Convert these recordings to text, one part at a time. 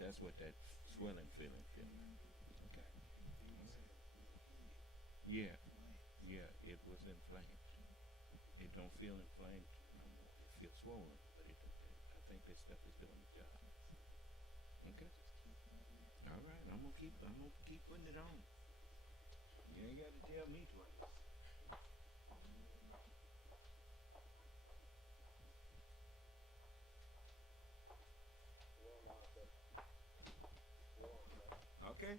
That's what that swelling feeling feels. Okay. Yeah, yeah, it was inflamed. It don't feel inflamed no more. It feels swollen, but I think this stuff is doing the job. Okay. All right, I'm gonna keep putting it on. You ain't got to tell me twice. Okay.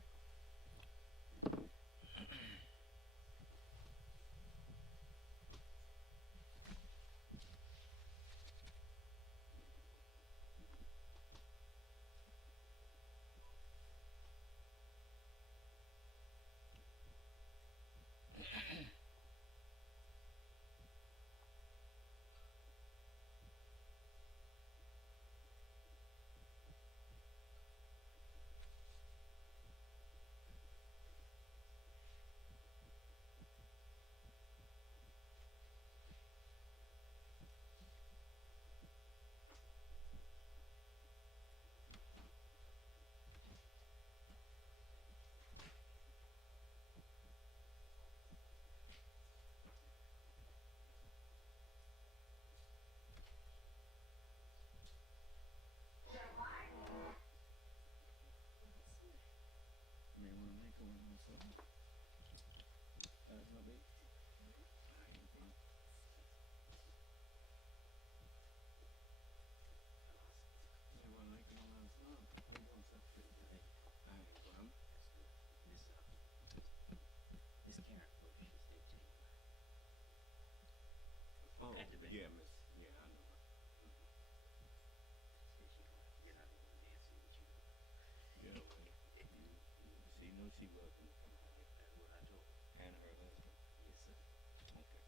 May want to make one also. That's no big. May want to make one also. Maybe one something today. I ain't one. This Karen Bush is 18. Oh, yeah, Miss. Yeah, I know her. Said she gonna get out of the Nancy with you. Yeah, well, she knew she was gonna come out here. That's what I told her. And her husband. Yes, sir. Okay.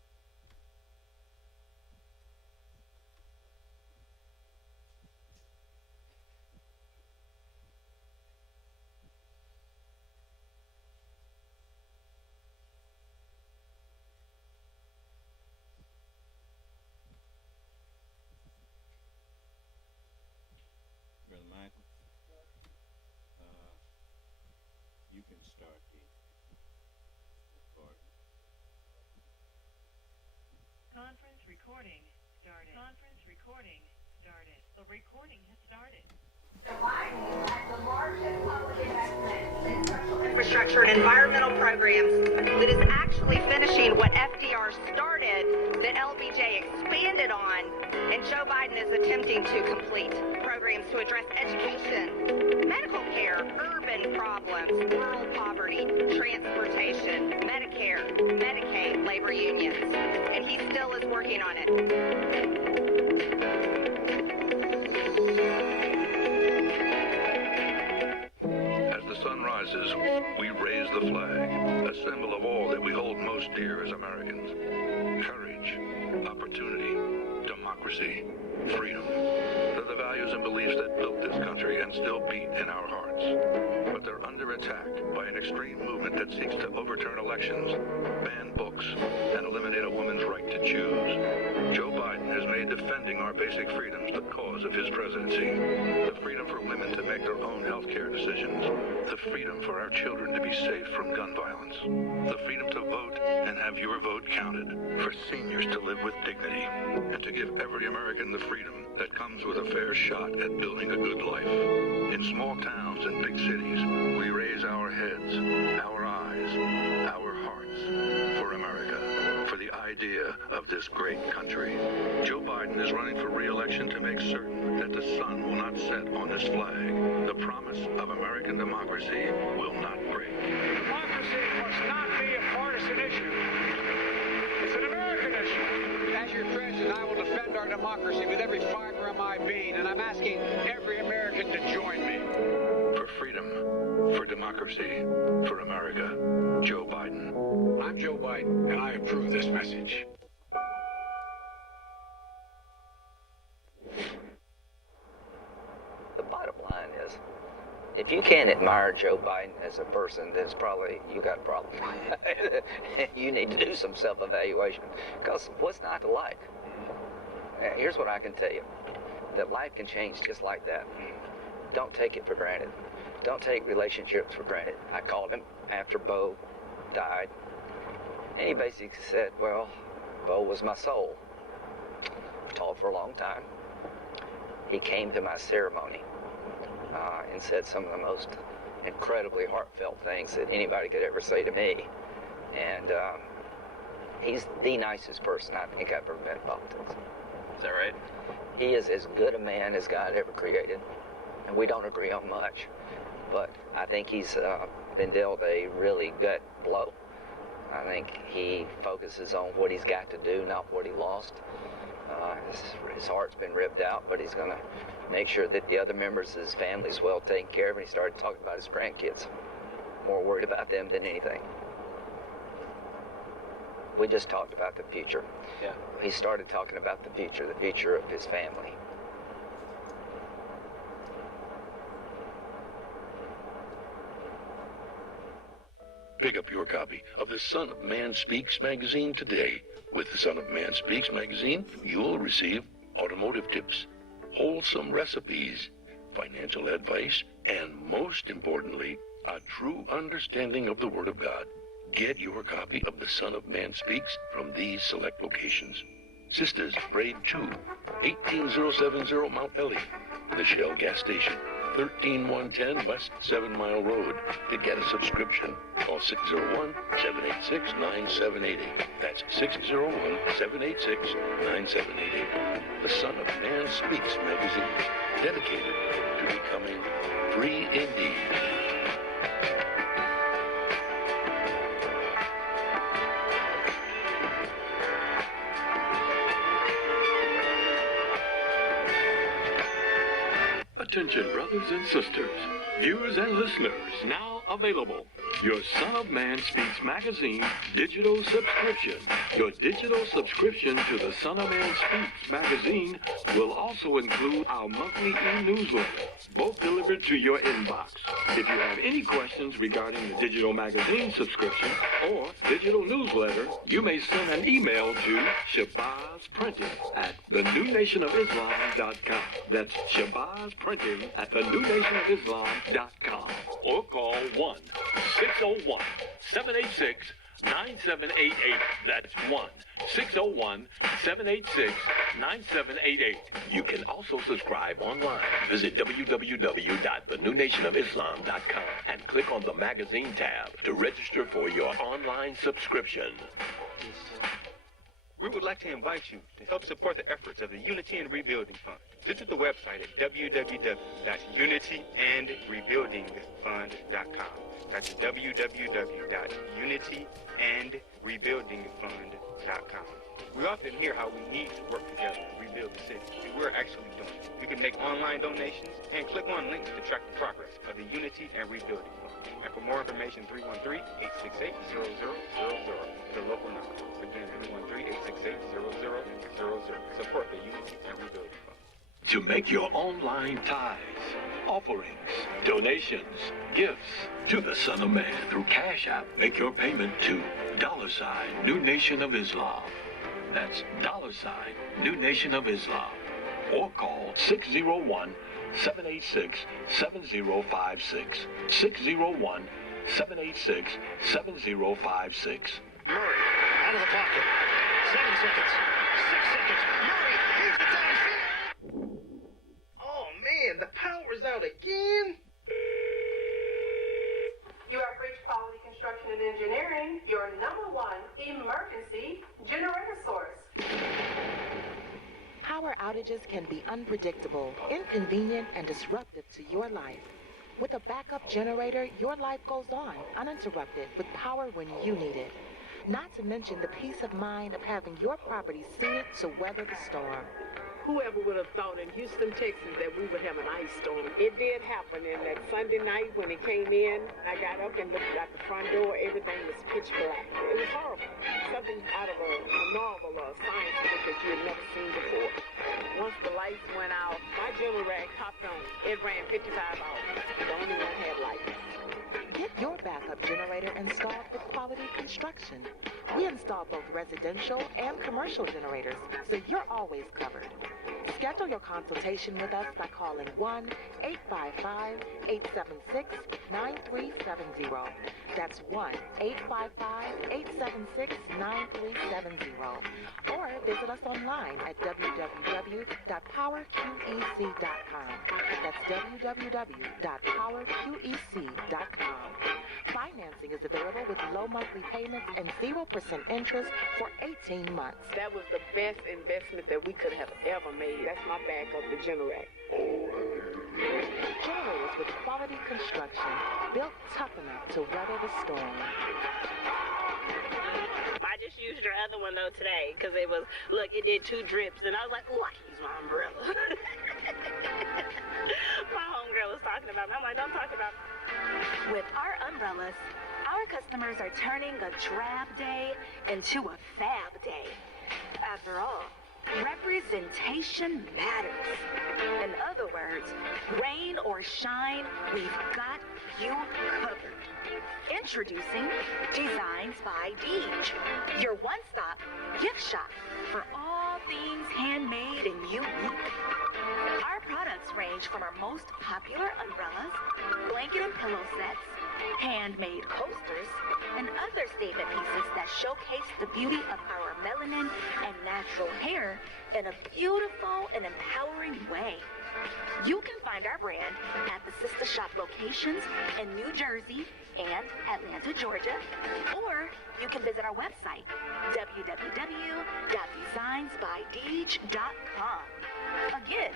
Brother Michael, you can start the recording. Conference recording started. Conference recording started. The recording has started. The largest public investment in social infrastructure and environmental programs that is actually finishing what FDR started, that LBJ expanded on, and Joe Biden is attempting to complete. Programs to address education, medical care, urban problems, rural poverty, transportation, Medicare, Medicaid, labor unions. And he still is working on it. Sun rises, we raise the flag, a symbol of all that we hold most dear as Americans. Courage, opportunity, democracy, freedom. They're the values and beliefs that built this country and still beat in our hearts. But they're under attack by an extreme movement that seeks to overturn elections, ban books, and eliminate a woman's right to choose. Joe Biden has made defending our basic freedoms the cause of his presidency. The freedom for women to make their own health care decisions. The freedom for our children to be safe from gun violence. The freedom to vote and have your vote counted. For seniors to live with dignity. And to give every American the freedom that comes with a fair shot at building a good life. In small towns and big cities, we raise our heads, our eyes, our hearts for America, for the idea of this great country. Joe Biden is running for re-election to make certain that the sun will not set on this flag. The promise of American democracy will not break. Democracy must not be a partisan issue. It's an American issue. As your president, I will defend our democracy with every fiber of my being, and I'm asking every American to join me. For freedom, for democracy, for America, Joe Biden. I'm Joe Biden, and I approve this message. The bottom line is, if you can't admire Joe Biden as a person, then it's probably you got a problem. You need to do some self-evaluation, because what's not to like? Here's what I can tell you, that life can change just like that. don't take it for granted. Don't take relationships for granted. I called him after Bo died, and he basically said, well, Bo was my soul. We've talked for a long time. He came to my ceremony and said some of the most incredibly heartfelt things that anybody could ever say to me. And he's the nicest person I think I've ever met in politics. Is that right? He is as good a man as God ever created, and we don't agree on much. But I think he's been dealt a really gut blow. I think he focuses on what he's got to do, not what he lost. His heart's been ripped out, but he's going to make sure that the other members of his family is well taken care of. And he started talking about his grandkids. More worried about them than anything. We just talked about the future. Yeah. He started talking about the future of his family. Pick up your copy of the Son of Man Speaks magazine today. With the Son of Man Speaks magazine, you'll receive automotive tips, wholesome recipes, financial advice, and most importantly, a true understanding of the Word of God. Get your copy of the Son of Man Speaks from these select locations. Sisters, Braid 2, 18070 Mount Ellie, the Shell gas station, 13110 West 7 Mile Road. To get a subscription, call 601-786-9788. That's 601-786-9788. The Son of Man Speaks magazine, dedicated to becoming free indeed. Attention, brothers and sisters, viewers and listeners, now available. Your Son of Man Speaks magazine digital subscription. Your digital subscription to the Son of Man Speaks magazine will also include our monthly e-newsletter, both delivered to your inbox. If you have any questions regarding the digital magazine subscription or digital newsletter, you may send an email to ShabazPrinting at thenewnationofislam.com. That's ShabazPrinting at thenewnationofislam.com. Or call 1-601-786-9788. That's 1-601-786-9788. You can also subscribe online. Visit www.thenewnationofislam.com and click on the magazine tab to register for your online subscription. We would like to invite you to help support the efforts of the Unity and Rebuilding Fund. Visit the website at www.unityandrebuildingfund.com. That's www.unityandrebuildingfund.com. We often hear how we need to work together to rebuild the city, and we're actually doing it. You can make online donations and click on links to track the progress of the Unity and Rebuilding Fund. And for more information, 313-868-0000 is the local number. Again, 313-868-0000. Support the Unity and Rebuilding Fund. To make your online tithes, offerings, donations, gifts to the Son of Man through Cash App, make your payment to $ New Nation of Islam. That's $ New Nation of Islam. Or call 601-786-7056. 601-786-7056. Murray, out of the pocket. 7 seconds. 6 seconds. Murray, he's the downfield. Oh, man, the power's out again. You have reached Quality Construction and Engineering, your #1 emergency generator source. Power outages can be unpredictable, inconvenient, and disruptive to your life. With a backup generator, your life goes on uninterrupted with power when you need it. Not to mention the peace of mind of having your property suited to weather the storm. Whoever would have thought in Houston, Texas, that we would have an ice storm? It did happen, and that Sunday night when it came in, I got up and looked out the front door. Everything was pitch black. It was horrible. Something out of a novel or a science book that you had never seen before. Once the lights went out, my generator popped on. It ran 55 hours. The only one had lights. Get your backup generator installed with Quality Construction. We install both residential and commercial generators, so you're always covered. Schedule your consultation with us by calling 1-855-876-9370. That's 1-855-876-9370. Or visit us online at www.powerqec.com. That's www.powerqec.com. Financing is available with low monthly payments and 0% interest for 18 months. That was the best investment that we could have ever made. That's my backup, the generator. Generators with quality construction, built tough enough to weather the storm. I just used your other one though today because it was, look, it did 2 drips and I was like, oh, I can use my umbrella. My homegirl was talking about me. I'm like, don't talk about me. With our umbrellas, our customers are turning a drab day into a fab day. After all, representation matters. In other words, rain or shine, we've got you covered. Introducing Designs by Deej, your one-stop gift shop for all things handmade and unique. Our products range from our most popular umbrellas, blanket and pillow sets, handmade coasters, and other statement pieces that showcase the beauty of our melanin and natural hair in a beautiful and empowering way. You can find our brand at the Sister Shop locations in New Jersey and Atlanta, Georgia, or you can visit our website, www.designsbydeej.com. Again,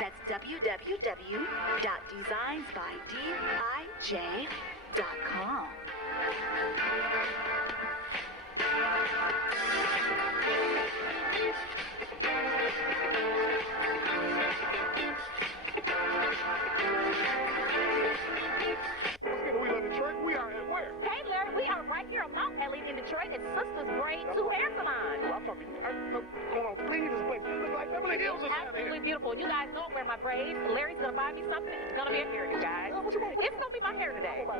that's www.designsbydeej.com. We love Detroit. We are at where? Hey, Larry, we are right here on Mount Elliott in Detroit at Sister's Braid 2 Hair Salon. Well, I'm talking. Hold on, please. This place looks like Beverly Hills. Absolutely beautiful. You guys know I wear my braids. Larry's gonna buy me something. It's gonna be a hair, you guys. What you want? It's gonna be my hair today. Not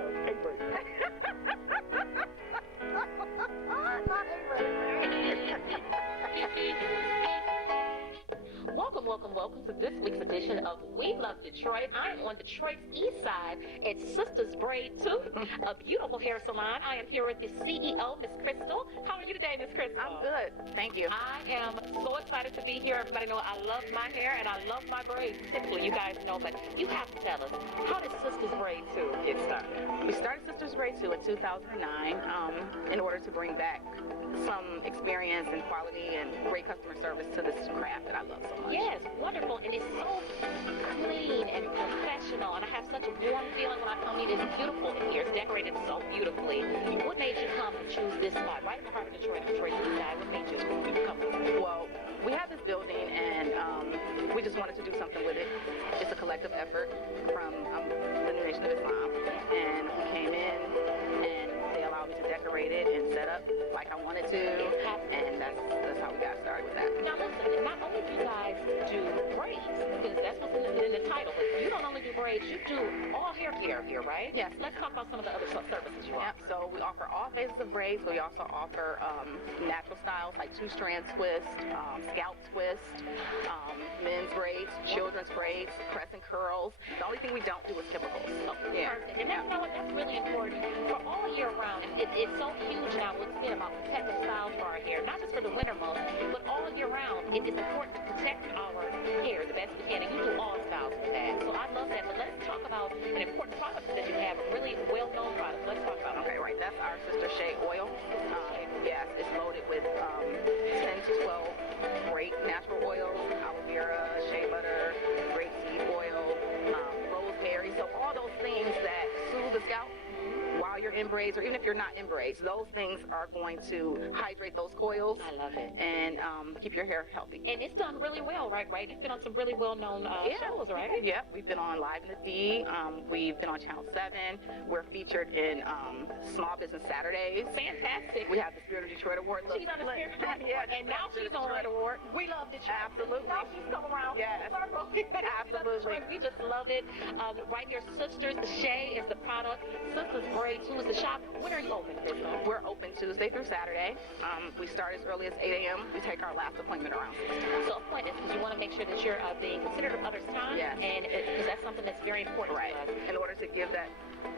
Welcome to this week's edition of We Love Detroit. I am on Detroit's east side at Sister's Braid 2, a beautiful hair salon. I am here with the CEO, Miss Crystal. How are you today, Miss Crystal? I'm good. Thank you. I am so excited to be here. Everybody know I love my hair and I love my braids. Typically, you guys know, but you have to tell us, how did Sister's Braid 2 get started? We started Sister's Braid 2 in 2009 in order to bring back some experience and quality and great customer service to this craft that I love so much. Yes, wonderful, and it's so clean and professional, and I have such a warm feeling when I come in. It's beautiful in here. It's decorated so beautifully. What made you come and choose this spot right in the heart of Detroit, Detroit East Side? What made you come? Well, we have this building, and we just wanted to do something with it. It's a collective effort from the New Nation of Islam, and we came in, and they allowed me to decorate it and set up like I wanted to, and that's how we got started with that. Now listen, not only do you guys do braids, because that's what's in the title, but you don't only do braids, you do all hair care here, right? Yes. Let's talk about some of the other services you offer. So we offer all phases of braids, but we also offer natural styles like 2-strand twist, scalp twist, men's braids, children's braids, crescent curls. The only thing we don't do is typicals. Oh, perfect. And you know what, that's really important for all year round. It's so huge now what's been about protective styles for our hair, not just for the winter months, but all year round. It is important to protect our hair the best we can, and you do all styles with that. So I love that. But let's talk about an important product that you have, a really well-known product. Let's talk about it. Okay, right. That's our Sister Shea oil. Yes, it's loaded with 10 to 12 great natural oils, aloe vera, shea butter, grapeseed oil, rosemary. So all those things that soothe the scalp while you're in braids, or even if you're not in braids, those things are going to hydrate those coils. I love it. And keep your hair healthy. And it's done really well, right? You've been on some really well-known shows, right? Yeah, we've been on Live in the D. We've been on Channel 7. We're featured in Small Business Saturdays. Fantastic. We have the Spirit of Detroit Award. She's on the Spirit of Detroit Award. And now she's on Detroit Award. We Love Detroit. Absolutely. Now she's come around. Yes. Absolutely. We just love it. Right here, Sisters Shea is the product. Sister's Braid 2 is the shop. When are you open, Crystal? We're open Tuesday through Saturday. We start as early as 8 a.m. We take our last appointment around 6 p.m. So appointments, because you want to make sure that you're being considerate of others' time. Yes. And because that's something that's very important right. to us. In order to give that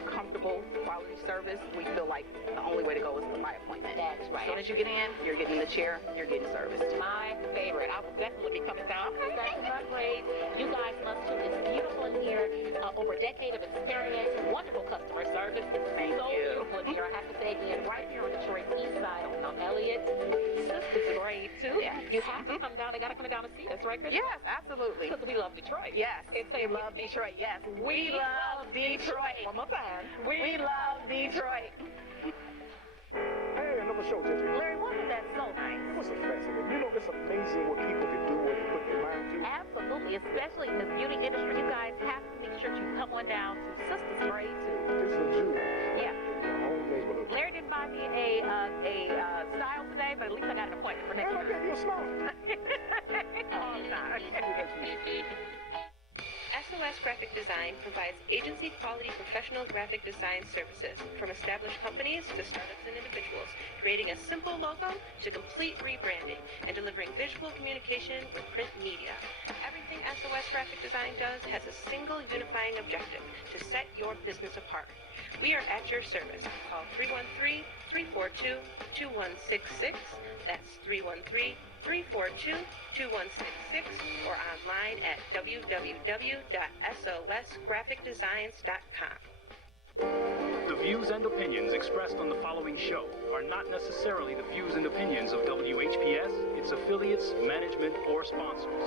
comfortable quality service, we feel like the only way to go is by appointment. That's right. As soon as you get in, you're getting in the chair, you're getting serviced. My favorite. I will definitely be coming down. Okay, that's not great. You guys must too. It's beautiful in here. Over a decade of experience, wonderful customer service. It's so beautiful in here. I have to say again, right here on Detroit's east side on Mount Elliott. Sister's great too. Yes. You have to come down. They got to come down and see us, right, Chris? Yes, absolutely. Because we love Detroit. Yes. We love Detroit. Yes. We love Detroit. One more time. We love Detroit. Hey, another show, Gentry. Larry, wasn't that so nice? It was so fascinating. You know, it's amazing what people can do when they put their mind to. Absolutely, especially in this beauty industry. You guys have to make sure you come on down to Sister's Grade too. This is a Jew. Yeah. In my own neighborhood. Larry didn't buy me a style today, but at least I got an appointment for next week. I gave you a smile. Oh, sorry. SOS Graphic Design provides agency-quality professional graphic design services from established companies to startups and individuals, creating a simple logo to complete rebranding and delivering visual communication with print media. Everything SOS Graphic Design does has a single unifying objective: to set your business apart. We are at your service. Call 313-342-2166. That's 313-342-2166 or online at www.sosgraphicdesigns.com. The views and opinions expressed on the following show are not necessarily the views and opinions of WHPS, its affiliates, management, or sponsors.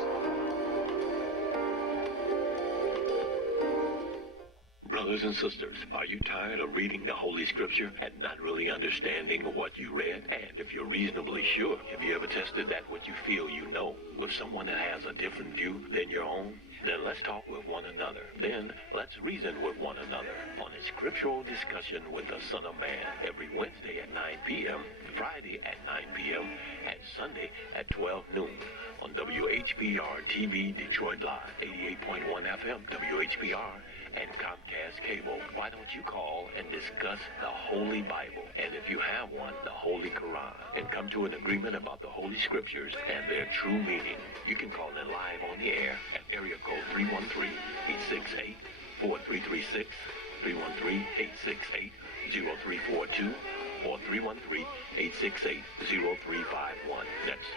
Brothers and sisters, are you tired of reading the Holy Scripture and not really understanding what you read? And if you're reasonably sure, have you ever tested that what you feel you know with someone that has a different view than your own? Then let's talk with one another. Then let's reason with one another on a Scriptural Discussion with the Son of Man every Wednesday at 9 p.m., Friday at 9 p.m., and Sunday at 12 noon on WHPR TV Detroit Live, 88.1 FM WHPR, and Comcast Cable. Why don't you call and discuss the Holy Bible, and if you have one, the Holy Quran, and come to an agreement about the Holy Scriptures and their true meaning? You can call in live on the air at area code 313-868-4336, 313-868-0342, or 313-868-0351. That's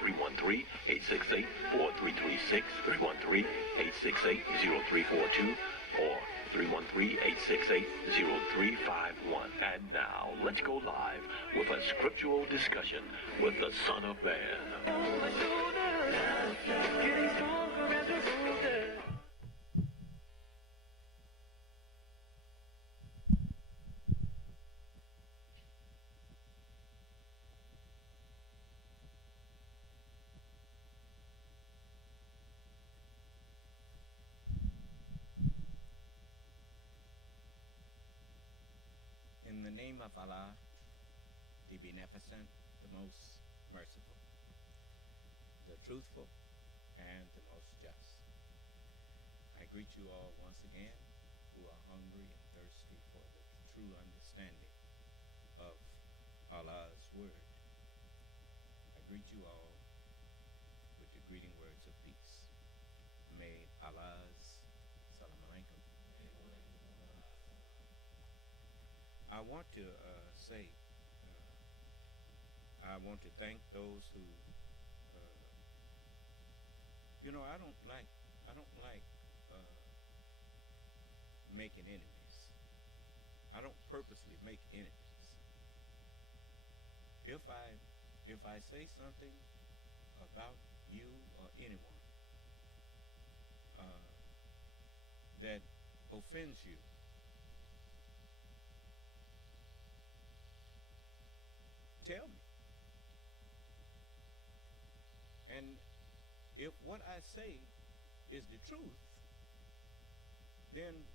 313-868-4336, 313-868-0342, or 313-868-0351. And now, let's go live with a Scriptural Discussion with the Son of Man. In the name of Allah, the Beneficent, the Most Merciful, the Truthful, and the Most Just, I greet you all once again who are hungry and thirsty for the true understanding of Allah's Word. I greet you all with the greeting words of peace. May Allah's Salam Alaikum. I want to say, I want to thank those who, I don't like making enemies. I don't purposely make enemies. If I say something about you or anyone that offends you, tell me. And if what I say is the truth, then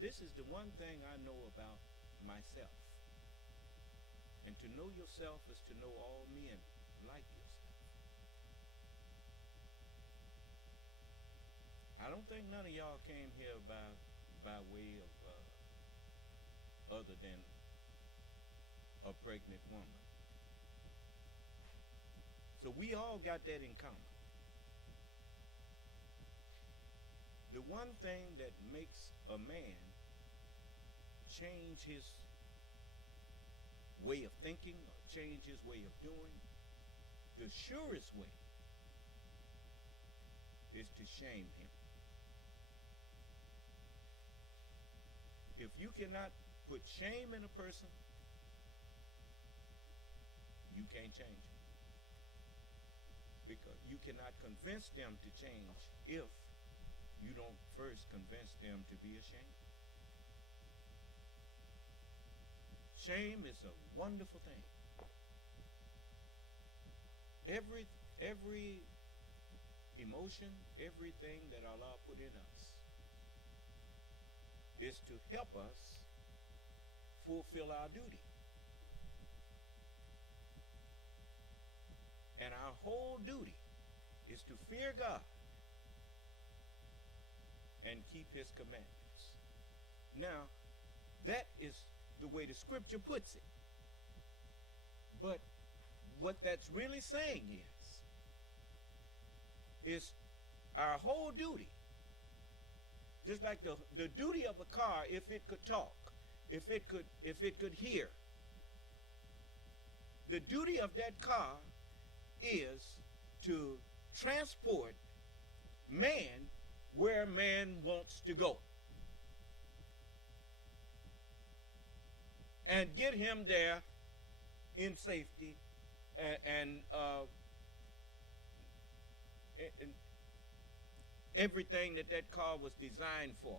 this is the one thing I know about myself. And to know yourself is to know all men like yourself. I don't think none of y'all came here by way of other than a pregnant woman. So we all got that in common. The one thing that makes a man change his way of thinking or change his way of doing, the surest way is to shame him. If you cannot put shame in a person, you can't change them. Because you cannot convince them to change if you don't first convince them to be ashamed. Shame is a wonderful thing. Every emotion, everything that Allah put in us is to help us fulfill our duty. And our whole duty is to fear God and keep his commandments. Now, that is the way the scripture puts it. But what that's really saying is our whole duty, just like the duty of a car, if it could talk, if it could hear, the duty of that car is to transport man where man wants to go and get him there in safety and everything that car was designed for,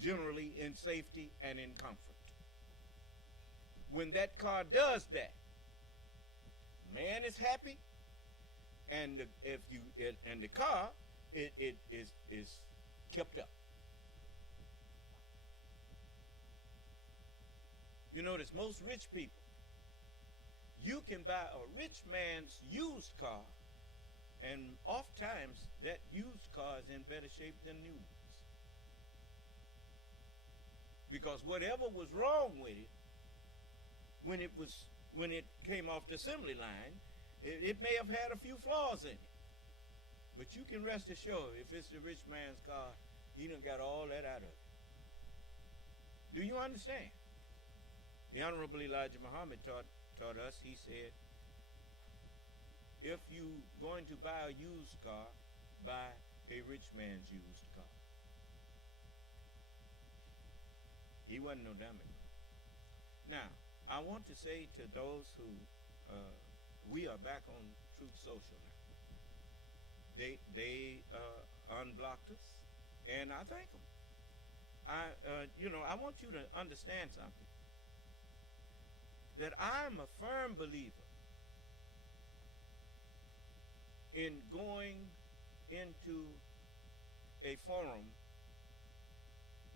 generally in safety and in comfort. When that car does that, man is happy, and the car it is kept up. You notice most rich people, you can buy a rich man's used car, and oftentimes that used car is in better shape than new ones. Because whatever was wrong with it, when it came off the assembly line, it may have had a few flaws in it. But you can rest assured, if it's the rich man's car, he done got all that out of it. Do you understand? The Honorable Elijah Muhammad taught us, he said, if you going to buy a used car, buy a rich man's used car. He wasn't no dummy. Now, I want to say to those who, we are back on Truth Social now. They unblocked us, and I thank them. I want you to understand something. That I'm a firm believer in going into a forum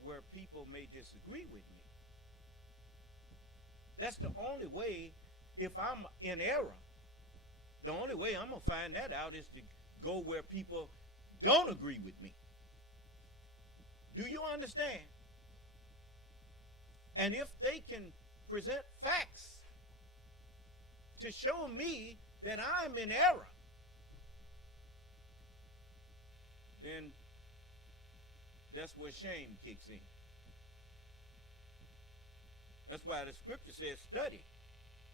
where people may disagree with me. That's the only way. If I'm in error, the only way I'm going to find that out is to go where people don't agree with me. Do you understand? And if they can present facts to show me that I'm in error, then that's where shame kicks in. That's why the scripture says, study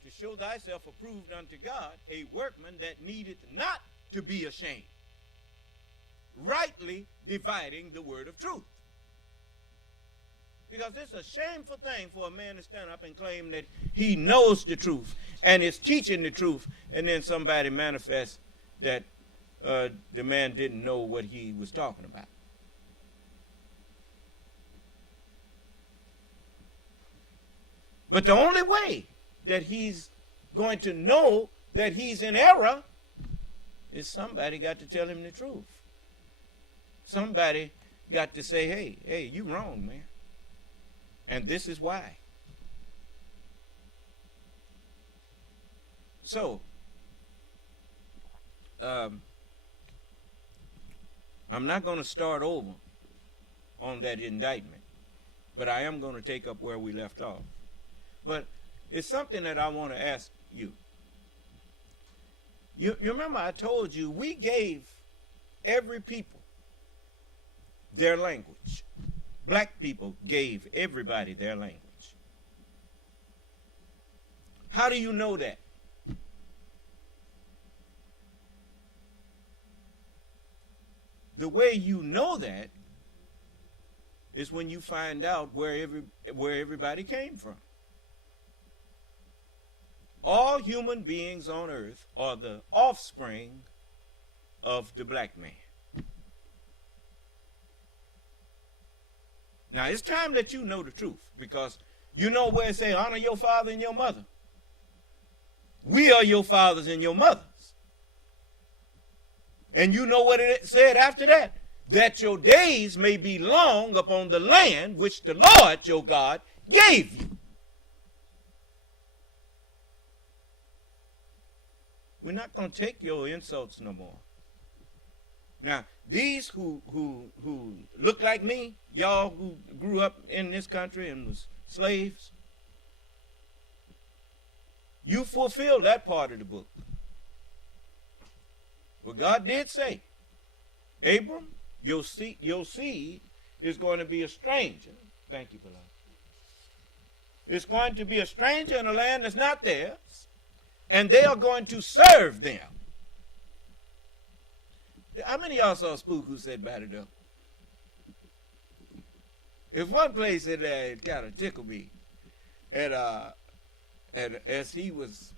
to show thyself approved unto God, a workman that needeth not to be ashamed, rightly dividing the word of truth. Because it's a shameful thing for a man to stand up and claim that he knows the truth and is teaching the truth, and then somebody manifests that the man didn't know what he was talking about. But the only way that he's going to know that he's in error is somebody got to tell him the truth. Somebody got to say, hey, you wrong, man. And this is why. So, I'm not going to start over on that indictment, but I am going to take up where we left off. But it's something that I want to ask you. You remember I told you we gave every people their language. Black people gave everybody their language. How do you know that? The way you know that is when you find out where everybody came from. All human beings on earth are the offspring of the black man. Now, it's time that you know the truth, because you know where it say, honor your father and your mother. We are your fathers and your mothers. And you know what it said after that? That your days may be long upon the land which the Lord your God gave you. We're not going to take your insults no more. Now, these who look like me, y'all who grew up in this country and was slaves, you fulfilled that part of the book. Well, God did say, Abram, your seed is going to be a stranger. Thank you, beloved. It's going to be a stranger in a land that's not theirs, and they are going to serve them. How many of y'all saw Spook who said bat it up? If one place it kind of tickled me, and as he was,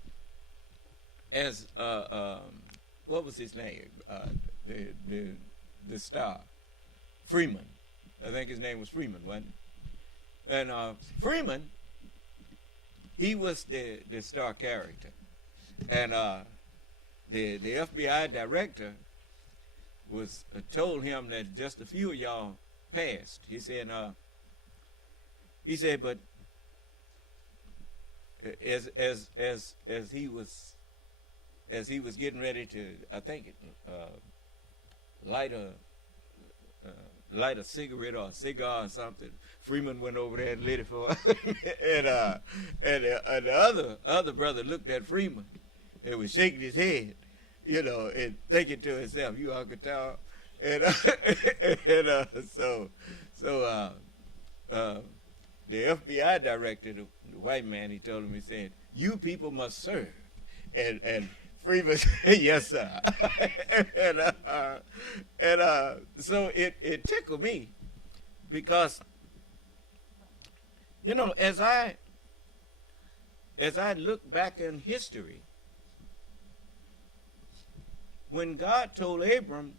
what was his name? The star, Freeman. I think his name was Freeman, wasn't it? And Freeman, he was the star character, and the FBI director was told him that just a few of y'all passed. He said, but as he was getting ready to, I think, light a cigarette or a cigar or something, Freeman went over there and lit it for him. and the other brother looked at Freeman and was shaking his head, you know, and thinking to himself, "You Uncle Tom." And so the FBI director, the white man, he told him, he said, "You people must serve." And Freeman said, "Yes, sir." So it tickled me, because, you know, as I look back in history, when God told Abram,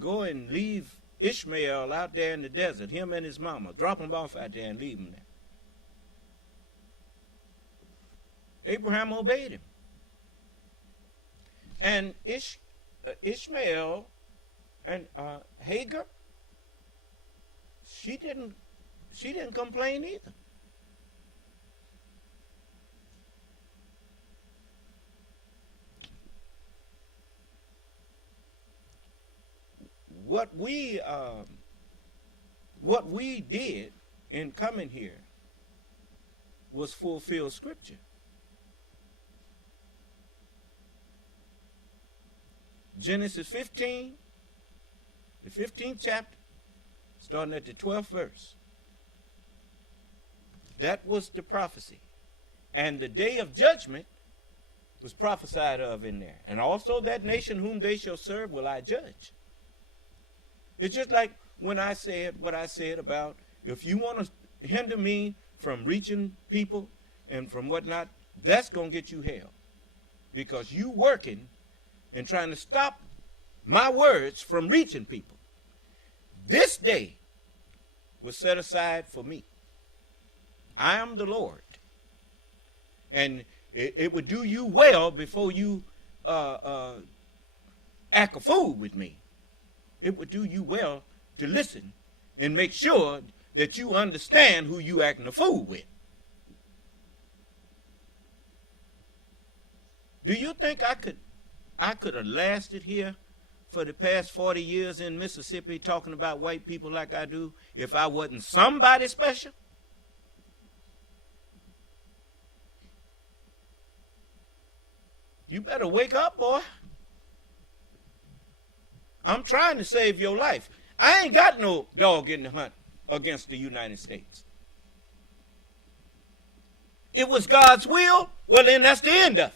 go and leave Ishmael out there in the desert, him and his mama, drop him off out there and leave him there, Abraham obeyed him. And Ishmael and Hagar, she didn't complain either. What we did in coming here was fulfill Scripture. Genesis 15, the 15th chapter, starting at the 12th verse. That was the prophecy. And the day of judgment was prophesied of in there. And also that nation whom they shall serve will I judge. It's just like when I said what I said about, if you want to hinder me from reaching people and from whatnot, that's going to get you hell. Because you working and trying to stop my words from reaching people. This day was set aside for me. I am the Lord. And it would do you well before you act a fool with me. It would do you well to listen and make sure that you understand who you acting a fool with. Do you think I could have lasted here for the past 40 years in Mississippi talking about white people like I do if I wasn't somebody special? You better wake up, boy. I'm trying to save your life. I ain't got no dog in the hunt against the United States. It was God's will, well, then that's the end of it.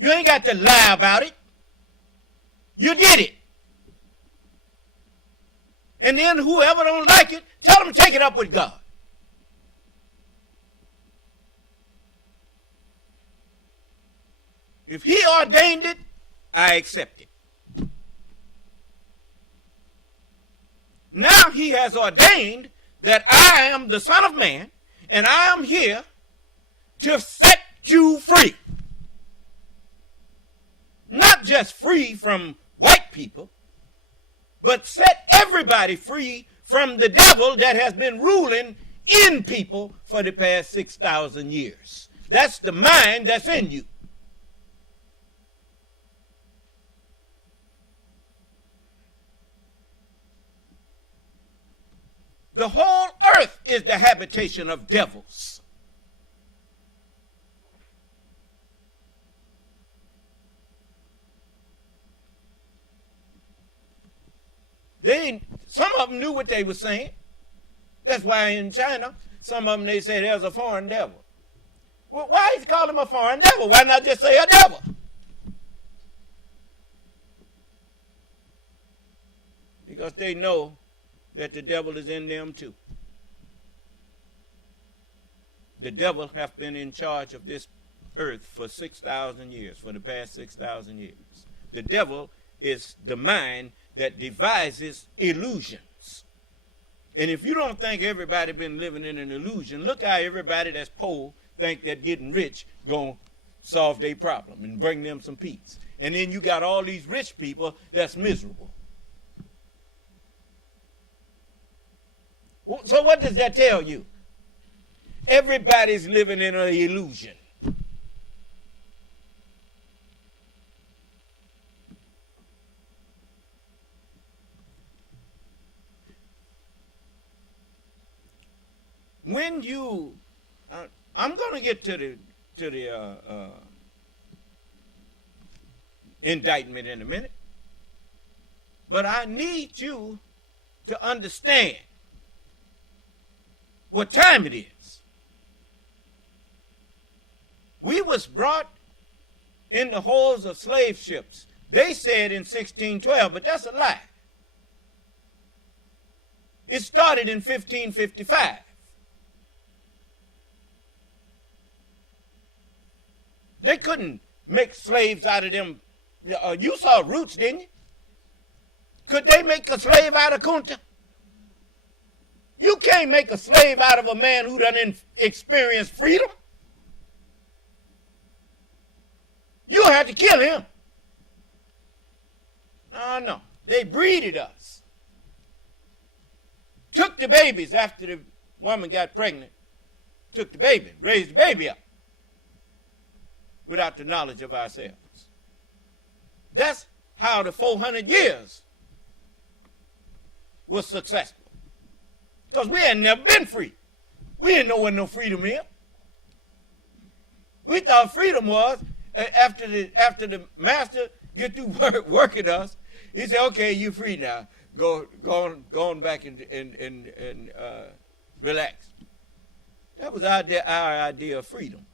You ain't got to lie about it. You did it. And then whoever don't like it, tell them to take it up with God. If he ordained it, I accept it. Now he has ordained that I am the Son of Man, and I am here to set you free. Not just free from white people, but set everybody free from the devil that has been ruling in people for the past 6,000 years. That's the mind that's in you. The whole earth is the habitation of devils. Some of them knew what they were saying. That's why in China, some of them, they say there's a foreign devil. Well, why is he call him a foreign devil? Why not just say a devil? Because they know that the devil is in them too. The devil have been in charge of this earth for 6,000 years, for the past 6,000 years. The devil is the mind that devises illusions. And if you don't think everybody been living in an illusion, look how everybody that's poor think that getting rich gonna solve their problem and bring them some peace. And then you got all these rich people that's miserable. So what does that tell you? Everybody's living in an illusion. When you, I'm going to get to the indictment in a minute, but I need you to understand what time it is. We was brought in the holds of slave ships. They said in 1612, but that's a lie. It started in 1555. They couldn't make slaves out of them. You saw Roots, didn't you? Could they make a slave out of Kunta? You can't make a slave out of a man who done experienced freedom. You had to kill him. No. They breeded us. Took the babies after the woman got pregnant. Took the baby, raised the baby up without the knowledge of ourselves. That's how the 400 years was successful. Because we had never been free. We didn't know what no freedom is. We thought freedom was after the master get through working us, he said, okay, you free now. Go on back and relax. That was our idea of freedom.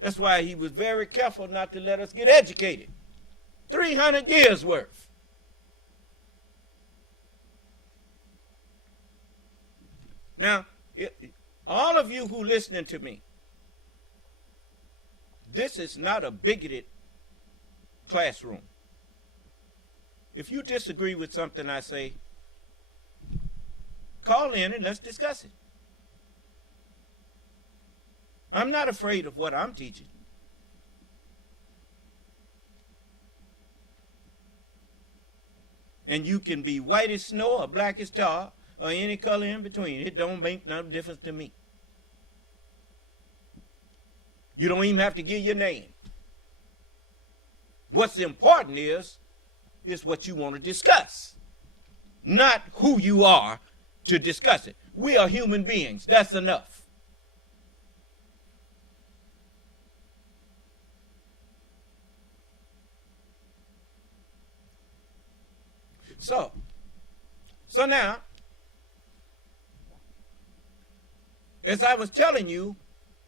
That's why he was very careful not to let us get educated. 300 years worth. Now, all of you who listening to me, this is not a bigoted classroom. If you disagree with something I say, call in and let's discuss it. I'm not afraid of what I'm teaching. And you can be white as snow or black as tar or any color in between. It don't make no difference to me. You don't even have to give your name. What's important is what you want to discuss, not who you are to discuss it. We are human beings. That's enough. So now, as I was telling you,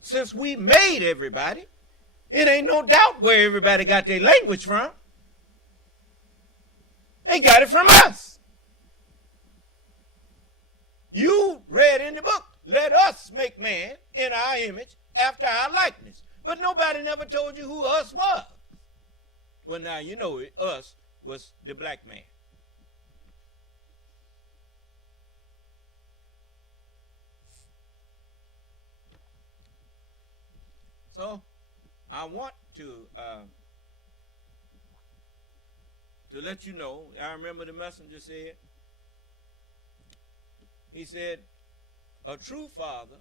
since we made everybody, it ain't no doubt where everybody got their language from. They got it from us. You read in the book, let us make man in our image after our likeness. But nobody never told you who us was. Well, now you know it. Us was the black man. So I want to let you know, I remember the messenger said, he said, a true father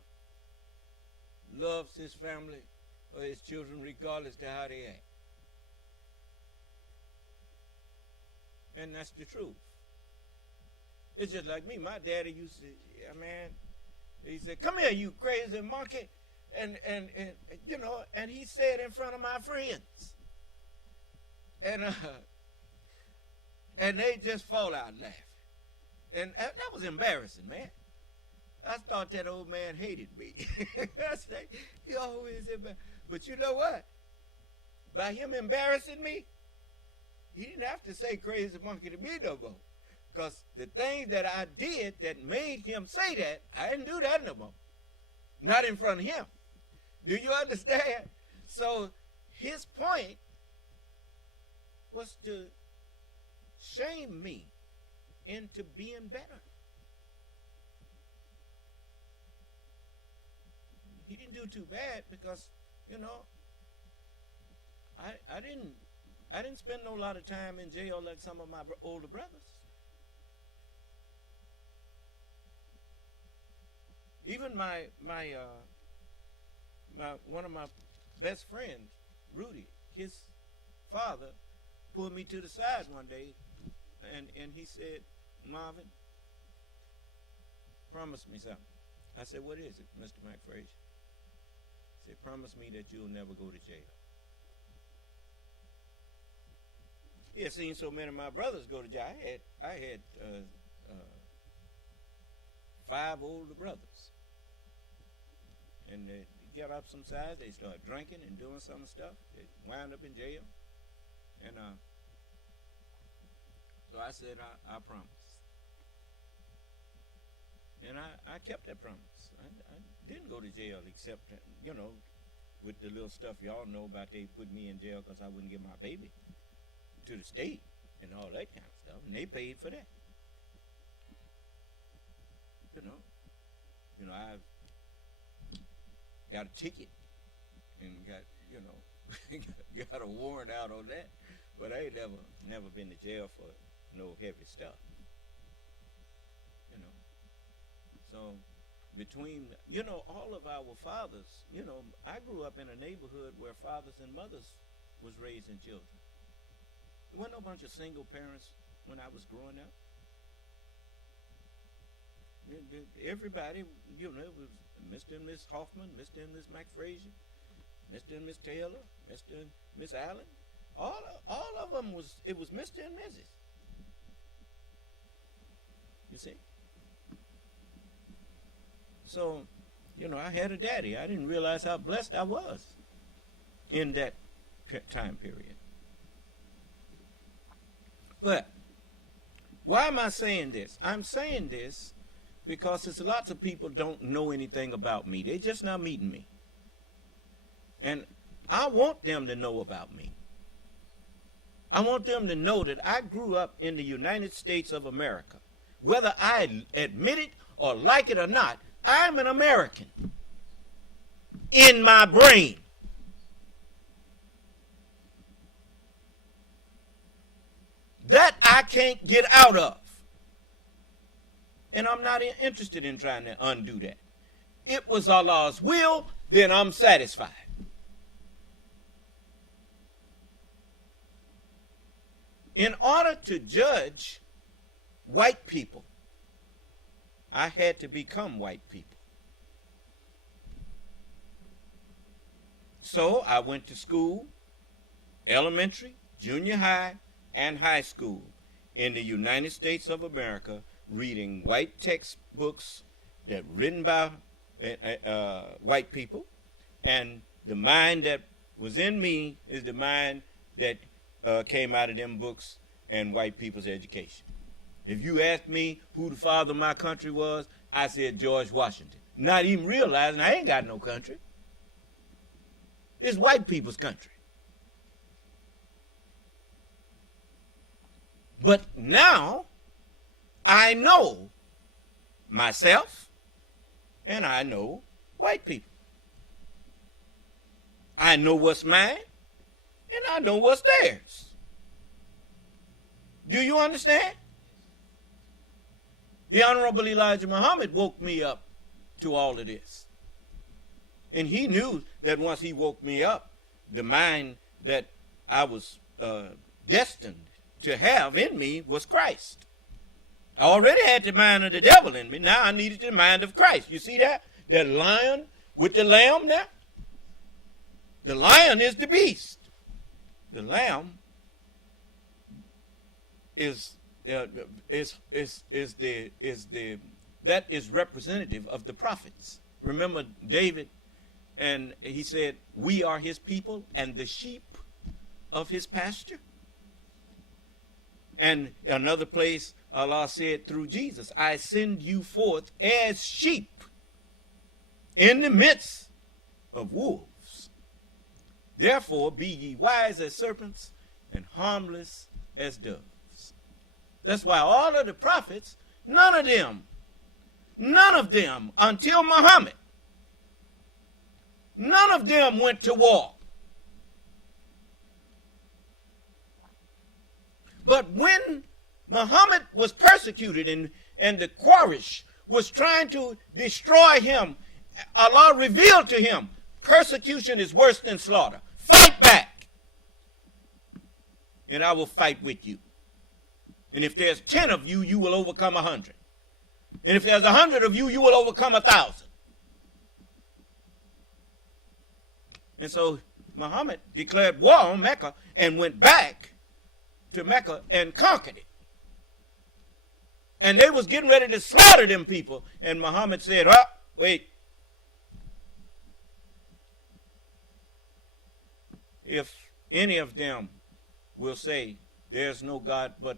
loves his family or his children regardless to how they act. And that's the truth. It's just like me. My daddy used to, man, he said, come here, you crazy monkey. And you know, and he said in front of my friends. And they just fall out laughing. And that was embarrassing, man. I thought that old man hated me. I said, he always embarrassed. But you know what? By him embarrassing me, he didn't have to say crazy monkey to me no more. Because the things that I did that made him say that, I didn't do that no more. Not in front of him. Do you understand? So his point was to shame me into being better. He didn't do too bad because, you know, I didn't spend no lot of time in jail like some of my older brothers. Even one of my best friends, Rudy, his father pulled me to the side one day and he said, Marvin, promise me something. I said, what is it, Mr. McFrazier? He said, promise me that you'll never go to jail. He had seen so many of my brothers go to jail. I had 5 older brothers. And they get up some size, they start drinking and doing some stuff. They wind up in jail. And so I said, I promise. And I kept that promise. I didn't go to jail except, you know, with the little stuff y'all know about they put me in jail because I wouldn't give my baby to the state and all that kind of stuff. And they paid for that. You know, I've got a ticket and got, you know, got a warrant out on that. But I ain't never been to jail for no heavy stuff. You know. So between, you know, all of our fathers, you know, I grew up in a neighborhood where fathers and mothers was raising children. There wasn't no bunch of single parents when I was growing up. Everybody, you know, it was Mr. and Miss Hoffman, Mr. and Miss McFrazier, Mr. and Miss Taylor, Mr. and Miss Allen. All of them it was Mr. and Mrs. You see? So, you know, I had a daddy. I didn't realize how blessed I was in that time period. But why am I saying this? I'm saying this because there's lots of people don't know anything about me. They're just now meeting me. And I want them to know about me. I want them to know that I grew up in the United States of America. Whether I admit it or like it or not, I'm an American in my brain. That I can't get out of. And I'm not interested in trying to undo that. It was Allah's will, then I'm satisfied. In order to judge white people, I had to become white people. So I went to school, elementary, junior high, and high school in the United States of America, reading white textbooks that written by white people, and the mind that was in me is the mind that came out of them books and white people's education. If you asked me who the father of my country was, I said George Washington, not even realizing I ain't got no country. It's white people's country. But now I know myself and I know white people. I know what's mine and I know what's theirs. Do you understand? The Honorable Elijah Muhammad woke me up to all of this. And he knew that once he woke me up, the mind that I was destined to have in me was Christ. I already had the mind of the devil in me. Now I needed the mind of Christ. You see that? That lion with the lamb now? The lion is the beast. The lamb is representative of the prophets. Remember David, and he said, we are his people and the sheep of his pasture. And another place Allah said through Jesus, I send you forth as sheep in the midst of wolves. Therefore be ye wise as serpents and harmless as doves. That's why all of the prophets, none of them until Muhammad, none of them went to war. But when Muhammad was persecuted and the Quraysh was trying to destroy him, Allah revealed to him, persecution is worse than slaughter. Fight back, and I will fight with you. And if there's 10 of you, you will overcome 100. And if there's 100 of you, you will overcome 1,000. And so Muhammad declared war on Mecca and went back to Mecca and conquered it. And they was getting ready to slaughter them people. And Muhammad said, oh, wait. If any of them will say, there's no God but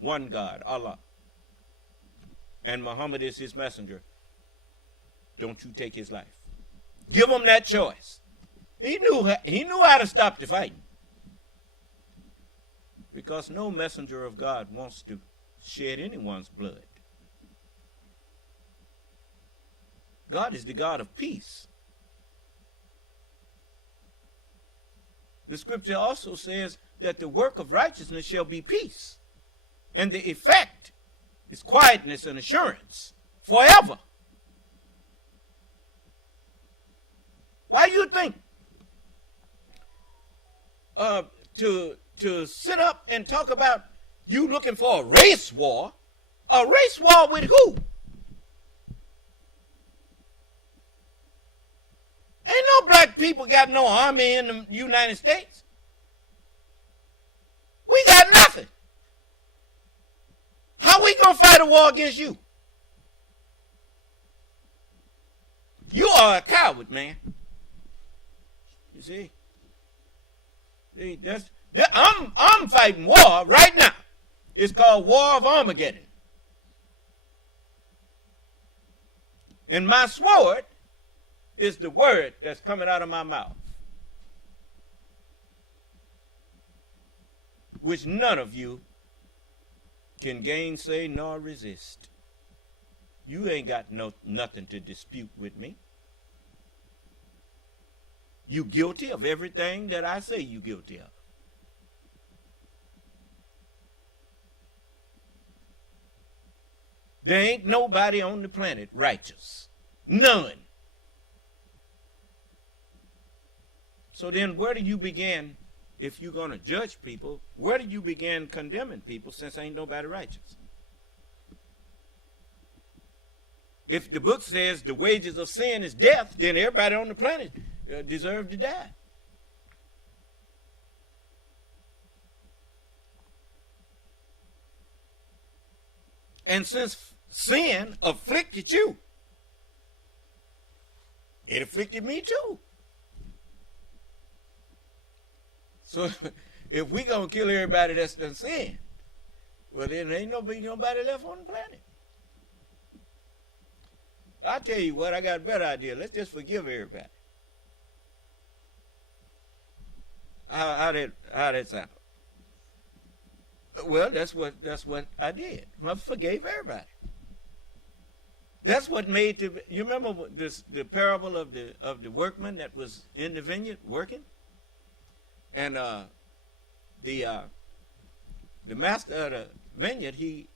one God, Allah, and Muhammad is his messenger, don't you take his life. Give him that choice. He knew how to stop the fighting. Because no messenger of God wants to shed anyone's blood. God is the God of peace. The scripture also says that the work of righteousness shall be peace. And the effect is quietness and assurance forever. Why do you think to sit up and talk about you looking for a race war with who? Ain't no black people got no army in the United States. We got nothing. How we gonna fight a war against you? You are a coward, man. You see? I'm fighting war right now. It's called War of Armageddon. And my sword is the word that's coming out of my mouth, which none of you can gainsay nor resist. You ain't got nothing to dispute with me. You guilty of everything that I say you guilty of. There ain't nobody on the planet righteous. None. So then where do you begin, if you're going to judge people, where do you begin condemning people since ain't nobody righteous? If the book says the wages of sin is death, then everybody on the planet deserves to die. And since sin afflicted you, it afflicted me too. So if we gonna kill everybody that's done sin, well then ain't nobody left on the planet. I tell you what, I got a better idea. Let's just forgive everybody. How that sound? Well, that's what I did. I forgave everybody. That's what made you remember the parable of the workman that was in the vineyard working, and the master of the vineyard he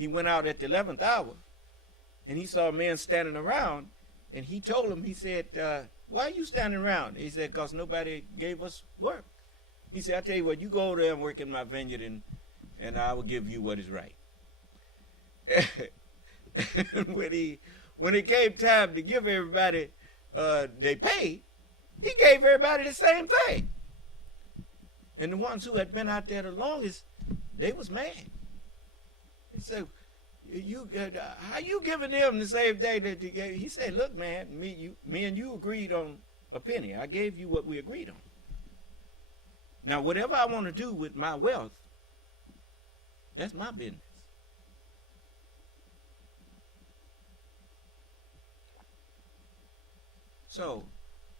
went out at the 11th hour, and he saw men standing around, and he told him, he said, "Why are you standing around?" He said, "Because nobody gave us work." He said, "I tell you what, you go over there and work in my vineyard, and I will give you what is right." when it came time to give everybody they pay, he gave everybody the same thing. And the ones who had been out there the longest, they was mad. He said, "How you giving them the same thing that you gave?" He said, "Look, man, me and you agreed on a penny. I gave you what we agreed on. Now, whatever I want to do with my wealth, that's my business." So,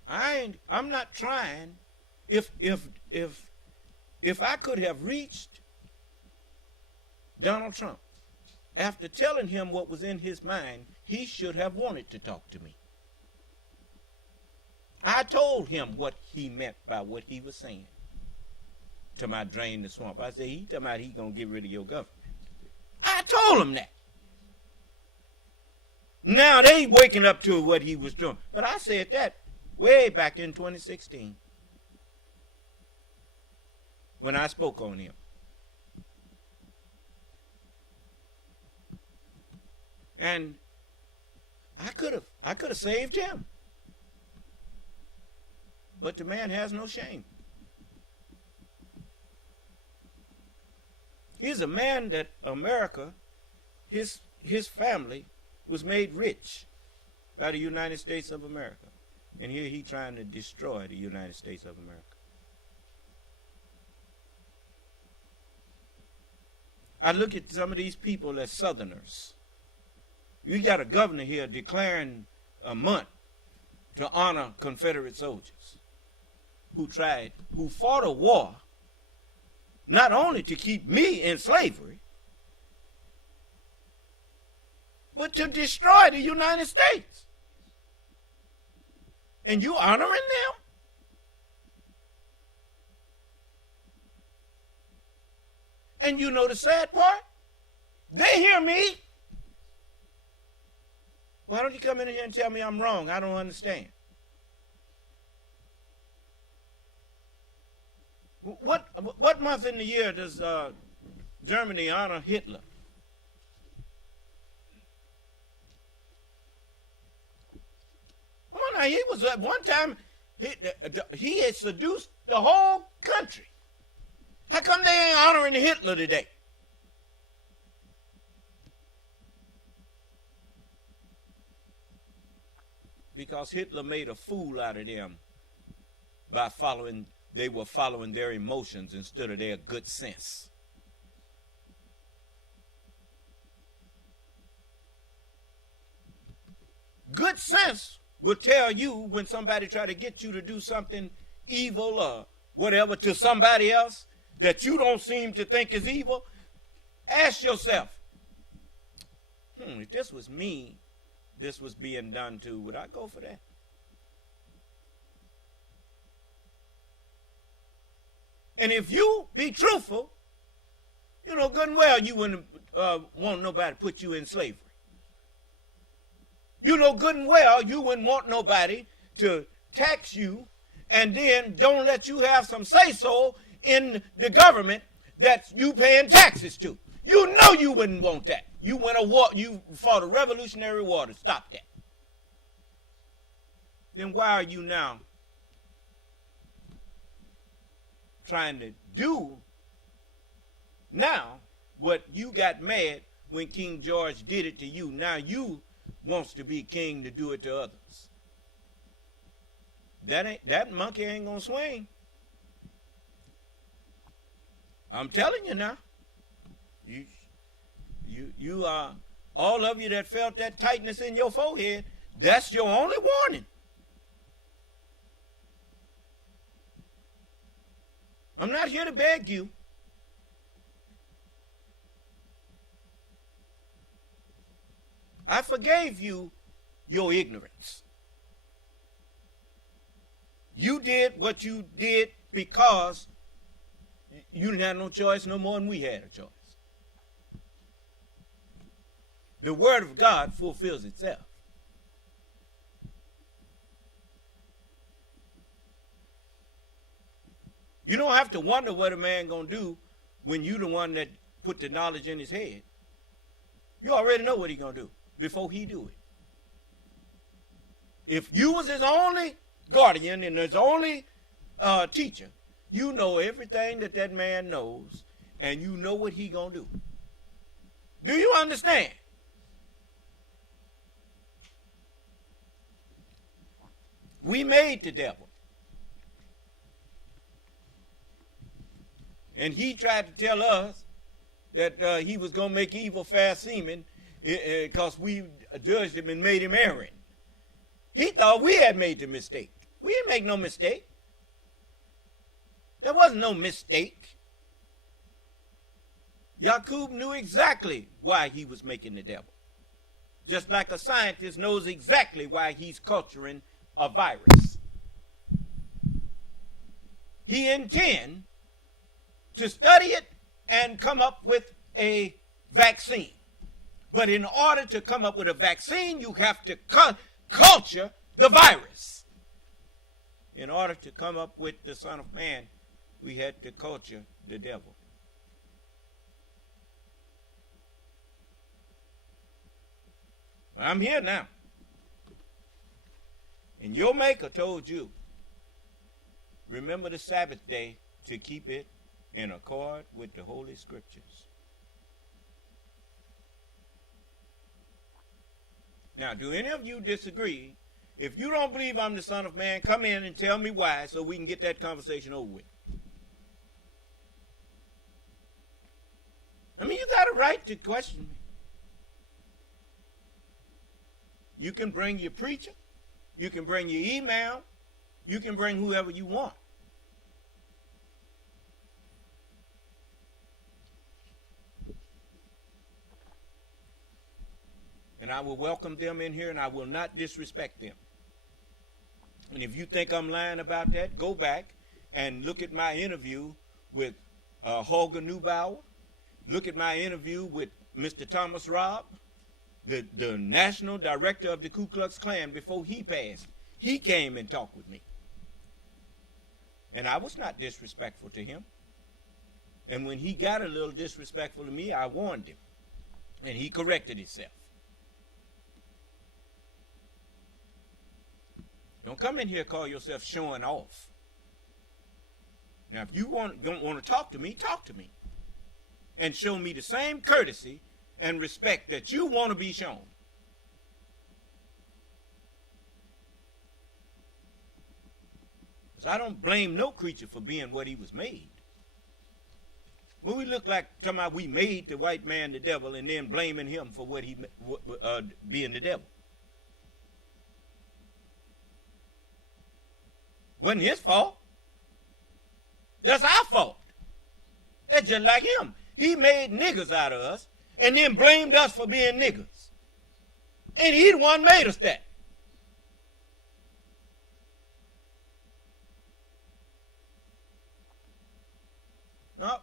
I'm not trying. If I could have reached Donald Trump after telling him what was in his mind, he should have wanted to talk to me. I told him what he meant by what he was saying to my drain the swamp. I said, he talking about he gonna get rid of your government. I told him that. Now they waking up to what he was doing. But I said that way back in 2016 when I spoke on him. And I could have saved him. But the man has no shame. He's a man that America, his family, was made rich by the United States of America. And here he trying to destroy the United States of America. I look at some of these people as Southerners. You got a governor here declaring a month to honor Confederate soldiers who fought a war not only to keep me in slavery, but to destroy the United States. And you honoring them? And you know the sad part? They hear me. Why don't you come in here and tell me I'm wrong? I don't understand. What month in the year does Germany honor Hitler? Come on now, he was at one time, he had seduced the whole country. How come they ain't honoring Hitler today? Because Hitler made a fool out of them by they were following their emotions instead of their good sense. Good sense will tell you when somebody try to get you to do something evil or whatever to somebody else that you don't seem to think is evil. Ask yourself, if this was me, this was being done to, would I go for that? And if you be truthful, you know good and well you wouldn't want nobody to put you in slavery. You know good and well you wouldn't want nobody to tax you and then don't let you have some say-so in the government that you paying taxes to. You know you wouldn't want that. You went a war. You fought a revolutionary war to stop that. Then why are you now trying to do now what you got mad when King George did it to you? Now you wants to be king to do it to others. That monkey ain't gonna swing. I'm telling you now. You all of you that felt that tightness in your forehead, that's your only warning. I'm not here to beg you. I forgave you your ignorance. You did what you did because you didn't have no choice no more than we had a choice. The word of God fulfills itself. You don't have to wonder what a man gonna do when you the one that put the knowledge in his head. You already know what he gonna do before he do it. If you was his only guardian and his only teacher, you know everything that man knows, and you know what he gonna do. Do you understand? We made the devil. And he tried to tell us that he was going to make evil fast seeming because we judged him and made him erring. He thought we had made the mistake. We didn't make no mistake. There wasn't no mistake. Yaqub knew exactly why he was making the devil. Just like a scientist knows exactly why he's culturing a virus. He intends to study it and come up with a vaccine. But in order to come up with a vaccine, you have to culture the virus. In order to come up with the Son of Man, we had to culture the devil. Well, I'm here now. And your maker told you, remember the Sabbath day to keep it in accord with the Holy Scriptures. Now, do any of you disagree? If you don't believe I'm the Son of Man, come in and tell me why so we can get that conversation over with. I mean, you got a right to question me. You can bring your preacher. You can bring your email. You can bring whoever you want. And I will welcome them in here, and I will not disrespect them. And if you think I'm lying about that, go back and look at my interview with Holger Neubauer. Look at my interview with Mr. Thomas Robb, the national director of the Ku Klux Klan before he passed. He came and talked with me. And I was not disrespectful to him. And when he got a little disrespectful to me, I warned him. And he corrected himself. Don't come in here and call yourself showing off. Now, if you don't want to talk to me, talk to me. And show me the same courtesy and respect that you want to be shown. Because I don't blame no creature for being what he was made. When we look like talking about we made the white man the devil and then blaming him for what he being the devil. Wasn't his fault. That's our fault. That's just like him. He made niggas out of us and then blamed us for being niggas. And he the one made us that. No.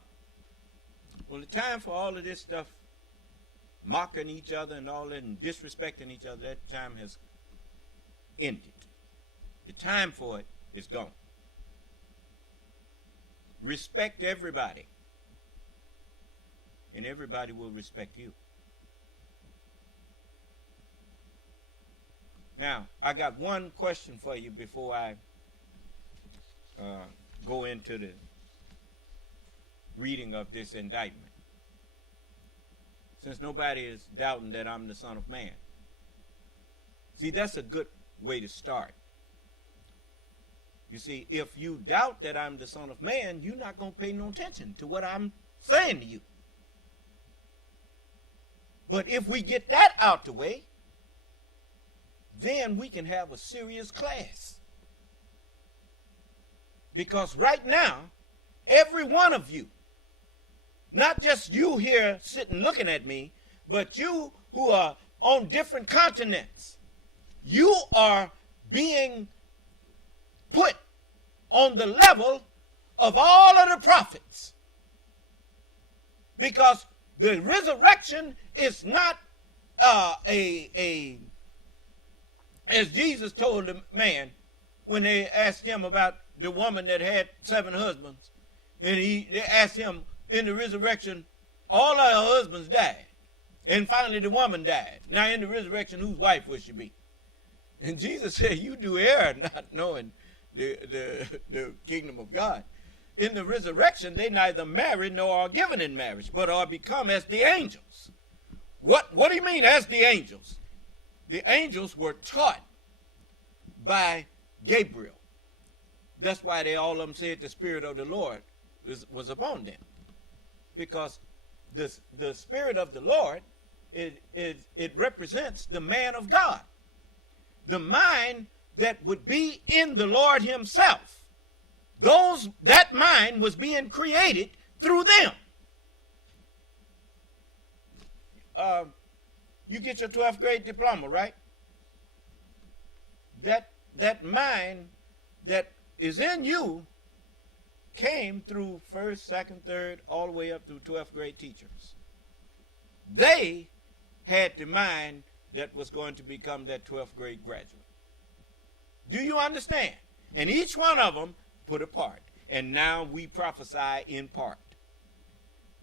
Well, the time for all of this stuff, mocking each other and all that and disrespecting each other, that time has ended. The time for it is gone. Respect everybody. And everybody will respect you. Now, I got one question for you before I go into the reading of this indictment. Since nobody is doubting that I'm the Son of Man. See, that's a good way to start. You see, if you doubt that I'm the Son of Man, you're not going to pay no attention to what I'm saying to you. But if we get that out the way, then we can have a serious class. Because right now, every one of you, not just you here sitting looking at me, but you who are on different continents, you are being put on the level of all of the prophets. Because the resurrection is not as Jesus told the man when they asked him about the woman that had 7 husbands, and they asked him in the resurrection, all of her husbands died, and finally the woman died. Now in the resurrection, whose wife will she be? And Jesus said, you do err not knowing the kingdom of God. In the resurrection, they neither marry nor are given in marriage, but are become as the angels. What do you mean as the angels? The angels were taught by Gabriel. That's why all of them said the Spirit of the Lord was upon them. Because the Spirit of the Lord, it represents the man of God. The mind that would be in the Lord himself. That mind was being created through them. You get your 12th grade diploma, right? That mind that is in you came through 1st, 2nd, 3rd, all the way up through 12th grade teachers. They had the mind that was going to become that 12th grade graduate. Do you understand? And each one of them put a part. And now we prophesy in part.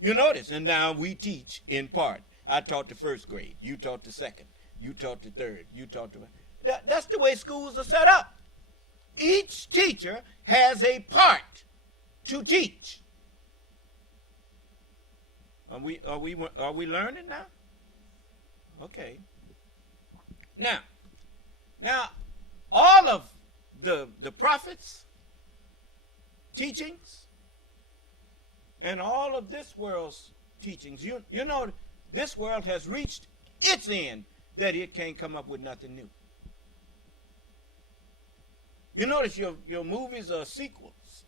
You notice, and now we teach in part. I taught the 1st grade. You taught the 2nd. You taught the 3rd. You taught the... That's the way schools are set up. Each teacher has a part to teach. Are we learning now? Okay. Now, all of the prophets' teachings and all of this world's teachings, you know, this world has reached its end that it can't come up with nothing new. You notice your movies are sequels.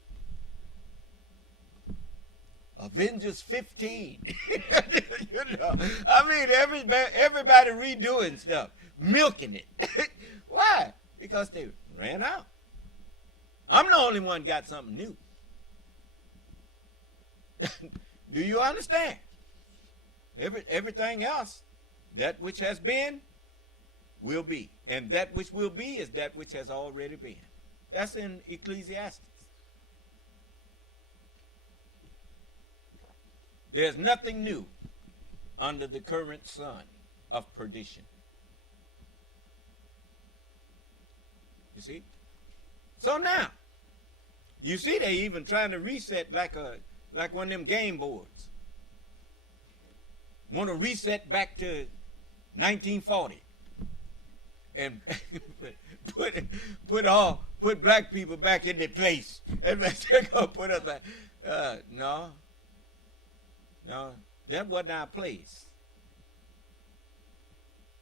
Avengers 15. You know, I mean, everybody redoing stuff, milking it. Why? Because they ran out. I'm the only one got something new. Do you understand? Everything else, that which has been, will be. And that which will be is that which has already been. That's in Ecclesiastes. There's nothing new under the current sun of perdition. You see? So now, you see they even trying to reset like one of them game boards. Want to reset back to 1940 and put black people back in their place. They're gonna put us back. No, that wasn't our place.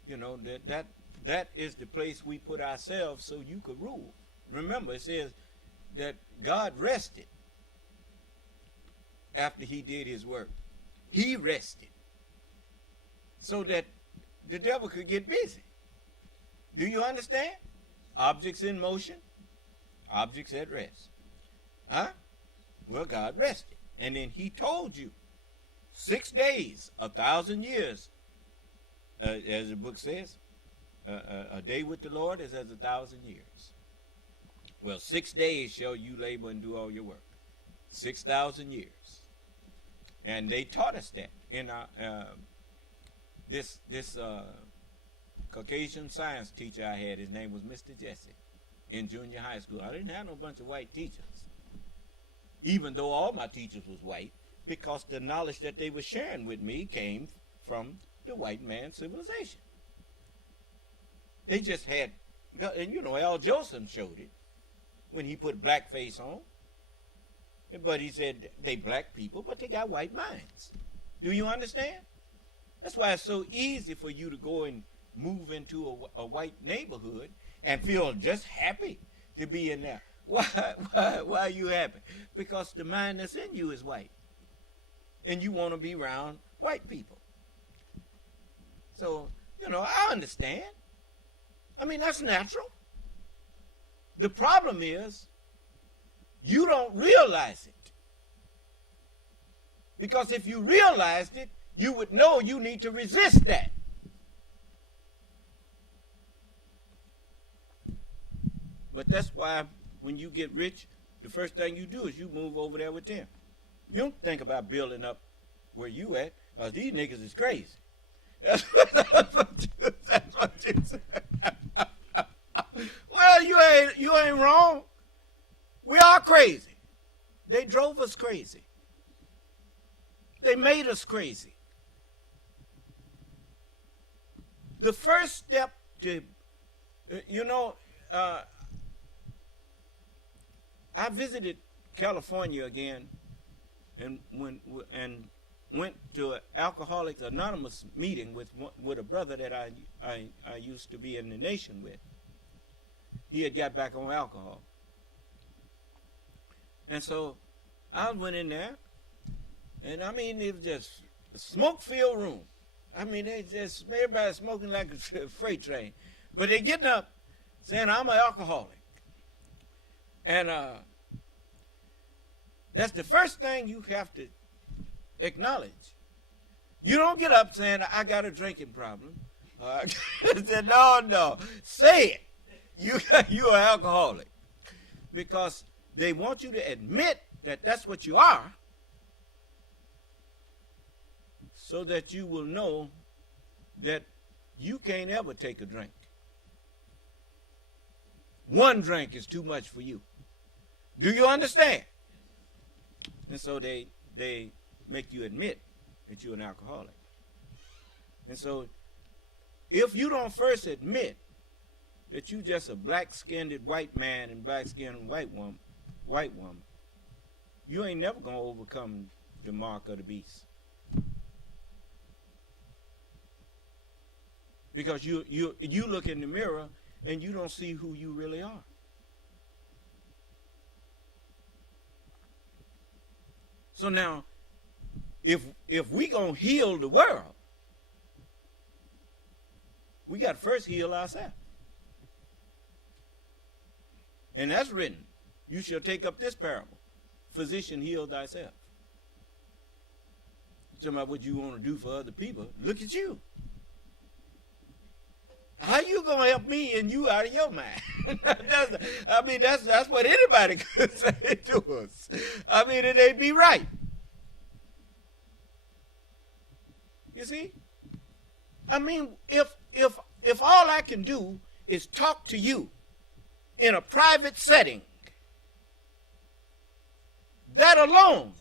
You know, that is the place we put ourselves so you could rule. Remember, it says that God rested after he did his work. He rested so that the devil could get busy. Do you understand? Objects in motion, objects at rest. Huh? Well, God rested. And then he told you 6 days, 1,000 years, as the book says, a day with the Lord is as 1,000 years. Well, 6 days shall you labor and do all your work. 6,000 years. And they taught us that in our, this Caucasian science teacher I had, his name was Mr. Jesse, in junior high school. I didn't have no bunch of white teachers, even though all my teachers was white, because the knowledge that they were sharing with me came from the white man's civilization. They just had, and you know, Al Jolson showed it when he put blackface on. But he said they black people, but they got white minds. Do you understand? That's why it's so easy for you to go and move into a white neighborhood and feel just happy to be in there. Why are you happy? Because the mind that's in you is white. And you want to be around white people. So, you know, I understand. I mean, that's natural. The problem is, you don't realize it. Because if you realized it, you would know you need to resist that. But that's why when you get rich, the first thing you do is you move over there with them. You don't think about building up where you at, because these niggas is crazy. That's what you say. Well, you ain't wrong. We are crazy. They drove us crazy. They made us crazy. The first step to, I visited California again, and went to an Alcoholics Anonymous meeting with a brother that I used to be in the nation with. He had got back on alcohol, and so I went in there, and I mean it was just a smoke-filled room. I mean everybody smoking like a freight train, but they getting up saying I'm an alcoholic. And that's the first thing you have to acknowledge. You don't get up saying, I got a drinking problem. Said, no. Say it. You are alcoholic. Because they want you to admit that that's what you are, so that you will know that you can't ever take a drink. One drink is too much for you. Do you understand? And so they make you admit that you're an alcoholic. And so if you don't first admit that you just a black-skinned white man and black-skinned white woman, you ain't never going to overcome the mark of the beast. Because you look in the mirror and you don't see who you really are. So now, if we gonna heal the world, we got to first heal ourselves. And that's written. You shall take up this parable. Physician, heal thyself. Talking about what you want to do for other people. Look at you. How you gonna help me and you out of your mind? That's what anybody could say to us. I mean, it ain't be right. You see? I mean, if all I can do is talk to you in a private setting, that alone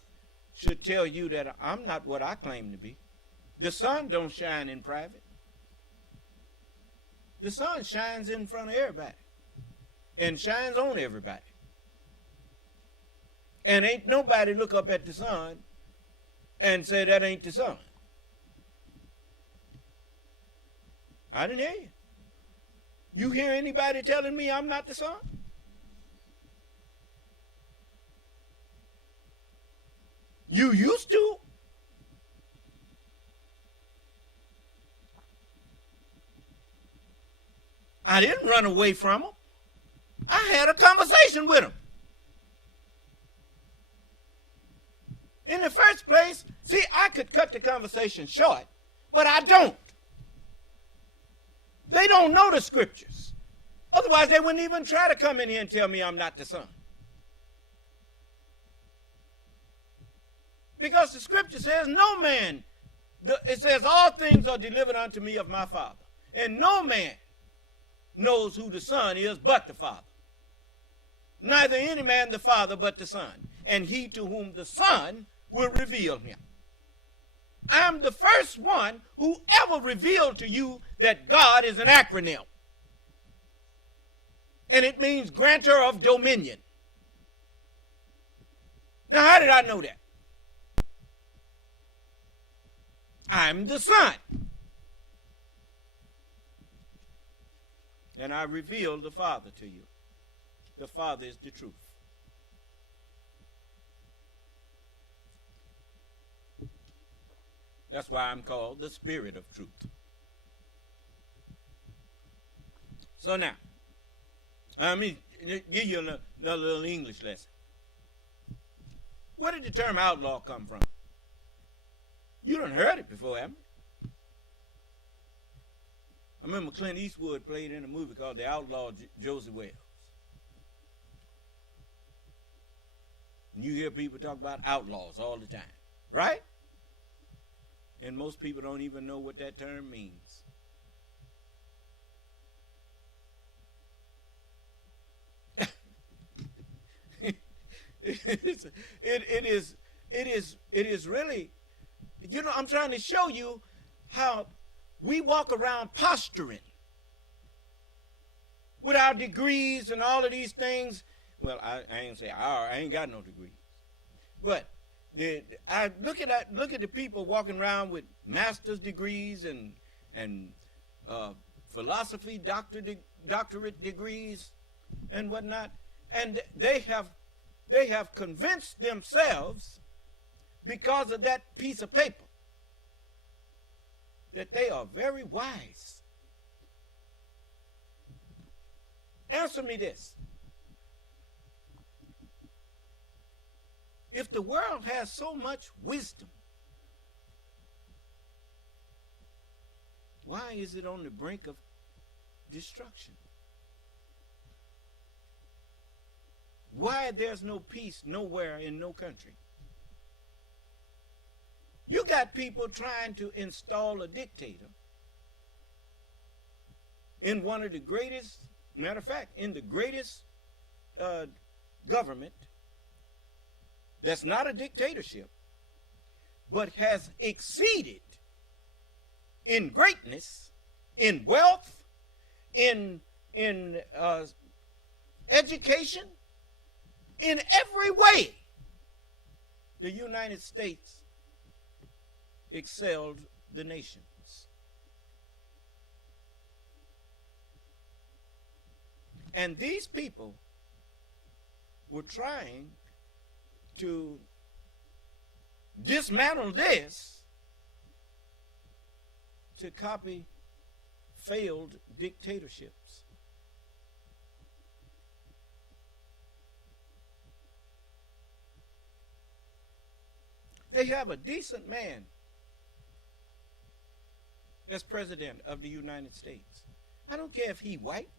should tell you that I'm not what I claim to be. The sun don't shine in private. The sun shines in front of everybody and shines on everybody. And ain't nobody look up at the sun and say that ain't the sun. I didn't hear you. You hear anybody telling me I'm not the sun? You used to. I didn't run away from him. I had a conversation with him. In the first place, see, I could cut the conversation short, but I don't. They don't know the scriptures. Otherwise, they wouldn't even try to come in here and tell me I'm not the son. Because the scripture says, no man, it says all things are delivered unto me of my Father. And no man knows who the Son is but the Father. Neither any man the Father but the Son, and he to whom the Son will reveal him. I'm the first one who ever revealed to you that God is an acronym. And it means grantor of dominion. Now, how did I know that? I'm the Son. And I revealed the Father to you. The Father is the truth. That's why I'm called the Spirit of Truth. So now, let me give you another little English lesson. Where did the term outlaw come from? You done heard it before, haven't you? I remember Clint Eastwood played in a movie called The Outlaw Josie Wells. And you hear people talk about outlaws all the time, right? And most people don't even know what that term means. It is really, you know, I'm trying to show you how we walk around posturing with our degrees and all of these things. Well, I ain't say I ain't got no degrees, but I look at the people walking around with master's degrees and philosophy doctorate degrees and whatnot, and they have convinced themselves because of that piece of paper that they are very wise. Answer me this. If the world has so much wisdom, why is it on the brink of destruction? Why there's no peace nowhere in no country? You got people trying to install a dictator in one of the greatest, matter of fact, in the greatest government that's not a dictatorship, but has exceeded in greatness, in wealth, in education, in every way. The United States excelled the nations. And these people were trying to dismantle this to copy failed dictatorships. They have a decent man as president of the United States. I don't care if he's white.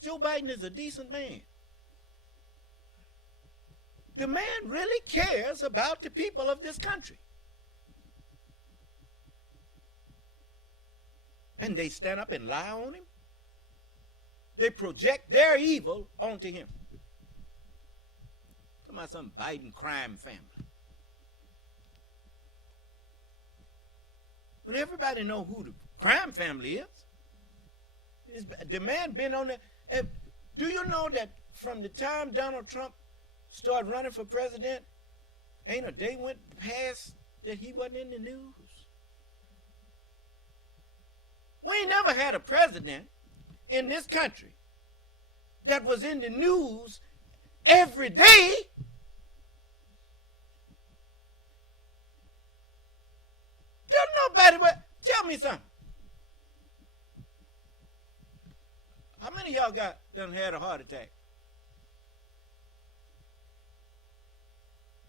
Joe Biden is a decent man. The man really cares about the people of this country. And they stand up and lie on him. They project their evil onto him. Talking about some Biden crime family. When everybody know who the crime family is, the man been on there. Do you know that from the time Donald Trump started running for president, ain't a day went past that he wasn't in the news? We ain't never had a president in this country that was in the news every day. Don't nobody, tell me something. How many of y'all done had a heart attack?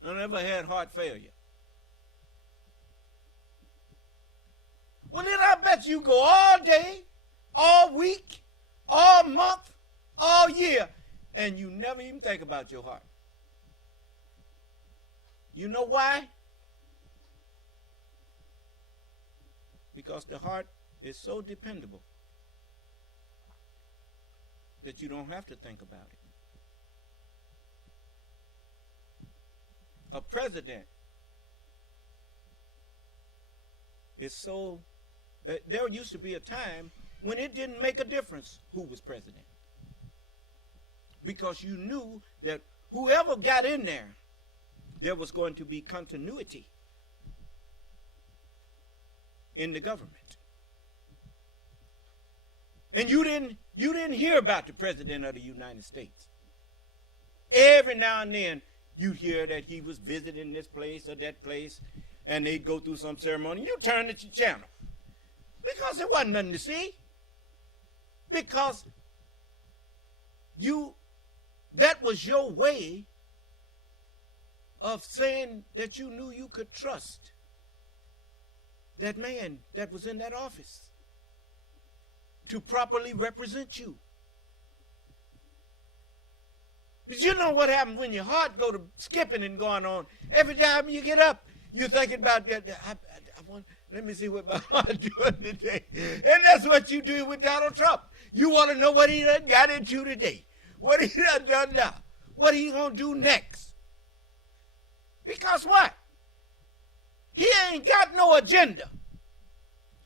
None ever had heart failure. Well, then I bet you go all day, all week, all month, all year, and you never even think about your heart. You know why? because the heart is so dependable that you don't have to think about it. A president is so, there used to be a time when it didn't make a difference who was president, because you knew that whoever got in there was going to be continuity in the government. And you didn't hear about the president of the United States. Every now and then you'd hear that he was visiting this place or that place, and they'd go through some ceremony. You turned at your channel because there wasn't nothing to see. Because that was your way of saying that you knew you could trust that man that was in that office to properly represent you. But you know what happens when your heart go to skipping and going on? Every time you get up, you're thinking about, let me see what my heart doing today. And that's what you do with Donald Trump. You want to know what he done got into today. What he done now. What he going to do next. Because what? He ain't got no agenda.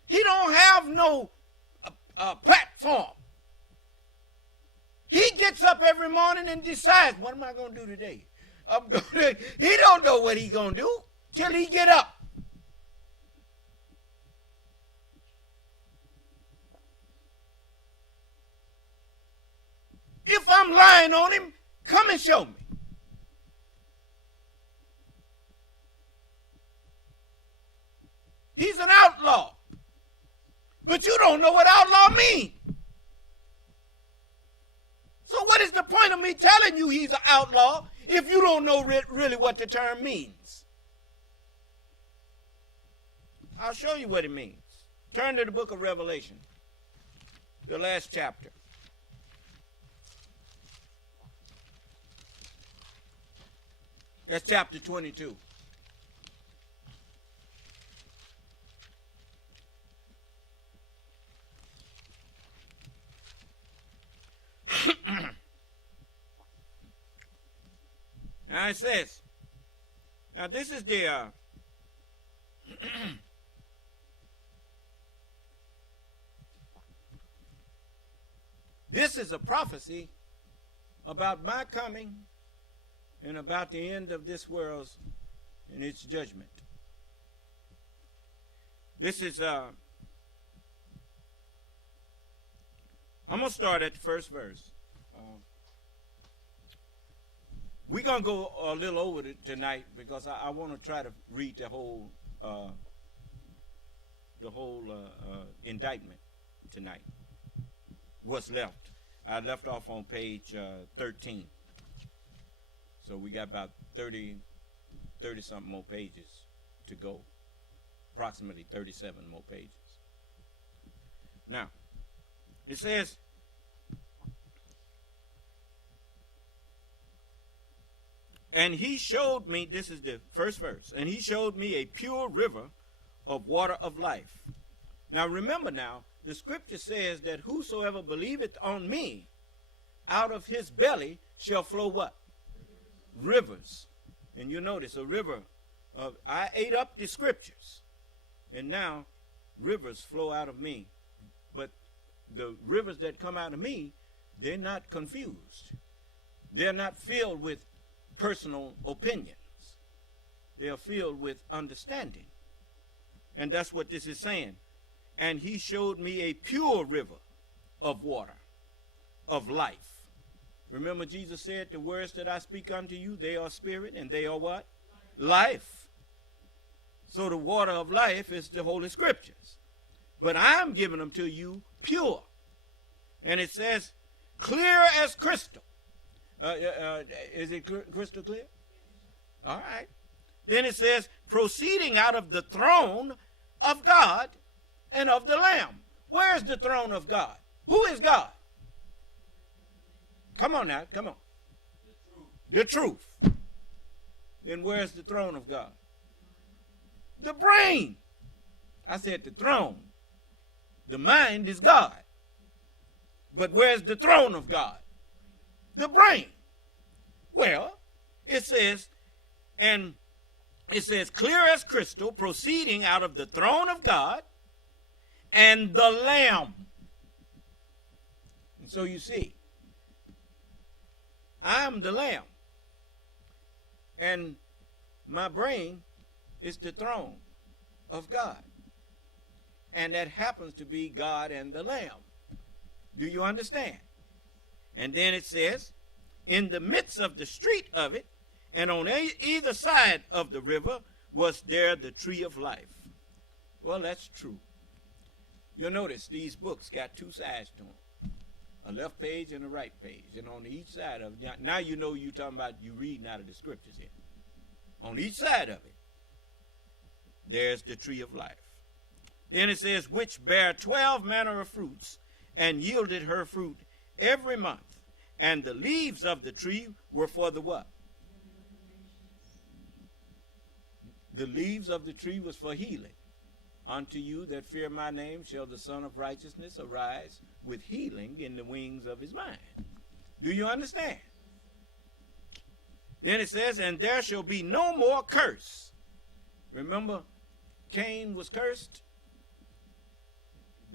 He don't have no platform. He gets up every morning and decides, what am I going to do today? He don't know what he going to do till he get up. If I'm lying on him, come and show me. He's an outlaw. But you don't know what outlaw means. So what is the point of me telling you he's an outlaw if you don't know really what the term means? I'll show you what it means. Turn to the book of Revelation, the last chapter. That's chapter 22. Now it says, now this is the this is a prophecy about my coming and about the end of this world and its judgment. This is I'm going to start at the first verse. We're going to go a little over it tonight because I want to try to read the whole indictment tonight. What's left? I left off on page 13. So we got about 30-something more pages to go. Approximately 37 more pages. Now, it says, and he showed me, this is the first verse, and he showed me a pure river of water of life. Now remember now, the scripture says that whosoever believeth on me, out of his belly shall flow what? Rivers. And you notice a river of, I ate up the scriptures, and now rivers flow out of me. But the rivers that come out of me, they're not confused. They're not filled with personal opinions. They are filled with understanding. And that's what this is saying. And he showed me a pure river of water, of life. Remember Jesus said, the words that I speak unto you, they are spirit and they are what? Life. So the water of life is the Holy Scriptures. But I'm giving them to you pure. And it says, clear as crystal. Is it crystal clear? All right. Then it says, proceeding out of the throne of God and of the Lamb. Where's the throne of God? Who is God? Come on now, come on. The truth. Then where's the throne of God? The brain I said the throne. The mind is God. But where's the throne of God? The brain. Well, it says, and it says, clear as crystal, proceeding out of the throne of God and the Lamb. And so you see, I am the Lamb. And my brain is the throne of God. And that happens to be God and the Lamb. Do you understand? And then it says, in the midst of the street of it, and on either side of the river, was there the tree of life. Well, that's true. You'll notice these books got two sides to them. A left page and a right page. And on each side of it, now you know you're talking about you reading out of the scriptures here. On each side of it, there's the tree of life. Then it says, which bare 12 manner of fruits, and yielded her fruit every month. And the leaves of the tree were for the what? The leaves of the tree was for healing. Unto you that fear my name shall the Son of Righteousness arise with healing in the wings of his mind. Do you understand? Then it says, and there shall be no more curse. Remember, Cain was cursed.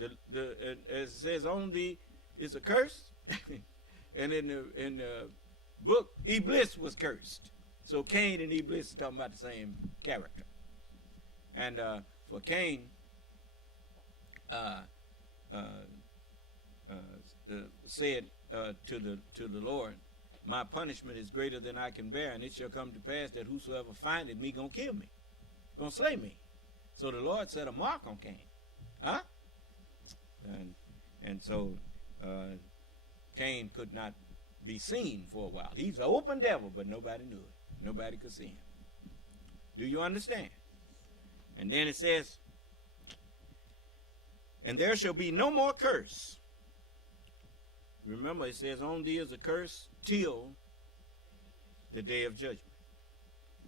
As it says, on thee is a curse. And in the book, Iblis was cursed. So Cain and Iblis are talking about the same character. And for Cain, said to the Lord, my punishment is greater than I can bear, and it shall come to pass that whosoever findeth me gonna kill me, gonna slay me. So the Lord set a mark on Cain. Huh? And so Cain could not be seen for a while. He's an open devil, but nobody knew it. Nobody could see him. Do you understand? And then it says, and there shall be no more curse. Remember, it says, on thee is a curse till the day of judgment.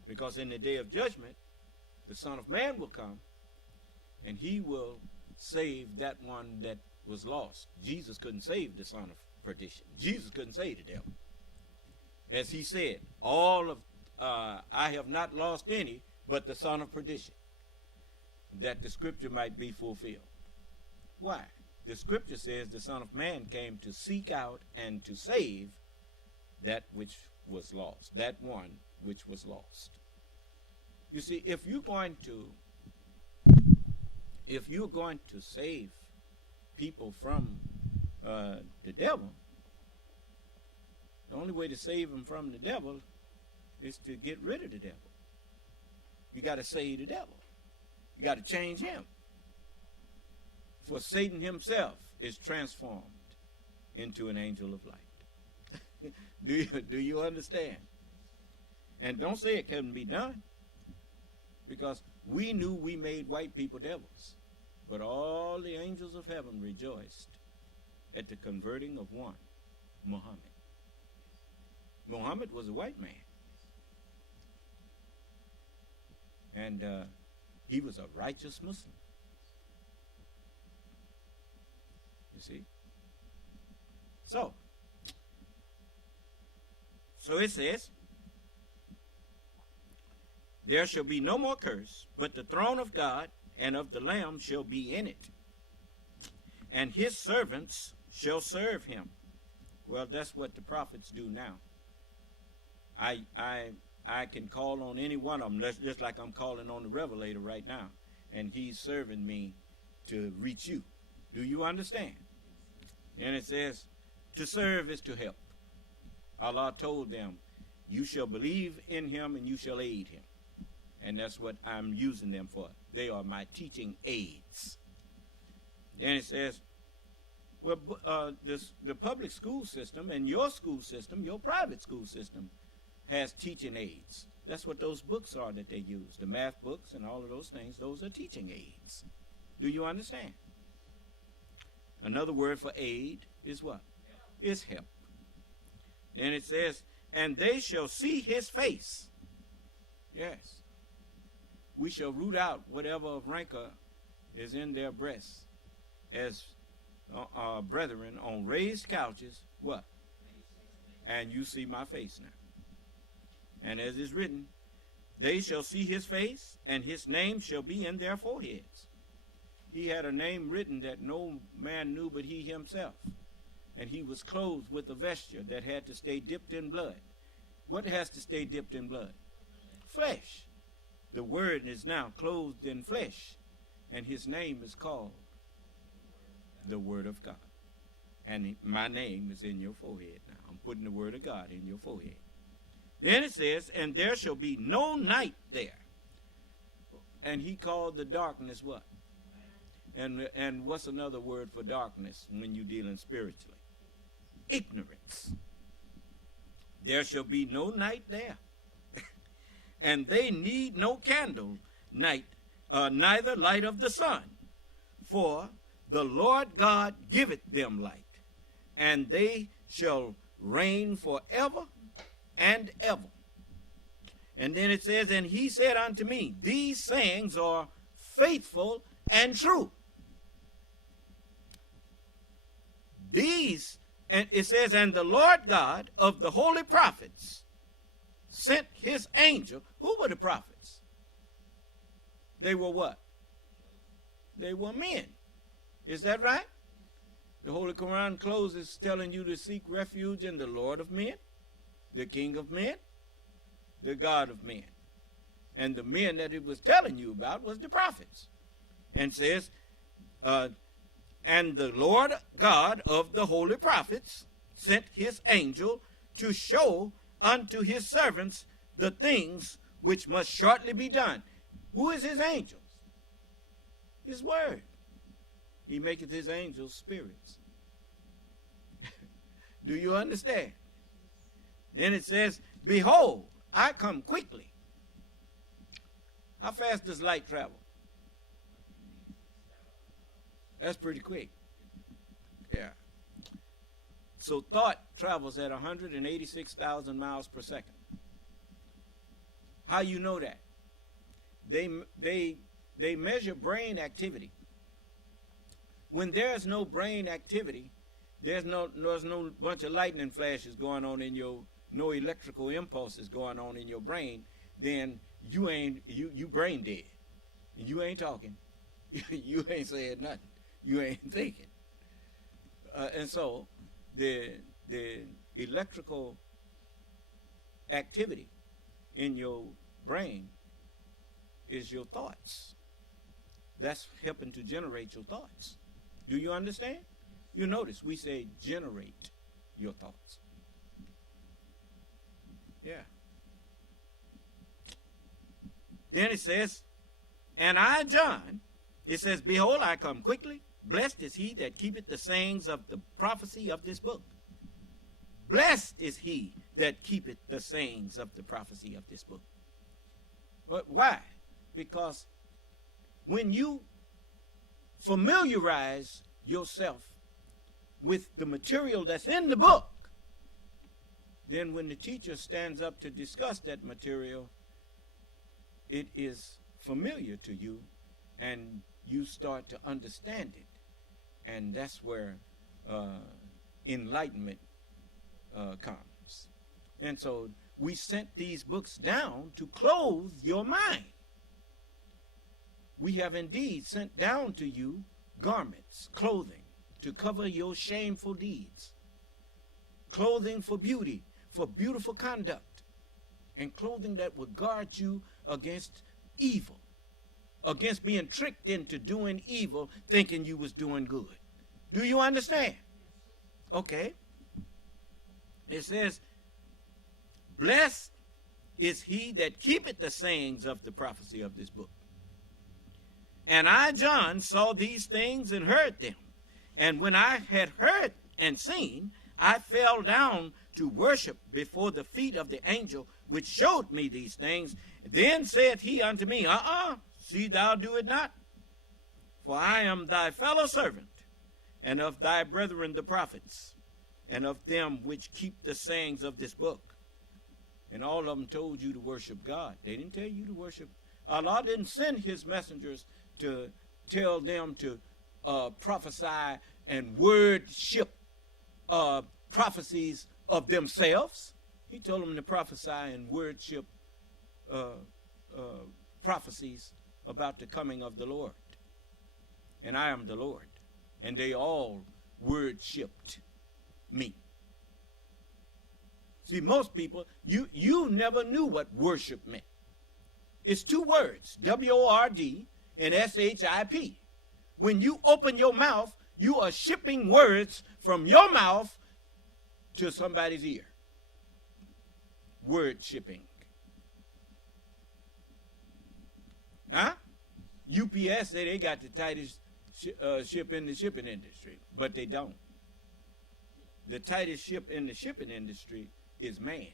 Because in the day of judgment, the Son of Man will come, and he will save that one that was lost. Jesus couldn't save the son of perdition. Jesus couldn't save the devil. As he said, I have not lost any but the son of perdition, that the scripture might be fulfilled. Why? The scripture says the Son of Man came to seek out and to save that which was lost, that one which was lost. You see, if you're going to save people from the devil, the only way to save them from the devil is to get rid of the devil. You got to save the devil. You got to change him. For Satan himself is transformed into an angel of light. Do you understand? And don't say it couldn't be done, because we knew we made white people devils, but all the angels of heaven rejoiced at the converting of one, Muhammad. Muhammad was a white man, and he was a righteous Muslim. You see? So it says, there shall be no more curse, but the throne of God and of the Lamb shall be in it, and his servants shall serve him. Well, that's what the prophets do now. I can call on any one of them, just like I'm calling on the Revelator right now, and he's serving me to reach you. Do you understand? And it says, to serve is to help. Allah told them, you shall believe in him and you shall aid him. And that's what I'm using them for. They are my teaching aids. Then it says, well, the public school system and your school system, your private school system, has teaching aids. That's what those books are that they use. The math books and all of those things, those are teaching aids. Do you understand? Another word for aid is what? Is help. Then it says, and they shall see his face. Yes. We shall root out whatever of rancor is in their breasts, as brethren on raised couches, what? And you see my face now. And as is written, they shall see his face, and his name shall be in their foreheads. He had a name written that no man knew but he himself. And he was clothed with a vesture that had to stay dipped in blood. What has to stay dipped in blood? Flesh. The word is now clothed in flesh, and his name is called the Word of God. And my name is in your forehead now. I'm putting the Word of God in your forehead. Then it says, and there shall be no night there. And he called the darkness what? And what's another word for darkness when you're dealing spiritually? Ignorance. There shall be no night there. And they need no candle night, neither light of the sun. For the Lord God giveth them light, and they shall reign forever and ever. And then it says, and he said unto me, these sayings are faithful and true. These, and it says, and the Lord God of the holy prophets sent his angel. Who were the prophets? They were what? They were men. Is that right? The Holy Quran closes telling you to seek refuge in the Lord of men, the King of men, the God of men. And the men that it was telling you about was the prophets. And says, and the Lord God of the holy prophets sent his angel to show unto his servants the things which must shortly be done. Who is his angels? His word. He maketh his angels spirits. Do you understand? Then it says, behold, I come quickly. How fast does light travel? That's pretty quick. Yeah. So thought travels at 186,000 miles per second. How you know that? They measure brain activity. When there's no brain activity, there's no bunch of lightning flashes going on in your, no electrical impulses going on in your brain, then you brain dead. You ain't talking. You ain't saying nothing. You ain't thinking. And so the electrical activity in your brain is your thoughts. That's helping to generate your thoughts. Do you understand? You notice we say generate your thoughts. Yeah. Then it says, and I, John, it says, behold, I come quickly. Blessed is he that keepeth the sayings of the prophecy of this book. Blessed is he that keepeth the sayings of the prophecy of this book. But why? Because when you familiarize yourself with the material that's in the book, then when the teacher stands up to discuss that material, it is familiar to you and you start to understand it. And that's where enlightenment comes. And so we sent these books down to clothe your mind. We have indeed sent down to you garments, clothing, to cover your shameful deeds, clothing for beauty, for beautiful conduct, and clothing that will guard you against evil, against being tricked into doing evil, thinking you was doing good. Do you understand? Okay. It says, blessed is he that keepeth the sayings of the prophecy of this book. And I, John, saw these things and heard them. And when I had heard and seen, I fell down to worship before the feet of the angel which showed me these things. Then said he unto me, see thou do it not. For I am thy fellow servant, and of thy brethren the prophets, and of them which keep the sayings of this book. And all of them told you to worship God. They didn't tell you to worship. Allah didn't send his messengers to tell them to prophesy and worship prophecies of themselves. He told them to prophesy and worship prophecies about the coming of the Lord. And I am the Lord. And they all worshipped me. See, most people, you never knew what worship meant. It's two words, W-O-R-D and S-H-I-P. When you open your mouth, you are shipping words from your mouth to somebody's ear. Word shipping. Huh? UPS say they got the tightest ship in the shipping industry, but they don't. The tightest ship in the shipping industry is man.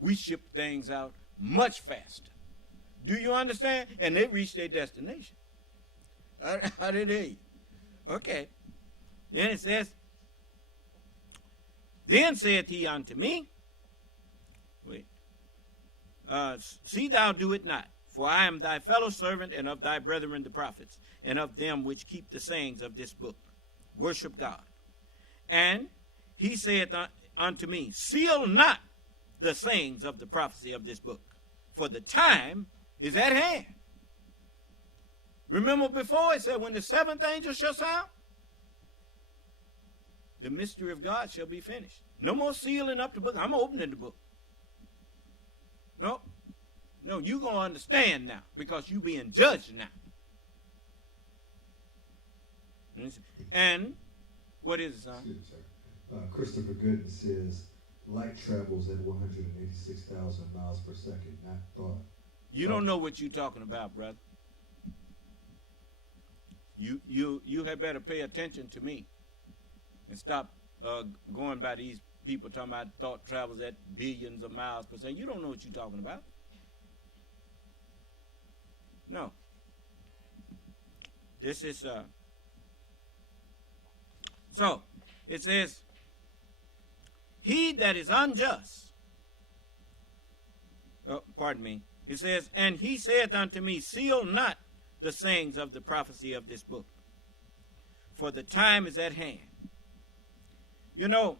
We ship things out much faster. Do you understand? And they reach their destination. How did they? Okay. Then it says, then saith he unto me, wait, see thou do it not, for I am thy fellow servant and of thy brethren the prophets, and of them which keep the sayings of this book. Worship God. And he saith unto me, seal not the sayings of the prophecy of this book, for the time is at hand. Remember before it said, when the seventh angel shall sound, the mystery of God shall be finished. No more sealing up the book. I'm opening the book. No, you're going to understand now, because you're being judged now. And what is it, son? Excuse me, sir. Christopher Gooden says, light travels at 186,000 miles per second, not thought. You don't know what you're talking about, brother. You had better pay attention to me and stop going by these people talking about thought travels at billions of miles per second. You don't know what you're talking about. No. This is so it says, he that is unjust, pardon me, it says, and he saith unto me, seal not the sayings of the prophecy of this book, for the time is at hand. You know,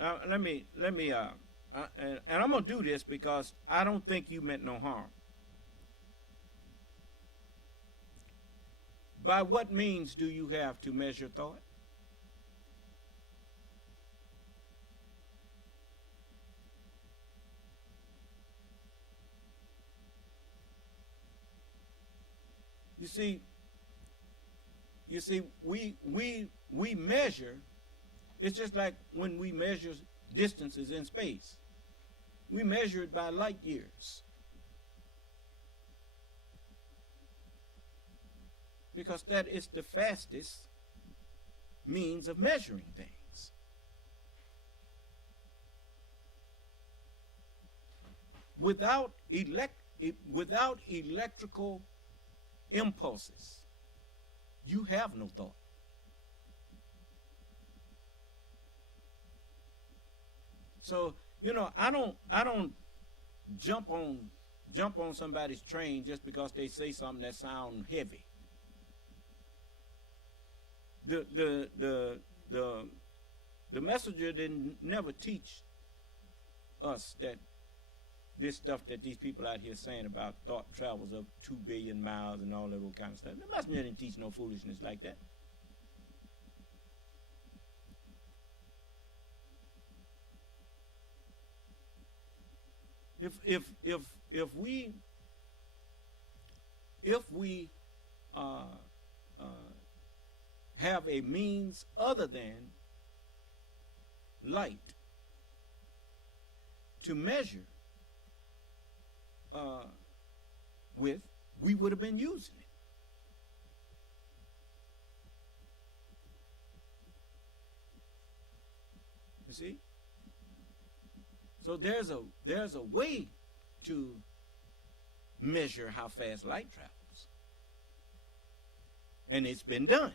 let me, and I'm going to do this because I don't think you meant no harm. By what means do you have to measure thought? You see, we measure. It's just like when we measure distances in space. We measure it by light years. Because that is the fastest means of measuring things. Without electrical impulses, you have no thought. So, you know, I don't jump on somebody's train just because they say something that sounds heavy. The messenger didn't never teach us that this stuff that these people out here saying about thought travels of 2 billion miles and all that old kind of stuff. The messenger didn't teach no foolishness like that. If we have a means other than light to measure with, we would have been using it. You see? So there's a way to measure how fast light travels. And it's been done.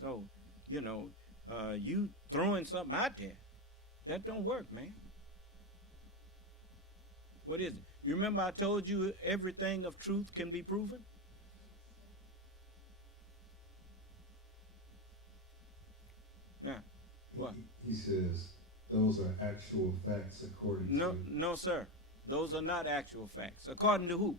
So, you know, you throwing something out there, that don't work, man. What is it? You remember I told you everything of truth can be proven? Now, what? He says those are actual facts according to... No, sir. Those are not actual facts. According to who?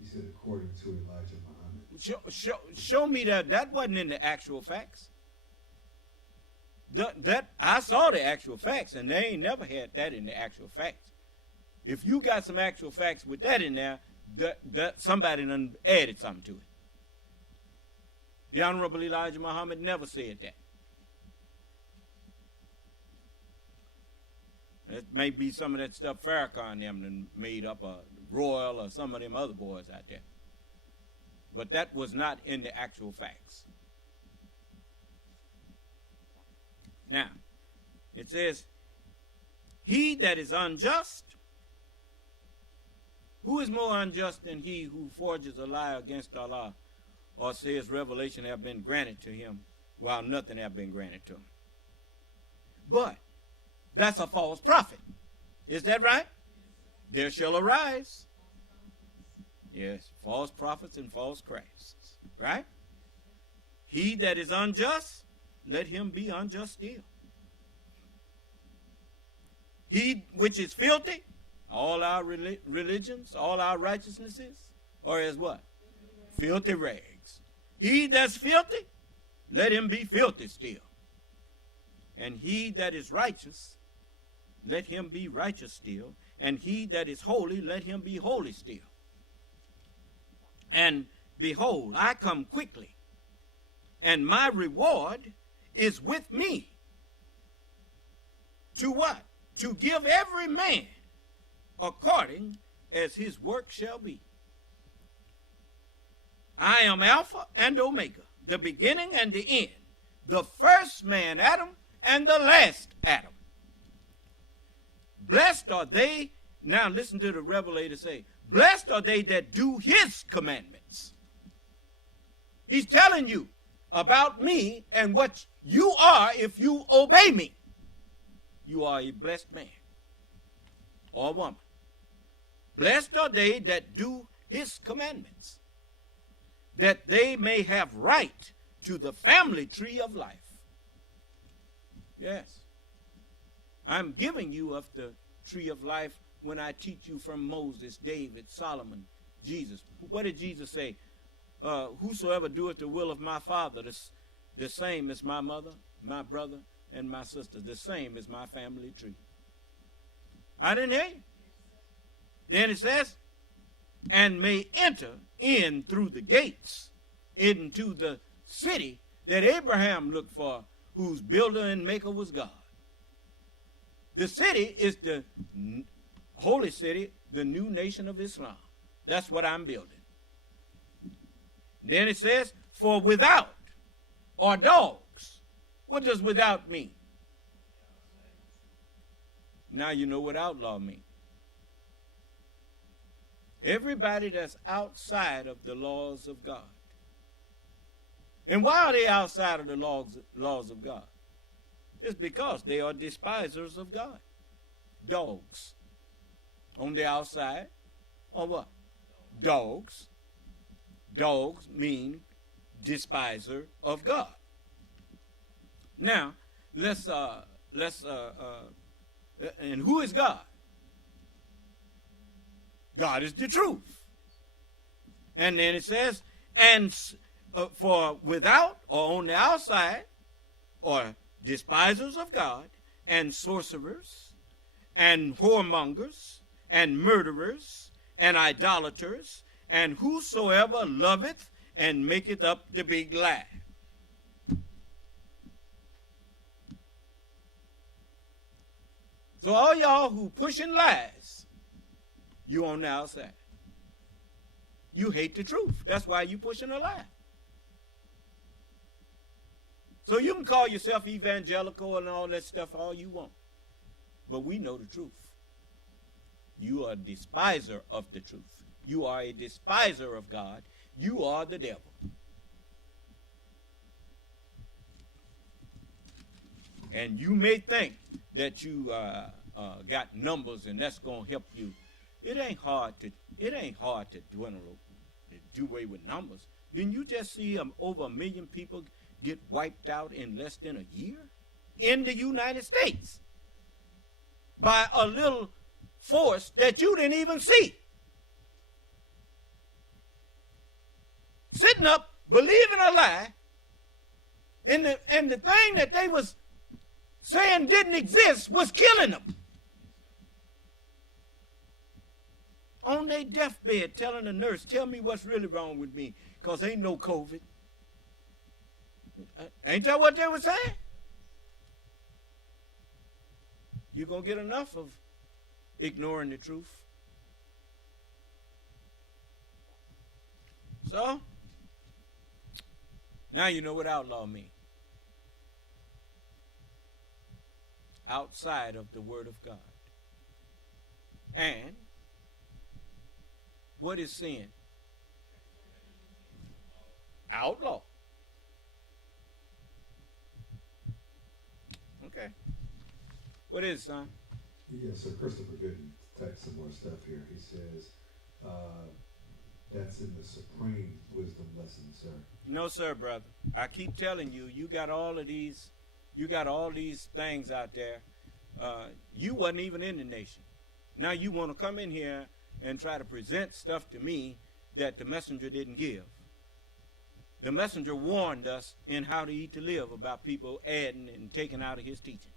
He said according to Elijah Muhammad. Show me that. That wasn't in the actual facts. That I saw the actual facts, and they ain't never had that in the actual facts. If you got some actual facts with that in there, that somebody done added something to it. The Honorable Elijah Muhammad never said that. It may be some of that stuff Farrakhan and them done made up, Royal or some of them other boys out there. But that was not in the actual facts. Now, it says, he that is unjust, who is more unjust than he who forges a lie against Allah, or says revelation have been granted to him, while nothing have been granted to him? But that's a false prophet. Is that right? There shall arise. Yes, false prophets and false Christs. Right? He that is unjust, let him be unjust still. He which is filthy, all our religions, all our righteousnesses, are as what? Filthy rags. He that's filthy, let him be filthy still. And he that is righteous, let him be righteous still. And he that is holy, let him be holy still. And behold, I come quickly, and my reward is with me. To what? To give every man according as his work shall be. I am Alpha and Omega, the beginning and the end, the first man Adam and the last Adam. Blessed are they, now listen to the Revelator say, blessed are they that do his commandments. He's telling you about me and what you are if you obey me. You are a blessed man or woman. Blessed are they that do his commandments, that they may have right to the family tree of life. Yes. I'm giving you of the tree of life when I teach you from Moses, David, Solomon, Jesus. What did Jesus say? Whosoever doeth the will of my Father, the same as my mother, my brother, and my sister. The same as my family tree. I didn't hear you. Then it says, and may enter in through the gates into the city that Abraham looked for, whose builder and maker was God. The city is the holy city, the new nation of Islam. That's what I'm building. Then it says, for without are dogs. What does without mean? Now you know what outlaw means. Everybody that's outside of the laws of God. And why are they outside of the laws of God? It's because they are despisers of God. Dogs. On the outside are what? Dogs. Dogs mean despiser of God. Now, let's and who is God? God is the truth. And then it says, and for without or on the outside are despisers of God and sorcerers and whoremongers and murderers and idolaters and whosoever loveth and maketh up the big lie. So all y'all who pushing lies, you on the outside. You hate the truth. That's why you pushing a lie. So you can call yourself evangelical and all that stuff all you want. But we know the truth. You are a despiser of the truth. You are a despiser of God. You are the devil. And you may think that you got numbers and that's going to help you It ain't hard to do away with numbers. Didn't you just see over 1 million people get wiped out in less than a year in the United States by a little force that you didn't even see? Sitting up, believing a lie, and the thing that they was saying didn't exist was killing them. On their deathbed, telling the nurse, tell me what's really wrong with me, because ain't no COVID. Ain't that what they were saying? You're going to get enough of ignoring the truth. So, now you know what outlaw means. Outside of the Word of God. And what is sin? Outlaw. Okay. What is, son? Yeah, so Christopher Gooden typed some more stuff here. He says, that's in the supreme wisdom lesson, sir. No, sir, brother. I keep telling you, you got all these things out there. You wasn't even in the nation. Now you want to come in here and try to present stuff to me that the messenger didn't give. The messenger warned us in How to Eat to Live about people adding and taking out of his teachings.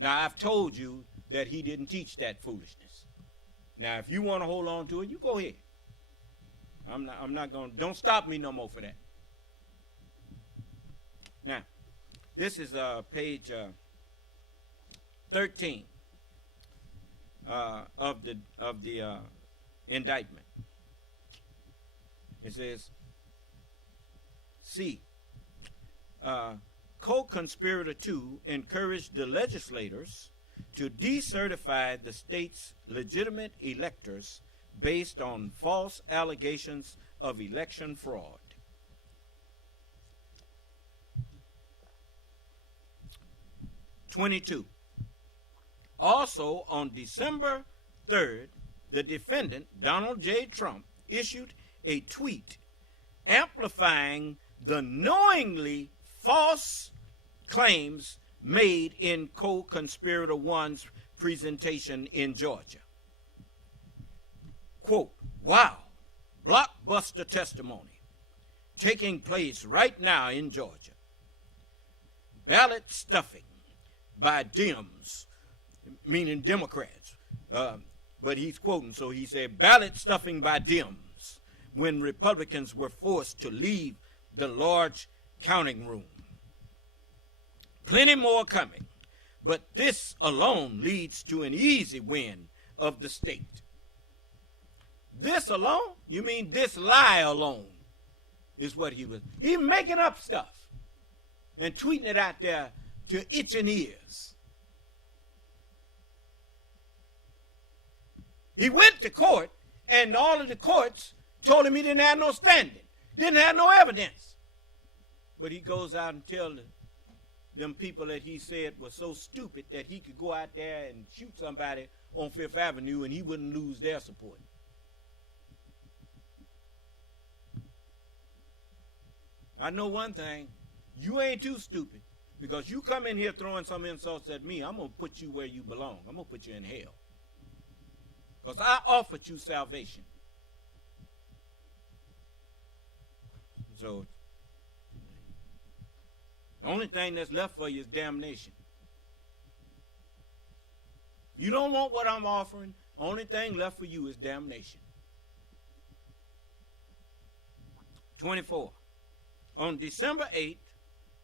Now, I've told you that he didn't teach that foolishness. Now, if you want to hold on to it, you go ahead. I'm not going to, don't stop me no more for that. Now, this is page 13 of the indictment. It says, C. Co-conspirator 2 encouraged the legislators to decertify the state's legitimate electors based on false allegations of election fraud. (22) Also, on December 3rd, the defendant, Donald J. Trump, issued a tweet amplifying the knowingly false claims made in co-conspirator 1's presentation in Georgia. Quote, wow, blockbuster testimony taking place right now in Georgia. Ballot stuffing by Dems, meaning Democrats. But he's quoting, so he said, ballot stuffing by Dems when Republicans were forced to leave the large counting room. Plenty more coming, but this alone leads to an easy win of the state. This alone? You mean this lie alone is what he was. He making up stuff and tweeting it out there to itching ears. He went to court, and all of the courts told him he didn't have no standing, didn't have no evidence. But he goes out and tells them people that he said were so stupid that he could go out there and shoot somebody on Fifth Avenue and he wouldn't lose their support. I know one thing, you ain't too stupid, because you come in here throwing some insults at me, I'm going to put you where you belong. I'm going to put you in hell. Because I offered you salvation. So, the only thing that's left for you is damnation. You don't want what I'm offering, the only thing left for you is damnation. 24. On December 8th,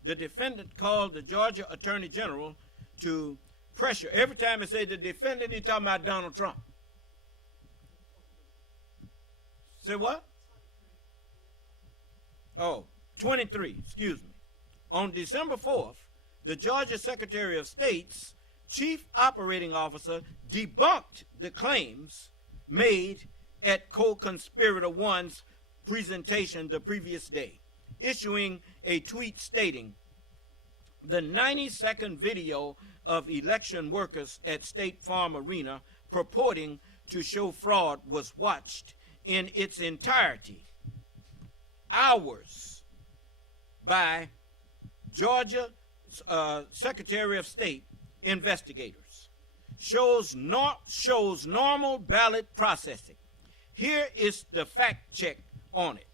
the defendant called the Georgia Attorney General to pressure. Every time it says the defendant, he's talking about Donald Trump. Say what? Oh, 23, excuse me. On December 4th, the Georgia Secretary of State's chief operating officer debunked the claims made at co-conspirator 1's presentation the previous day, issuing a tweet stating, the 90-second video of election workers at State Farm Arena purporting to show fraud was watched in its entirety, hours, by Georgia Secretary of State investigators. Shows normal ballot processing. Here is the fact check on it.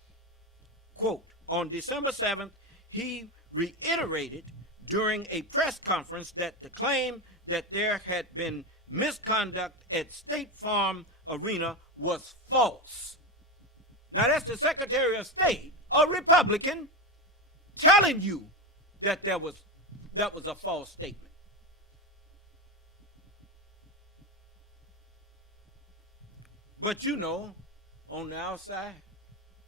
Quote, on December 7th, he reiterated during a press conference that the claim that there had been misconduct at State Farm Arena was false. Now that's the Secretary of State, a Republican, telling you that that was a false statement. But you know, on the outside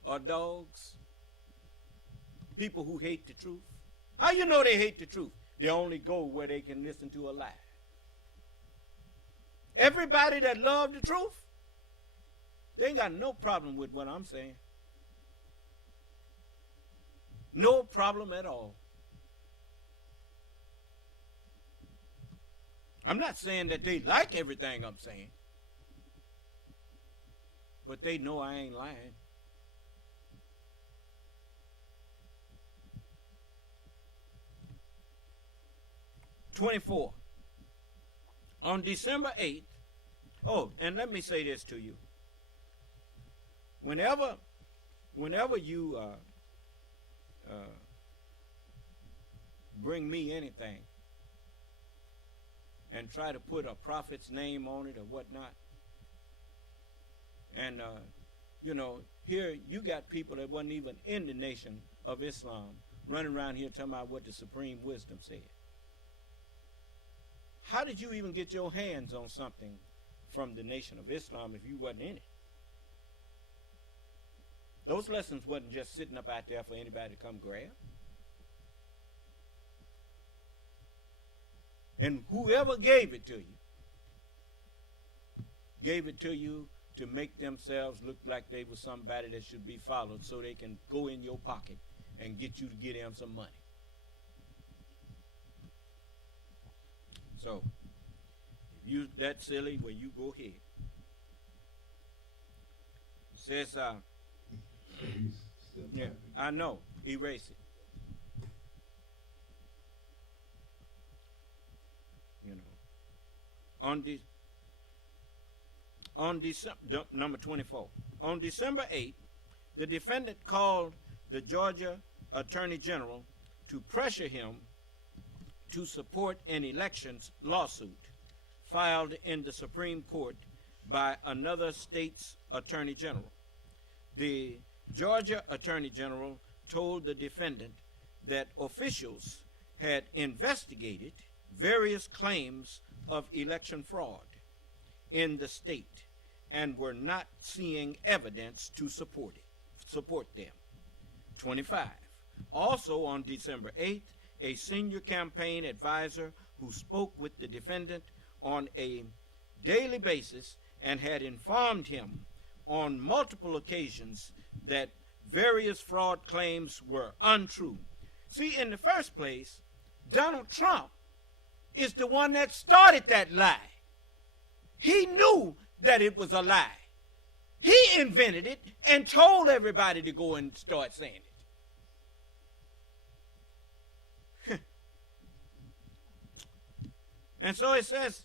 are dogs, people who hate the truth. How you know they hate the truth? They only go where they can listen to a lie. Everybody that love the truth, they ain't got no problem with what I'm saying. No problem at all. I'm not saying that they like everything I'm saying, but they know I ain't lying. '24. On December 8th, oh, and let me say this to you. Whenever you bring me anything and try to put a prophet's name on it or whatnot, and you know, here you got people that wasn't even in the Nation of Islam running around here talking about what the Supreme Wisdom said. How did you even get your hands on something from the Nation of Islam if you wasn't in it? Those lessons wasn't just sitting up out there for anybody to come grab. And whoever gave it to you to make themselves look like they were somebody that should be followed so they can go in your pocket and get you to get them some money. So, if you that silly, well, you go ahead. It says, yeah, I know. Erase it. You know. On December, number 24. On December 8th, the defendant called the Georgia Attorney General to pressure him to support an elections lawsuit filed in the Supreme Court by another state's Attorney General. The Georgia Attorney General told the defendant that officials had investigated various claims of election fraud in the state and were not seeing evidence to support them. 25. Also on December 8th, a senior campaign advisor who spoke with the defendant on a daily basis and had informed him on multiple occasions that various fraud claims were untrue. See, in the first place, Donald Trump is the one that started that lie. He knew that it was a lie. He invented it and told everybody to go and start saying it. And so it says,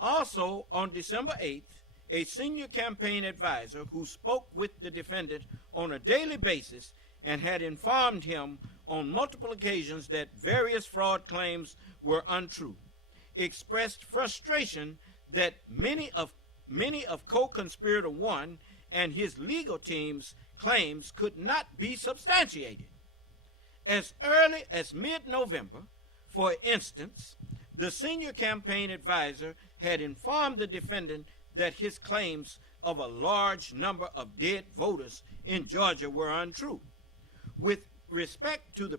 also on December 8th, a senior campaign advisor who spoke with the defendant on a daily basis and had informed him on multiple occasions that various fraud claims were untrue, expressed frustration that many of co-conspirator 1 and his legal team's claims could not be substantiated. As early as mid-November, for instance, the senior campaign advisor had informed the defendant that his claims of a large number of dead voters in Georgia were untrue. With respect to the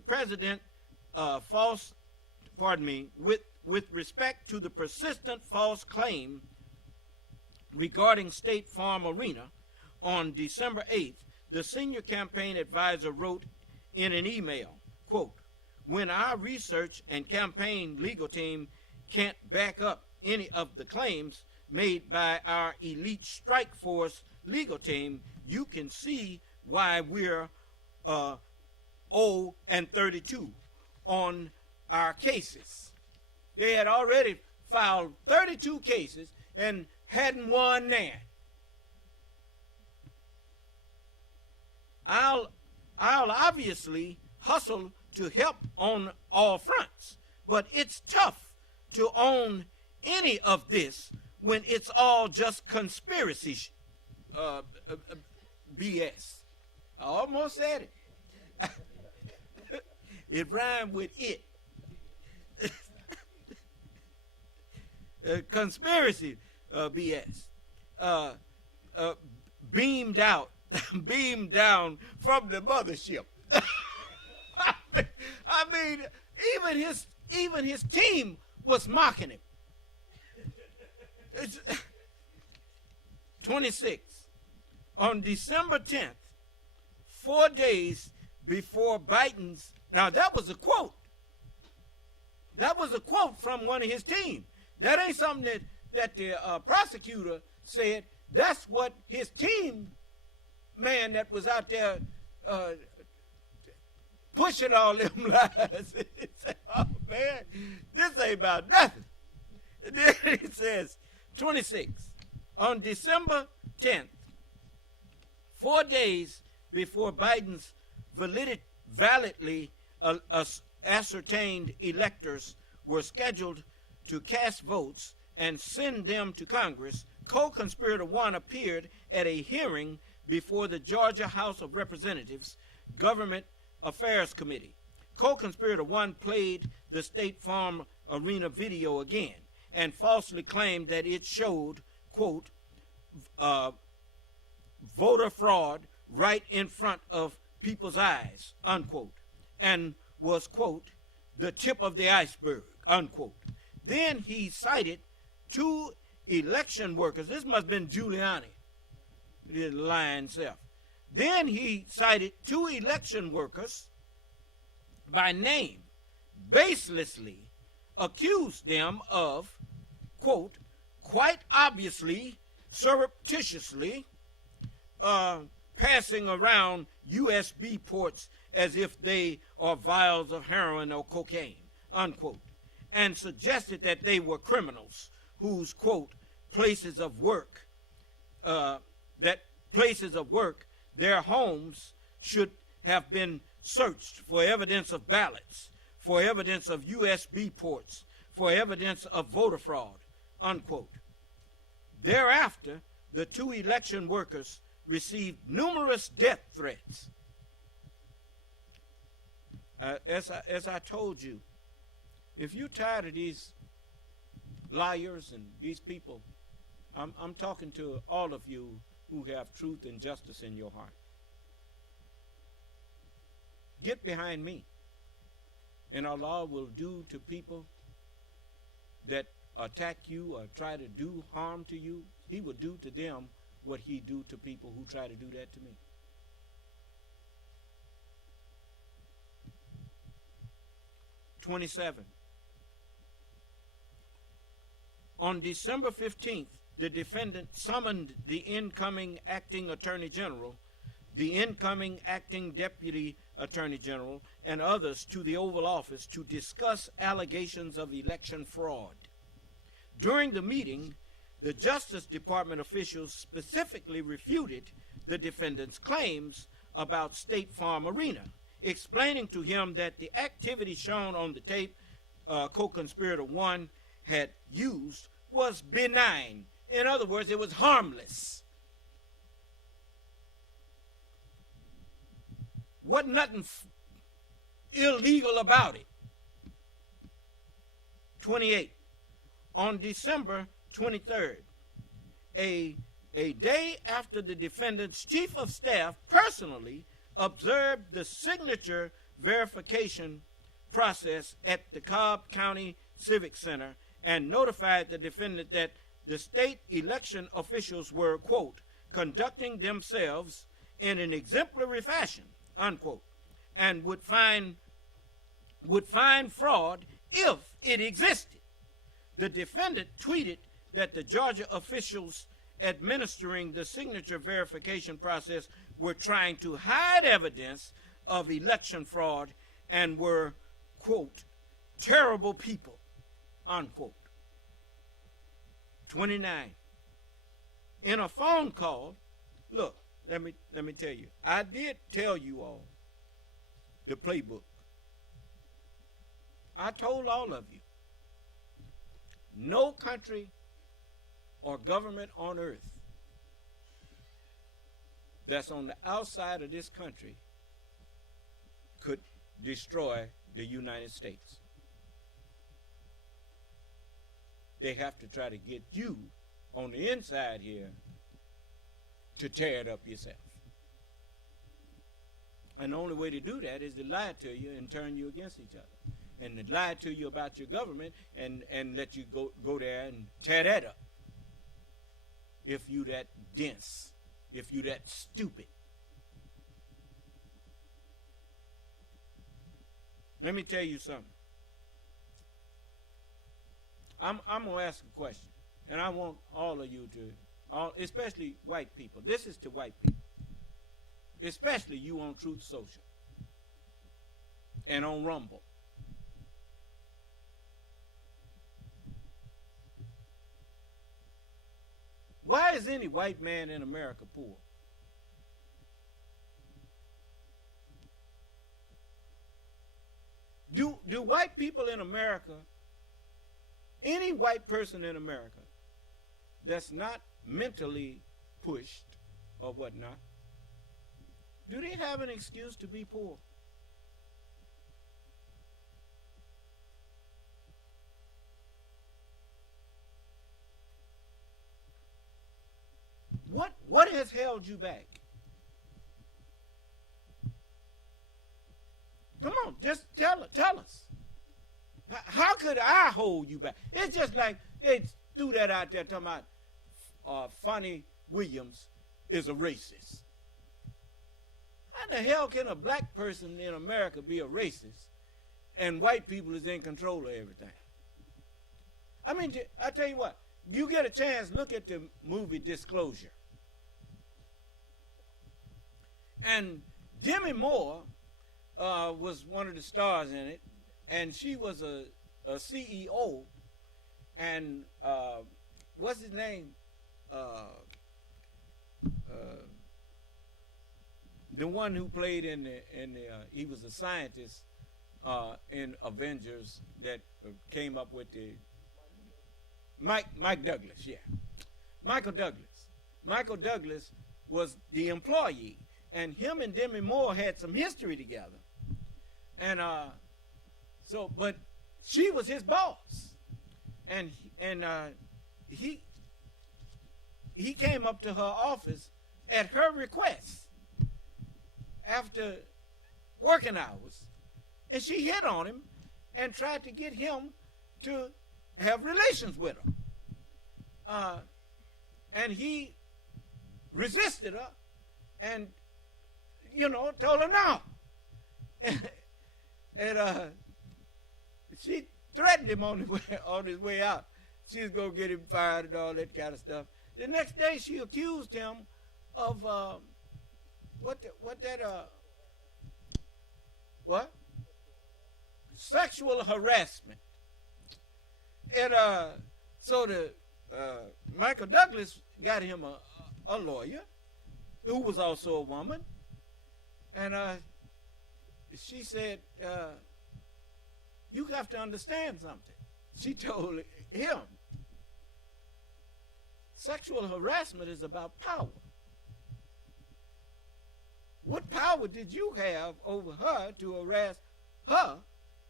with respect to the persistent false claim regarding State Farm Arena, on December 8th, the senior campaign advisor wrote in an email, quote, "When our research and campaign legal team can't back up any of the claims, made by our elite strike force legal team, you can see why we're 0-32 on our cases. They had already filed 32 cases and hadn't won there. I'll obviously hustle to help on all fronts, but it's tough to own any of this when it's all just conspiracy BS. I almost said it. It rhymed with it. Conspiracy BS. Beamed down from the mothership. I mean, even his team was mocking him. 26. On December 10th, 4 days before Biden's, now that was a quote. That was a quote from one of his team. That ain't something that the prosecutor said. That's what his team man that was out there pushing all them lies. He said, oh man, this ain't about nothing. And then he says, 26, on December 10th, 4 days before Biden's validly ascertained electors were scheduled to cast votes and send them to Congress, co-conspirator one appeared at a hearing before the Georgia House of Representatives Government Affairs Committee. Co-conspirator one played the State Farm Arena video again and falsely claimed that it showed, quote, voter fraud right in front of people's eyes, unquote, and was, quote, the tip of the iceberg, unquote. Then he cited 2 election workers. This must have been Giuliani, the lying self. Then he cited 2 election workers by name, baselessly accused them of, quote, quite obviously, surreptitiously passing around USB ports as if they are vials of heroin or cocaine, unquote, and suggested that they were criminals whose, quote, places of work, their homes should have been searched for evidence of ballots, for evidence of USB ports, for evidence of voter fraud, unquote. Thereafter, the 2 election workers received numerous death threats. As I told you, if you're tired of these liars and these people, I'm talking to all of you who have truth and justice in your heart. Get behind me, and Allah will do to people that attack you or try to do harm to you, He will do to them what He do to people who try to do that to me. (27) On December 15th, the defendant summoned the incoming acting Attorney General, the incoming acting Deputy Attorney General, and others to the Oval Office to discuss allegations of election fraud. During the meeting, the Justice Department officials specifically refuted the defendant's claims about State Farm Arena, explaining to him that the activity shown on the tape co-conspirator one had used was benign. In other words, it was harmless. Wasn't nothing illegal about it. 28. On December 23rd, a day after the defendant's chief of staff personally observed the signature verification process at the Cobb County Civic Center and notified the defendant that the state election officials were, quote, conducting themselves in an exemplary fashion, unquote, and would find fraud if it existed. The defendant tweeted that the Georgia officials administering the signature verification process were trying to hide evidence of election fraud and were, quote, terrible people, unquote. 29. In a phone call, look, let me tell you, I did tell you all the playbook. I told all of you, no country or government on earth that's on the outside of this country could destroy the United States. They have to try to get you on the inside here to tear it up yourself. And the only way to do that is to lie to you and turn you against each other. And to lie to you about your government and let you go there and tear that up. If you that dense, if you that stupid. Let me tell you something. I'm going to ask a question, and I want all of you to, especially white people. This is to white people, especially you on Truth Social and on Rumble. Why is any white man in America poor? Do white people in America, any white person in America that's not mentally pushed or whatnot, do they have an excuse to be poor? What has held you back? Come on, just tell us. How could I hold you back? It's just like they threw that out there talking about Fonnie Williams is a racist. How the hell can a black person in America be a racist and white people is in control of everything? I mean, I tell you what, you get a chance, look at the movie Disclosure. And Demi Moore was one of the stars in it, and she was a CEO, and what's his name? The one who played in the he was a scientist in Avengers that came up with the Mike Douglas, yeah. Michael Douglas. Michael Douglas was the employee, and him and Demi Moore had some history together. And but she was his boss, and he came up to her office at her request after working hours, and she hit on him and tried to get him to have relations with her. And he resisted her and, told her no. And she threatened him on his way out. She was going to get him fired and all that kind of stuff. The next day she accused him of sexual harassment. And so Michael Douglas got him a lawyer who was also a woman, and she said, you have to understand something. She told him, sexual harassment is about power. What power did you have over her to harass her,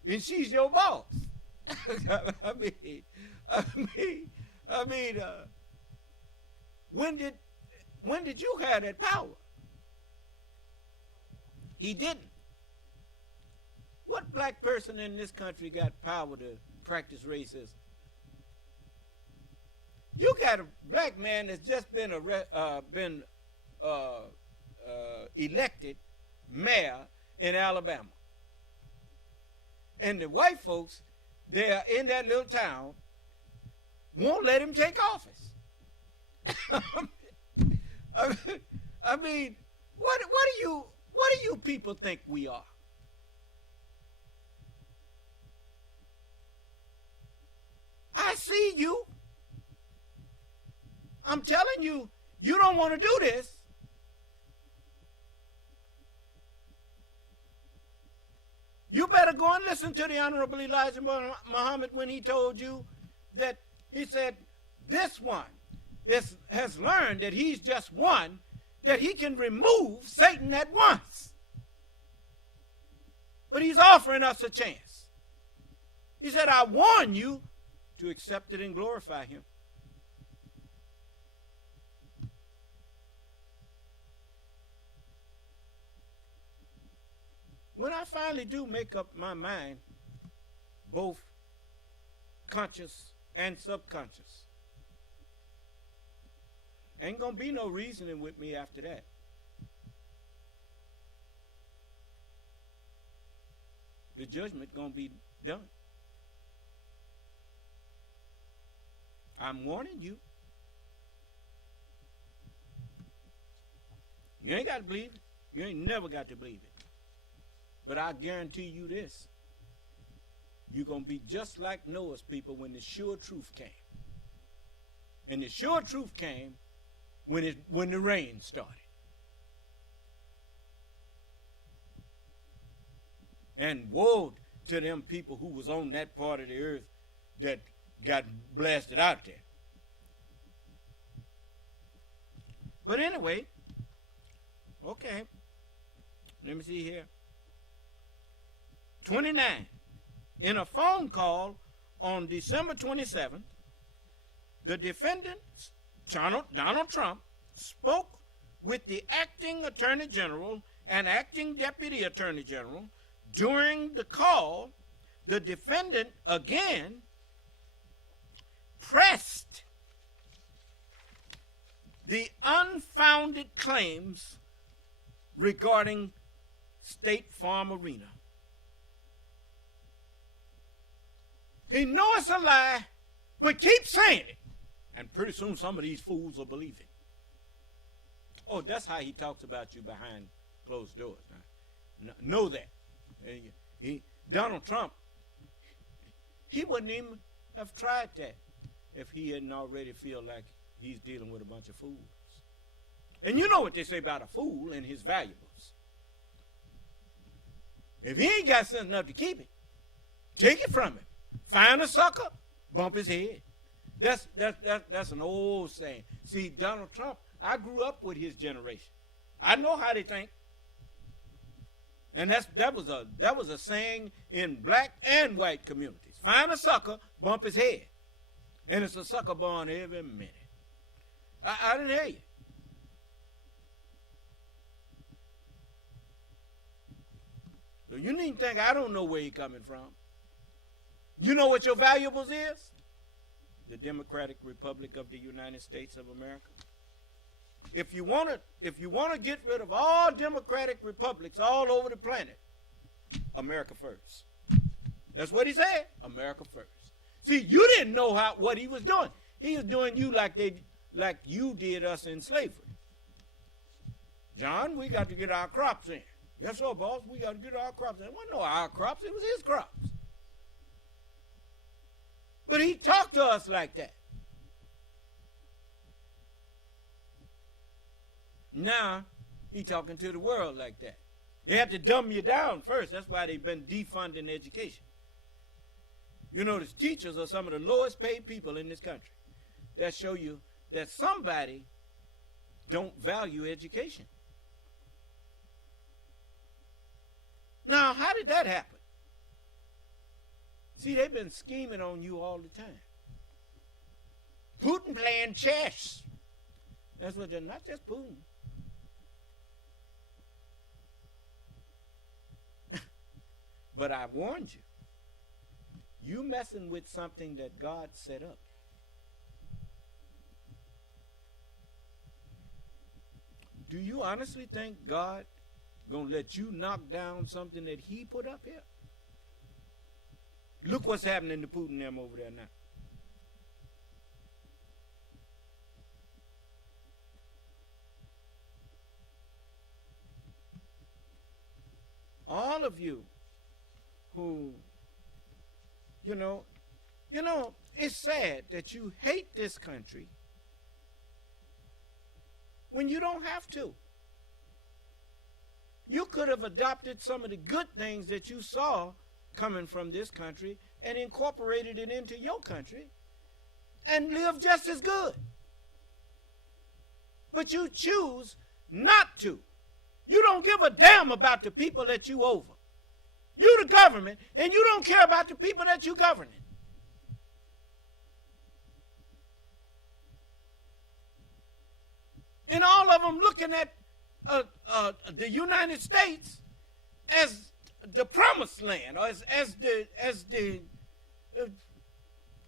and she's your boss? I mean, when did you have that power? He didn't. What black person in this country got power to practice racism? You got a black man that's just been elected mayor in Alabama, and the white folks, they are in that little town, won't let him take office. I mean, what do you people think we are? I see you. I'm telling you, you don't want to do this. You better go and listen to the Honorable Elijah Muhammad when he told you that he said this one has learned that he's just one, that he can remove Satan at once. But he's offering us a chance. He said, I warn you to accept it and glorify him. When I finally do make up my mind, both conscious and subconscious, ain't gonna be no reasoning with me after that. The judgment gonna be done. I'm warning you. You ain't got to believe it. You ain't never got to believe it. But I guarantee you this. You're going to be just like Noah's people when the sure truth came. And the sure truth came when the rain started. And woe to them people who was on that part of the earth that got blasted out there. But anyway, okay. Let me see here. 29. In a phone call on December 27th, the defendant, Donald Trump, spoke with the acting Attorney General and acting Deputy Attorney General. During the call, the defendant again pressed the unfounded claims regarding State Farm Arena. He knows it's a lie, but keep saying it. And pretty soon some of these fools will believe it. Oh, that's how he talks about you behind closed doors. Now, know that. Donald Trump, he wouldn't even have tried that if he hadn't already feel like he's dealing with a bunch of fools. And you know what they say about a fool and his valuables. If he ain't got sense enough to keep it, take it from him. Find a sucker, bump his head. That's an old saying. See, Donald Trump, I grew up with his generation. I know how they think. And that was a saying in black and white communities. Find a sucker, bump his head. And it's a sucker born every minute. I didn't hear you. So you needn't think I don't know where you're coming from. You know what your valuables is? The Democratic Republic of the United States of America. If you want to get rid of all democratic republics all over the planet, America first. That's what he said. America first. See, you didn't know what he was doing. He was doing you like you did us in slavery. John, we got to get our crops in. Yes, sir, boss. We got to get our crops in. It wasn't no our crops. It was his crops. But he talked to us like that. Now, he talking to the world like that. They have to dumb you down first. That's why they've been defunding education. You notice teachers are some of the lowest paid people in this country. That show you that somebody don't value education. Now, how did that happen? See, they've been scheming on you all the time. Putin playing chess. That's what they're not just Putin. But I warned you. You messing with something that God set up. Do you honestly think God gonna let you knock down something that he put up here? Look what's happening to Putin and them over there now. all of you who, it's sad that you hate this country when you don't have to. You could have adopted some of the good things that you saw coming from this country and incorporated it into your country and lived just as good. But you choose not to. You don't give a damn about the people that you over. You the government, and you don't care about the people that you governing. And all of them looking at the United States as the promised land, or as the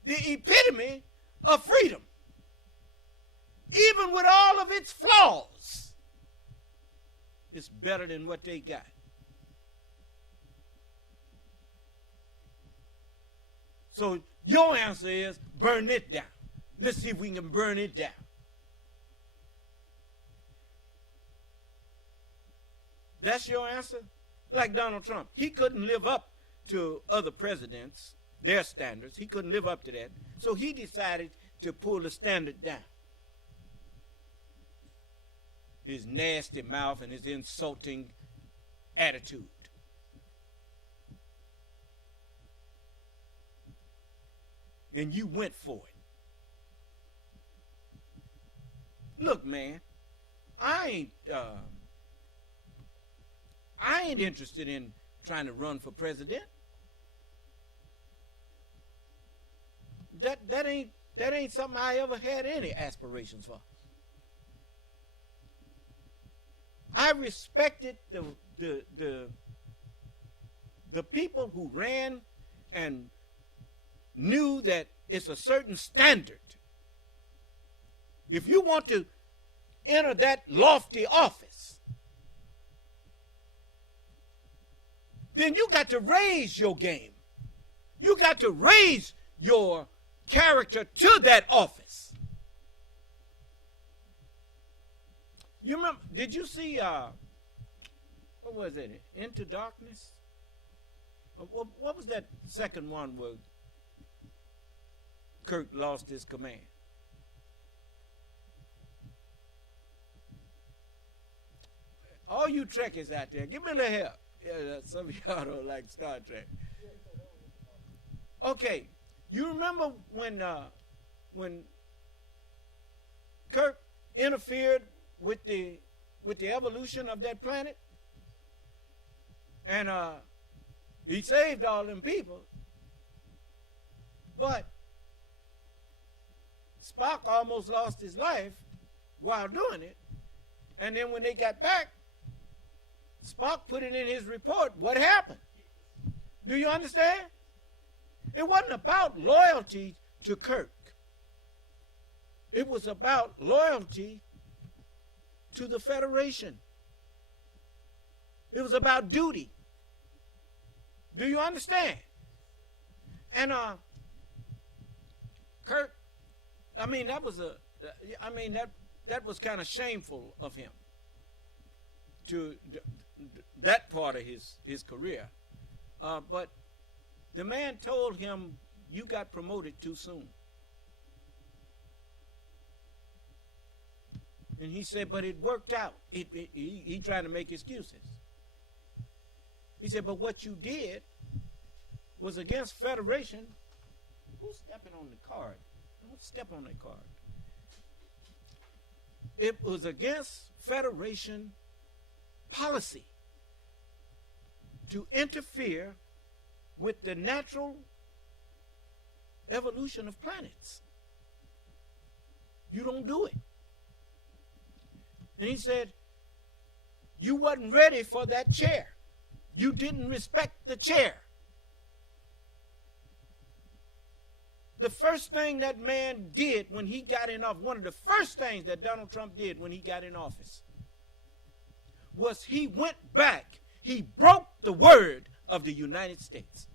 epitome of freedom, even with all of its flaws. It's better than what they got. So your answer is burn it down. Let's see if we can burn it down. That's your answer? Like Donald Trump. He couldn't live up to other presidents, their standards. He couldn't live up to that. So he decided to pull the standard down. His nasty mouth and his insulting attitude. And you went for it. Look, man, I ain't interested in trying to run for president. That ain't something I ever had any aspirations for. I respected the people who ran and knew that it's a certain standard. If you want to enter that lofty office, then you got to raise your game. You got to raise your character to that office. You remember, did you see, what was it, Into Darkness? What was that second one where Kirk lost his command? All you Trekkies out there, give me a little help. Yeah, some of y'all don't like Star Trek. Okay, you remember when Kirk interfered with the evolution of that planet, and he saved all them people, but Spock almost lost his life while doing it. And then when they got back, Spock put it in his report what happened. Do you understand? It wasn't about loyalty to Kirk. It was about loyalty to the Federation. It was about duty. Do you understand? And Kirk, I mean, that was that was kind of shameful of him, to that part of his career. But the man told him, you got promoted too soon. And he said, but it worked out. He tried to make excuses. He said, but what you did was against Federation. Who's stepping on the card? Don't step on that card. It was against Federation policy to interfere with the natural evolution of planets. You don't do it. And he said, you wasn't ready for that chair. You didn't respect the chair. The first thing that man did when he got in office, one of the first things that Donald Trump did when he got in office, was he went back, he broke the word of the United States.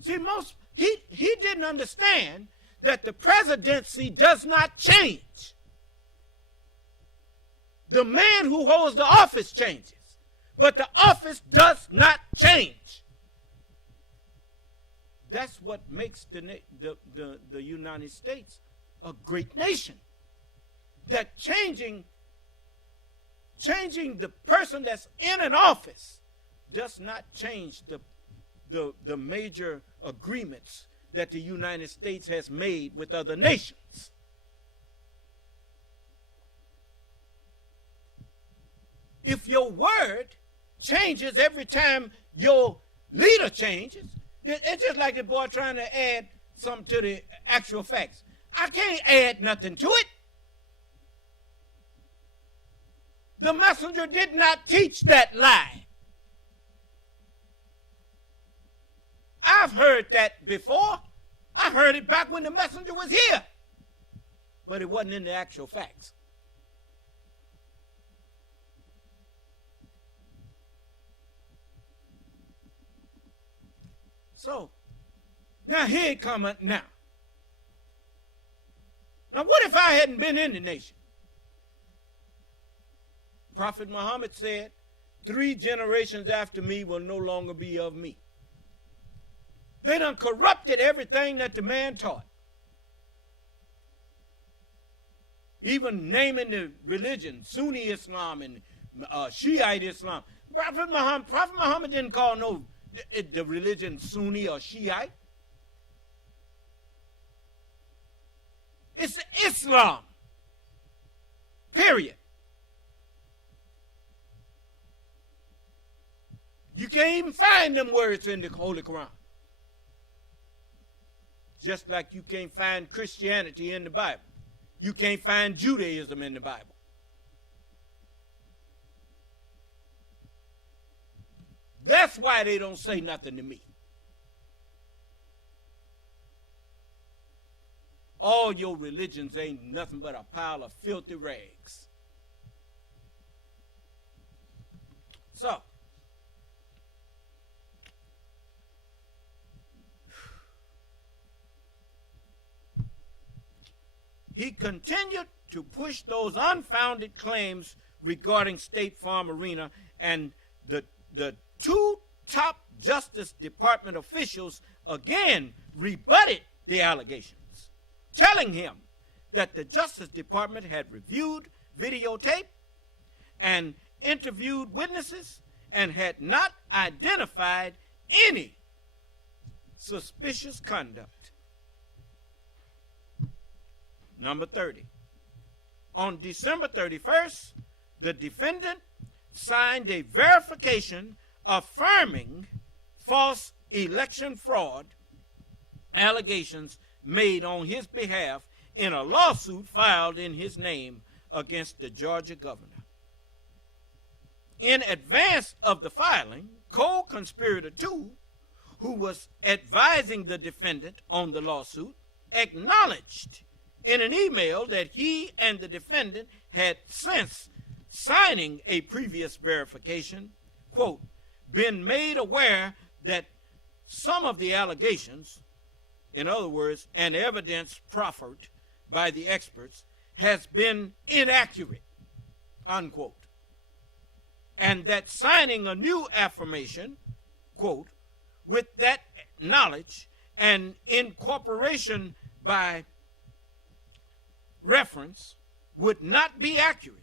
See, he didn't understand that the presidency does not change. The man who holds the office changes, but the office does not change. That's what makes the United States a great nation. That changing the person that's in an office does not change the major agreements that the United States has made with other nations. If your word changes every time your leader changes, it's just like the boy trying to add something to the actual facts. I can't add nothing to it. The messenger did not teach that lie. I've heard that before. I heard it back when the messenger was here. But it wasn't in the actual facts. So, now here it comes now. Now what if I hadn't been in the nation? Prophet Muhammad said, 3 generations after me will no longer be of me. They done corrupted everything that the man taught. Even naming the religion, Sunni Islam and Shiite Islam. Prophet Muhammad didn't call the religion Sunni or Shiite. It's Islam. Period. You can't even find them words in the Holy Quran. Just like you can't find Christianity in the Bible. You can't find Judaism in the Bible. That's why they don't say nothing to me. All your religions ain't nothing but a pile of filthy rags. So, he continued to push those unfounded claims regarding State Farm Arena, and the 2 top Justice Department officials again rebutted the allegations, telling him that the Justice Department had reviewed videotape and interviewed witnesses and had not identified any suspicious conduct. Number 30. On December 31st, the defendant signed a verification affirming false election fraud allegations made on his behalf in a lawsuit filed in his name against the Georgia governor. In advance of the filing, co-conspirator 2, who was advising the defendant on the lawsuit, acknowledged in an email that he and the defendant had, since signing a previous verification, quote, been made aware that some of the allegations, in other words, an evidence proffered by the experts, has been inaccurate, unquote. And that signing a new affirmation, quote, with that knowledge and incorporation by reference would not be accurate.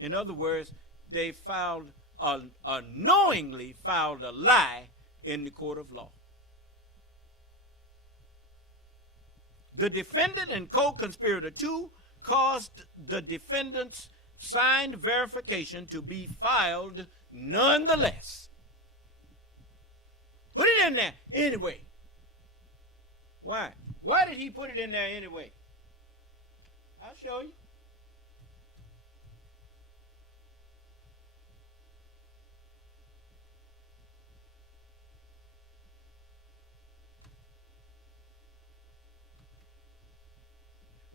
In other words, they knowingly filed a lie in the court of law. The defendant and co-conspirator 2 caused the defendant's signed verification to be filed nonetheless. Put it in there anyway. Why? Why did he put it in there anyway? I'll show you.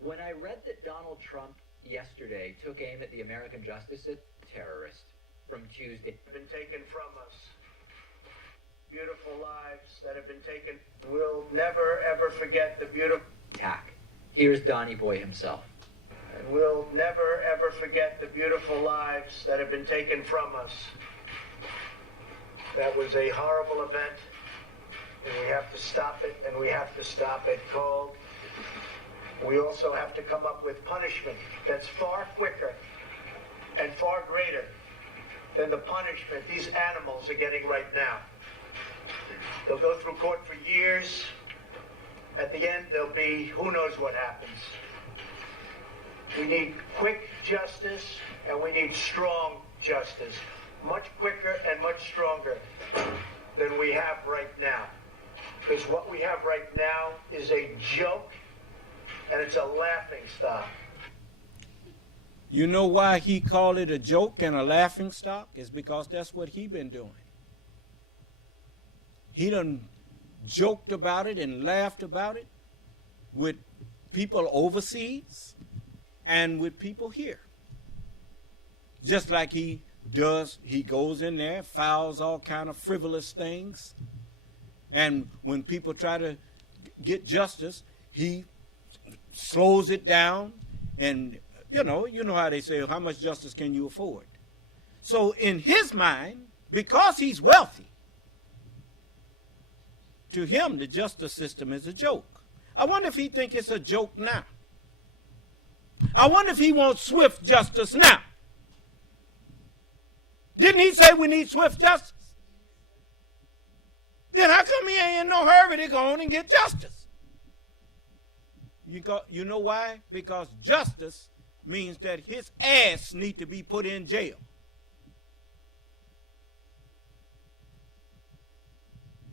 When I read that Donald Trump yesterday took aim at the American justice terrorist from Tuesday, been taken from us. Beautiful lives that have been taken. We'll never ever forget the beautiful attack. Here's Donnie Boy himself. And we'll never, ever forget the beautiful lives that have been taken from us. That was a horrible event, and we have to stop it, and we have to stop it cold. We also have to come up with punishment that's far quicker and far greater than the punishment these animals are getting right now. They'll go through court for years. At the end, there'll be who knows what happens. We need quick justice, and we need strong justice. Much quicker and much stronger than we have right now. Because what we have right now is a joke, and it's a laughing stock. You know why he called it a joke and a laughing stock? It's because that's what he been doing. He done joked about it and laughed about it with people overseas and with people here. Just like he does, he goes in there, files all kind of frivolous things, and when people try to get justice, he slows it down, and you know how they say, how much justice can you afford? So in his mind, because he's wealthy, to him the justice system is a joke. I wonder if he thinks it's a joke now. I wonder if he wants swift justice now. Didn't he say we need swift justice? Then how come he ain't in no hurry to go on and get justice? You know why? Because justice means that his ass need to be put in jail.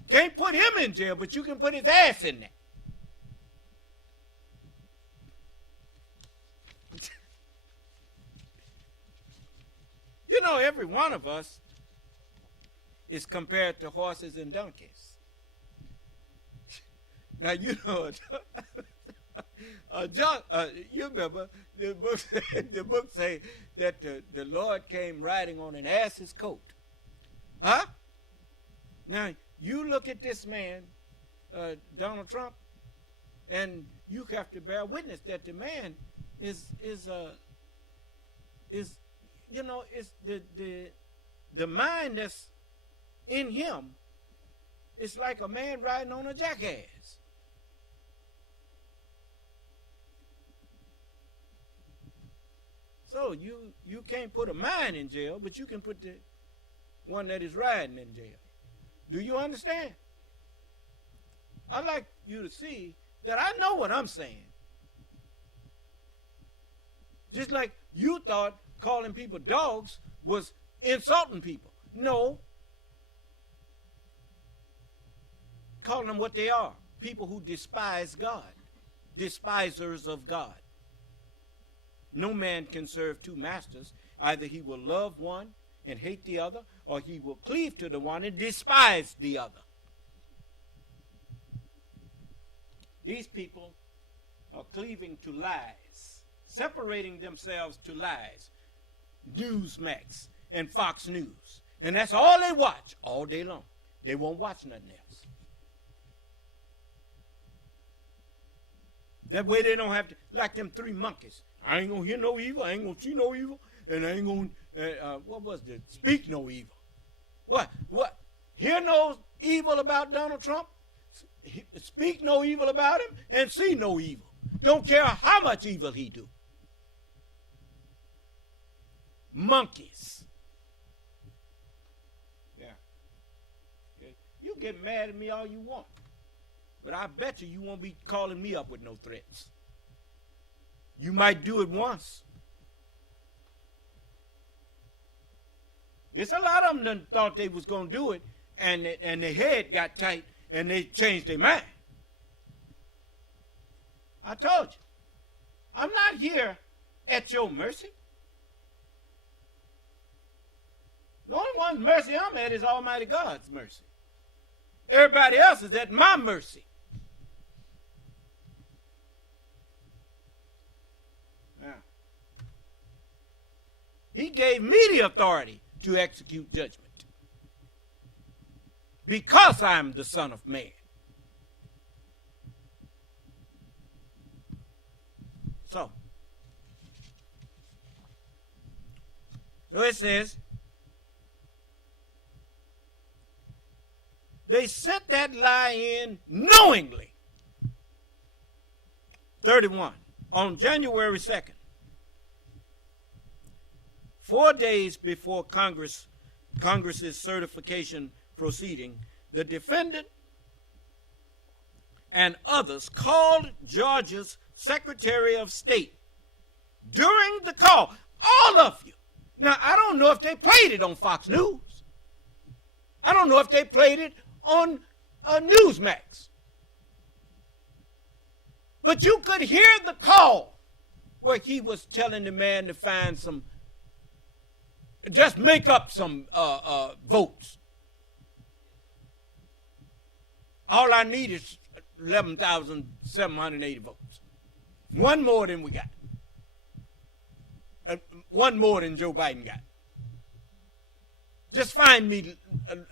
Can't put him in jail, but you can put his ass in there. You know, every one of us is compared to horses and donkeys. Now, you know, you remember the book say that the Lord came riding on an ass's coat. Huh? Now, you look at this man, Donald Trump, and you have to bear witness that the man is you know, it's the mind that's in him. It's like a man riding on a jackass. So you can't put a mind in jail, but you can put the one that is riding in jail. Do you understand? I'd like you to see that I know what I'm saying. Just like you thought calling people dogs was insulting people. No. Calling them what they are. People who despise God. Despisers of God. No man can serve two masters. Either he will love one and hate the other, or he will cleave to the one and despise the other. These people are cleaving to lies, separating themselves to lies. Newsmax and Fox News. And that's all they watch all day long. They won't watch nothing else. That way they don't have to, like them three monkeys. I ain't gonna hear no evil, I ain't gonna see no evil, and I ain't gonna, what was it? Speak no evil. What? Hear no evil about Donald Trump? Speak no evil about him, and see no evil. Don't care how much evil he do. Monkeys. Yeah. Okay. You get mad at me all you want, but I bet you won't be calling me up with no threats. You might do it once. It's a lot of them done thought they was going to do it, and their head got tight, and they changed their mind. I told you, I'm not here at your mercy. The only one's mercy I'm at is Almighty God's mercy. Everybody else is at my mercy. Now, he gave me the authority to execute judgment because I am the Son of Man. So, So it says, they sent that lie in knowingly. 31. On January 2nd, 4 days before Congress's certification proceeding, the defendant and others called Georgia's Secretary of State. During the call, all of you. Now, I don't know if they played it on Fox News. I don't know if they played it on Newsmax. But you could hear the call where he was telling the man to find some, just make up some votes. All I need is 11,780 votes. One more than we got. One more than Joe Biden got. Just find me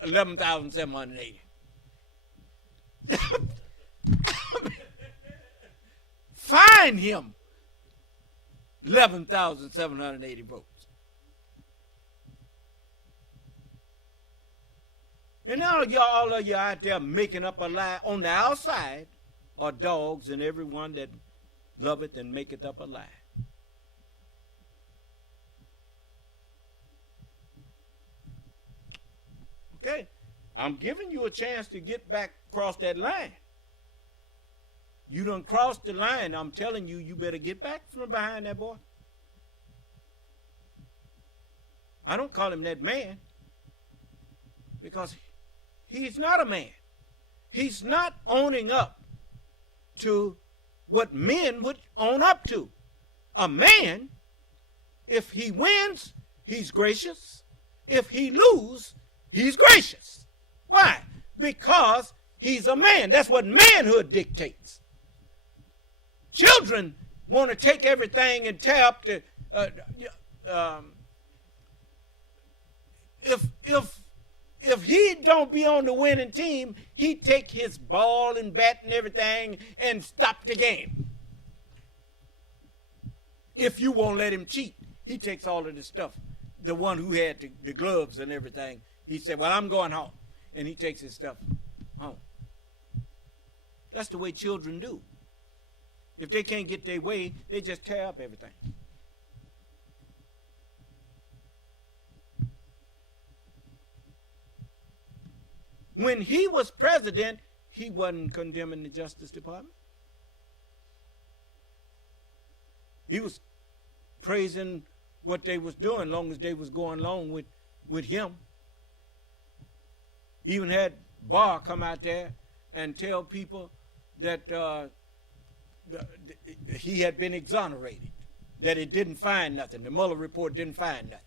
11,780. Find him 11,780 votes. And now all of you out there making up a lie on the outside are dogs and everyone that loveth and maketh up a lie. Okay, I'm giving you a chance to get back across that line. You done crossed the line. I'm telling you, you better get back from behind that boy. I don't call him that man because he's not a man. He's not owning up to what men would own up to. A man, if he wins, he's gracious. If he loses, he's gracious. Why? Because he's a man. That's what manhood dictates. Children want to take everything and tear up the. If he don't be on the winning team, he take his ball and bat and everything and stop the game. If you won't let him cheat, he takes all of the stuff. The one who had the gloves and everything, he said, well, I'm going home. And he takes his stuff home. That's the way children do. If they can't get their way, they just tear up everything. When he was president, he wasn't condemning the Justice Department. He was praising what they was doing, long as they was going along with him. He even had Barr come out there and tell people that he had been exonerated, that it didn't find nothing. The Mueller report didn't find nothing.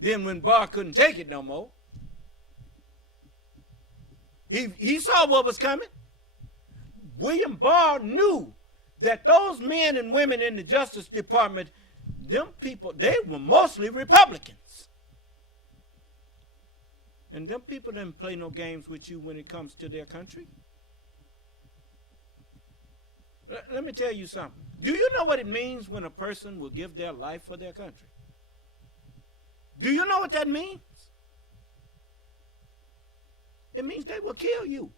Then when Barr couldn't take it no more, he saw what was coming. William Barr knew that those men and women in the Justice Department, them people, they were mostly Republicans. And them people didn't play no games with you when it comes to their country. Let me tell you something. Do you know what it means when a person will give their life for their country? Do you know what that means? It means they will kill you.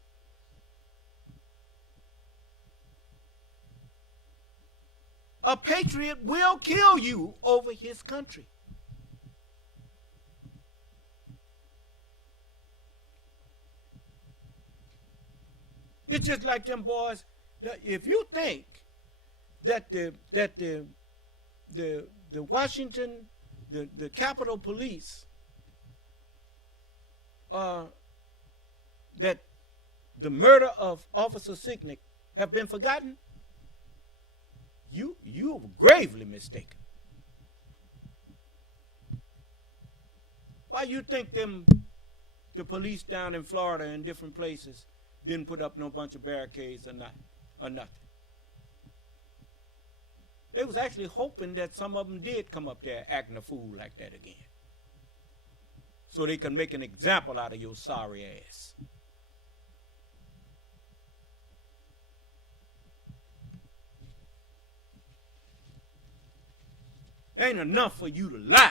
A patriot will kill you over his country. It's just like them boys. If you think that the Washington, the Capitol Police, that the murder of Officer Sicknick have been forgotten, you are gravely mistaken. Why you think the police down in Florida and different places didn't put up no bunch of barricades or nothing? They was actually hoping that some of them did come up there acting a fool like that again, so they can make an example out of your sorry ass. Ain't enough for you to lie.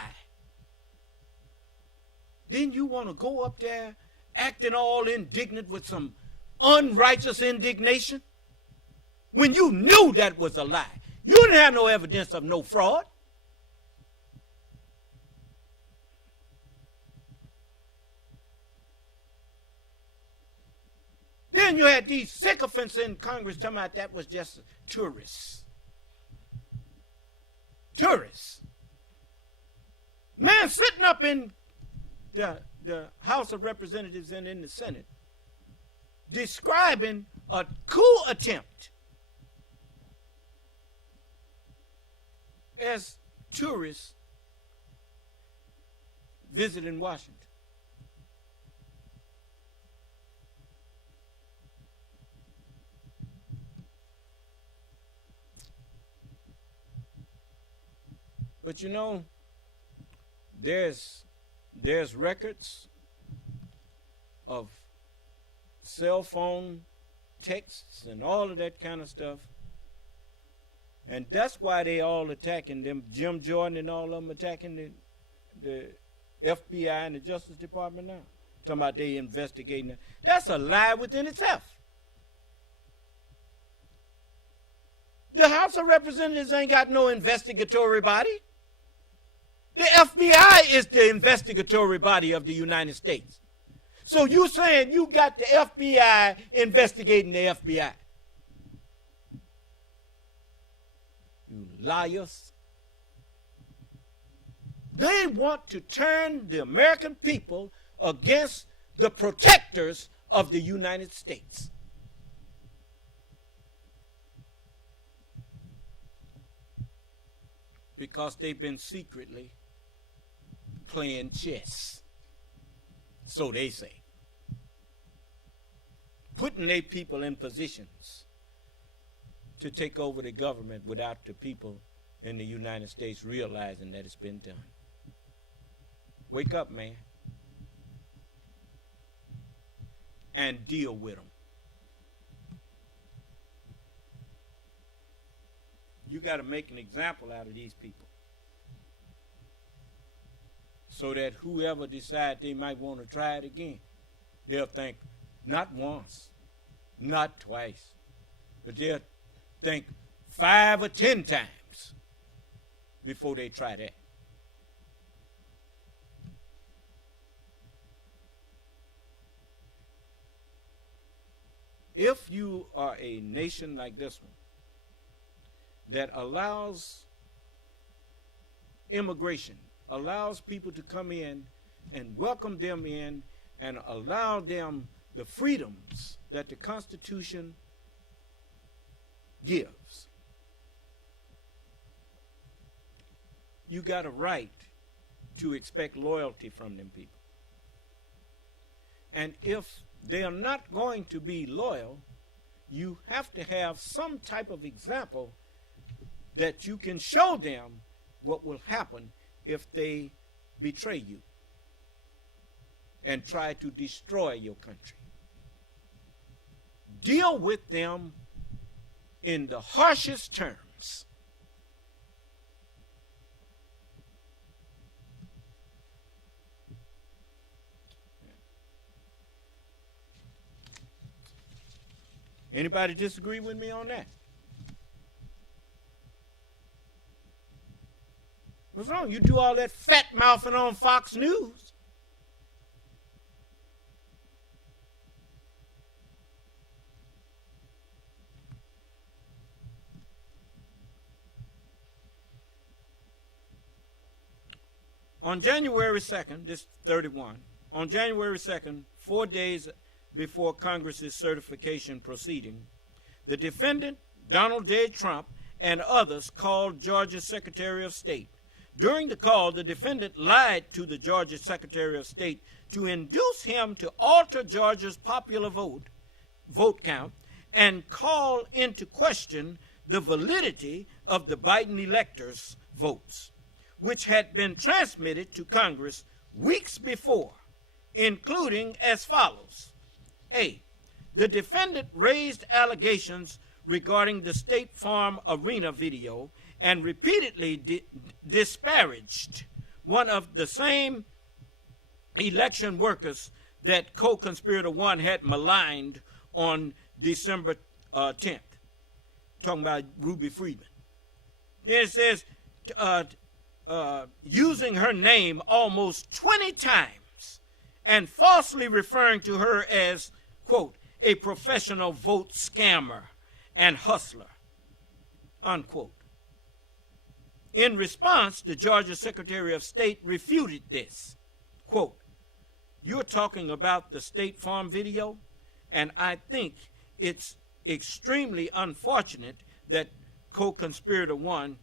Then you want to go up there acting all indignant with some unrighteous indignation when you knew that was a lie. You didn't have no evidence of no fraud. Then you had these sycophants in Congress talking about that was just tourists. Tourists. Man sitting up in the House of Representatives and in the Senate describing a coup attempt as tourists visiting Washington. But you know, there's records of cell phone texts and all of that kind of stuff. And that's why they all attacking them, Jim Jordan and all of them attacking the FBI and the Justice Department now. Talking about they investigating it. That's a lie within itself. The House of Representatives ain't got no investigatory body. The FBI is the investigatory body of the United States. So you saying you got the FBI investigating the FBI. You liars. They want to turn the American people against the protectors of the United States. Because they've been secretly playing chess. So they say. Putting their people in positions to take over the government without the people in the United States realizing that it's been done. Wake up, man. And deal with them. You got to make an example out of these people so that whoever decides they might want to try it again, they'll think not once, not twice, but they'll think 5 or 10 times before they try that. If you are a nation like this one that allows immigration, allows people to come in and welcome them in and allow them the freedoms that the Constitution gives, you got a right to expect loyalty from them people. And if they are not going to be loyal, you have to have some type of example that you can show them what will happen if they betray you and try to destroy your country. Deal with them in the harshest terms. Anybody disagree with me on that? What's wrong? You do all that fat mouthing on Fox News. On January 2nd, this 31, on January 2nd, 4 days before Congress's certification proceeding, the defendant, Donald J. Trump, and others called Georgia's Secretary of State. During the call, the defendant lied to the Georgia Secretary of State to induce him to alter Georgia's popular vote count and call into question the validity of the Biden electors' votes, which had been transmitted to Congress weeks before, including as follows. A, the defendant raised allegations regarding the State Farm Arena video and repeatedly disparaged one of the same election workers that co-conspirator one had maligned on December 10th. Talking about Ruby Freeman. Then it says, using her name almost 20 times and falsely referring to her as, quote, a professional vote scammer and hustler, unquote. In response, the Georgia Secretary of State refuted this. Quote, you're talking about the State Farm video, and I think it's extremely unfortunate that co-conspirator one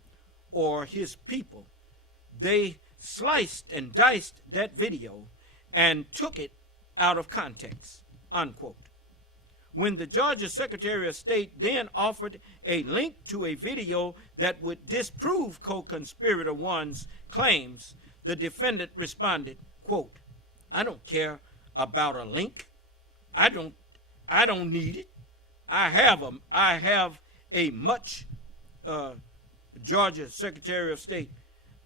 or his people, they sliced and diced that video and took it out of context, unquote. When the Georgia Secretary of State then offered a link to a video that would disprove co-conspirator one's claims, the defendant responded, quote, I don't care about a link. I don't need it. I have a much, Georgia Secretary of State,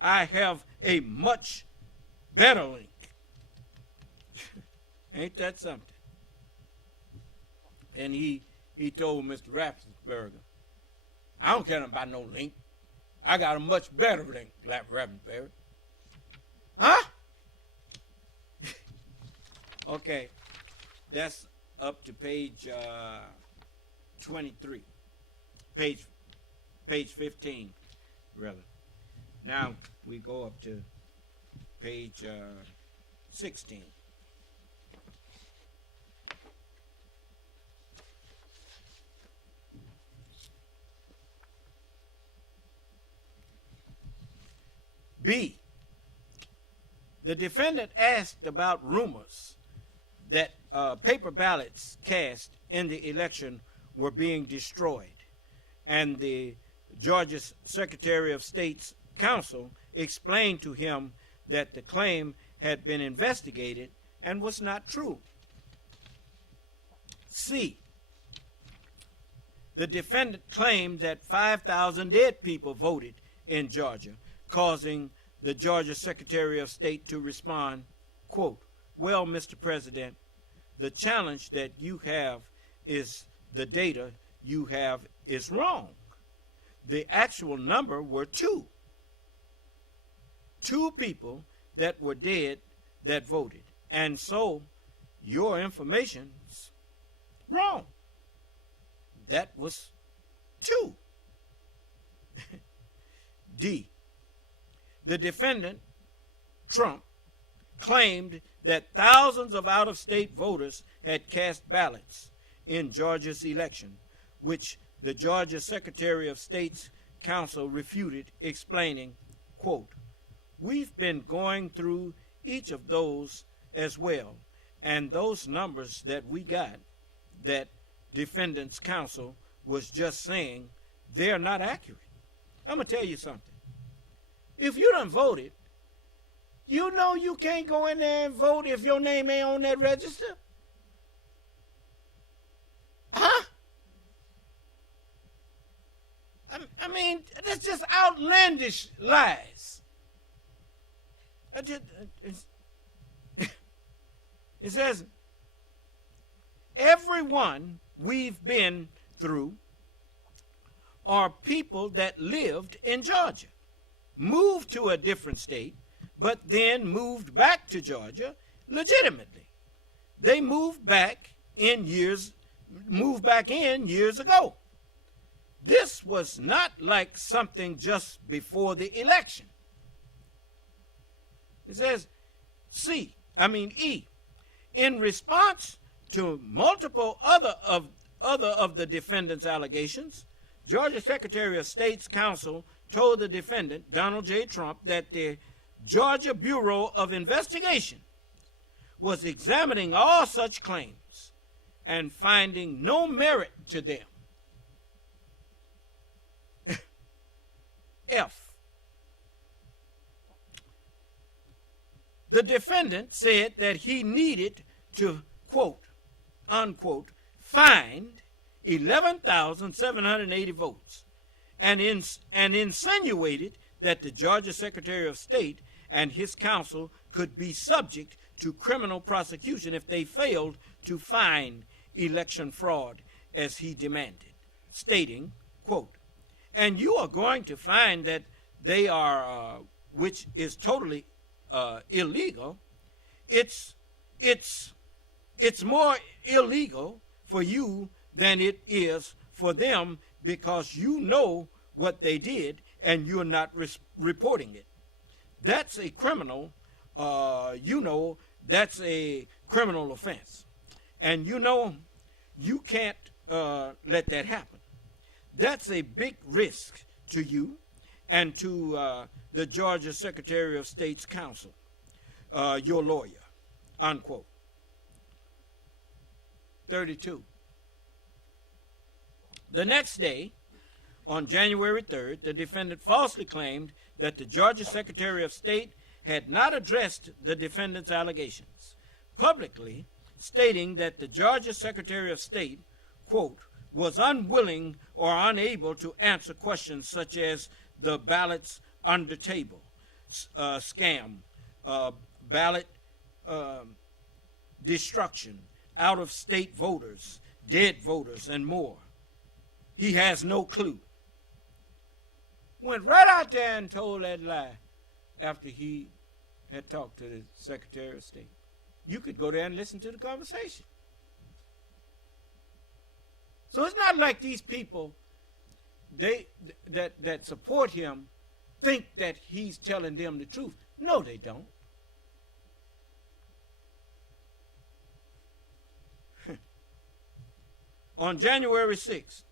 I have a much better link. Ain't that something? And he told Mr. Raffensperger, I don't care about no link. I got a much better link, Raffensperger. Huh? Okay, that's up to page 23. Page 15, rather. Now we go up to page 16. B. The defendant asked about rumors that paper ballots cast in the election were being destroyed, and the Georgia Secretary of State's counsel explained to him that the claim had been investigated and was not true. C. The defendant claimed that 5,000 dead people voted in Georgia, causing the Georgia Secretary of State to respond, quote, well, Mr. President, the challenge that you have is the data you have is wrong. The actual number were 2. 2 people that were dead that voted. And so your information's wrong. That was 2. D. The defendant, Trump, claimed that thousands of out-of-state voters had cast ballots in Georgia's election, which the Georgia Secretary of State's counsel refuted, explaining, quote, we've been going through each of those as well, and those numbers that we got that defendant's counsel was just saying, they're not accurate. I'm going to tell you something. If you done voted, you know you can't go in there and vote if your name ain't on that register. Huh? I mean, that's just outlandish lies. It says, everyone we've been through are people that lived in Georgia, moved to a different state, but then moved back to Georgia legitimately. They moved back in years ago. This was not like something just before the election. It says E. In response to multiple other of the defendant's allegations, Georgia Secretary of State's counsel told the defendant, Donald J. Trump, that the Georgia Bureau of Investigation was examining all such claims and finding no merit to them. F. The defendant said that he needed to, quote, unquote, find 11,780 votes, and insinuated that the Georgia Secretary of State and his counsel could be subject to criminal prosecution if they failed to find election fraud as he demanded, stating, quote, "And you are going to find that they are, which is totally illegal. It's more illegal for you than it is for them because you know what they did and you're not reporting it. That's a criminal, that's a criminal offense. And you can't let that happen. That's a big risk to you and to the Georgia Secretary of State's counsel, your lawyer," unquote. 32. The next day, on January 3rd, the defendant falsely claimed that the Georgia Secretary of State had not addressed the defendant's allegations, publicly stating that the Georgia Secretary of State, quote, "was unwilling or unable to answer questions such as the ballots under table, scam, ballot destruction, out-of-state voters, dead voters, and more. He has no clue." Went right out there and told that lie after he had talked to the Secretary of State. You could go there and listen to the conversation. So it's not like these people that support him think that he's telling them the truth. No, they don't. On January 6th,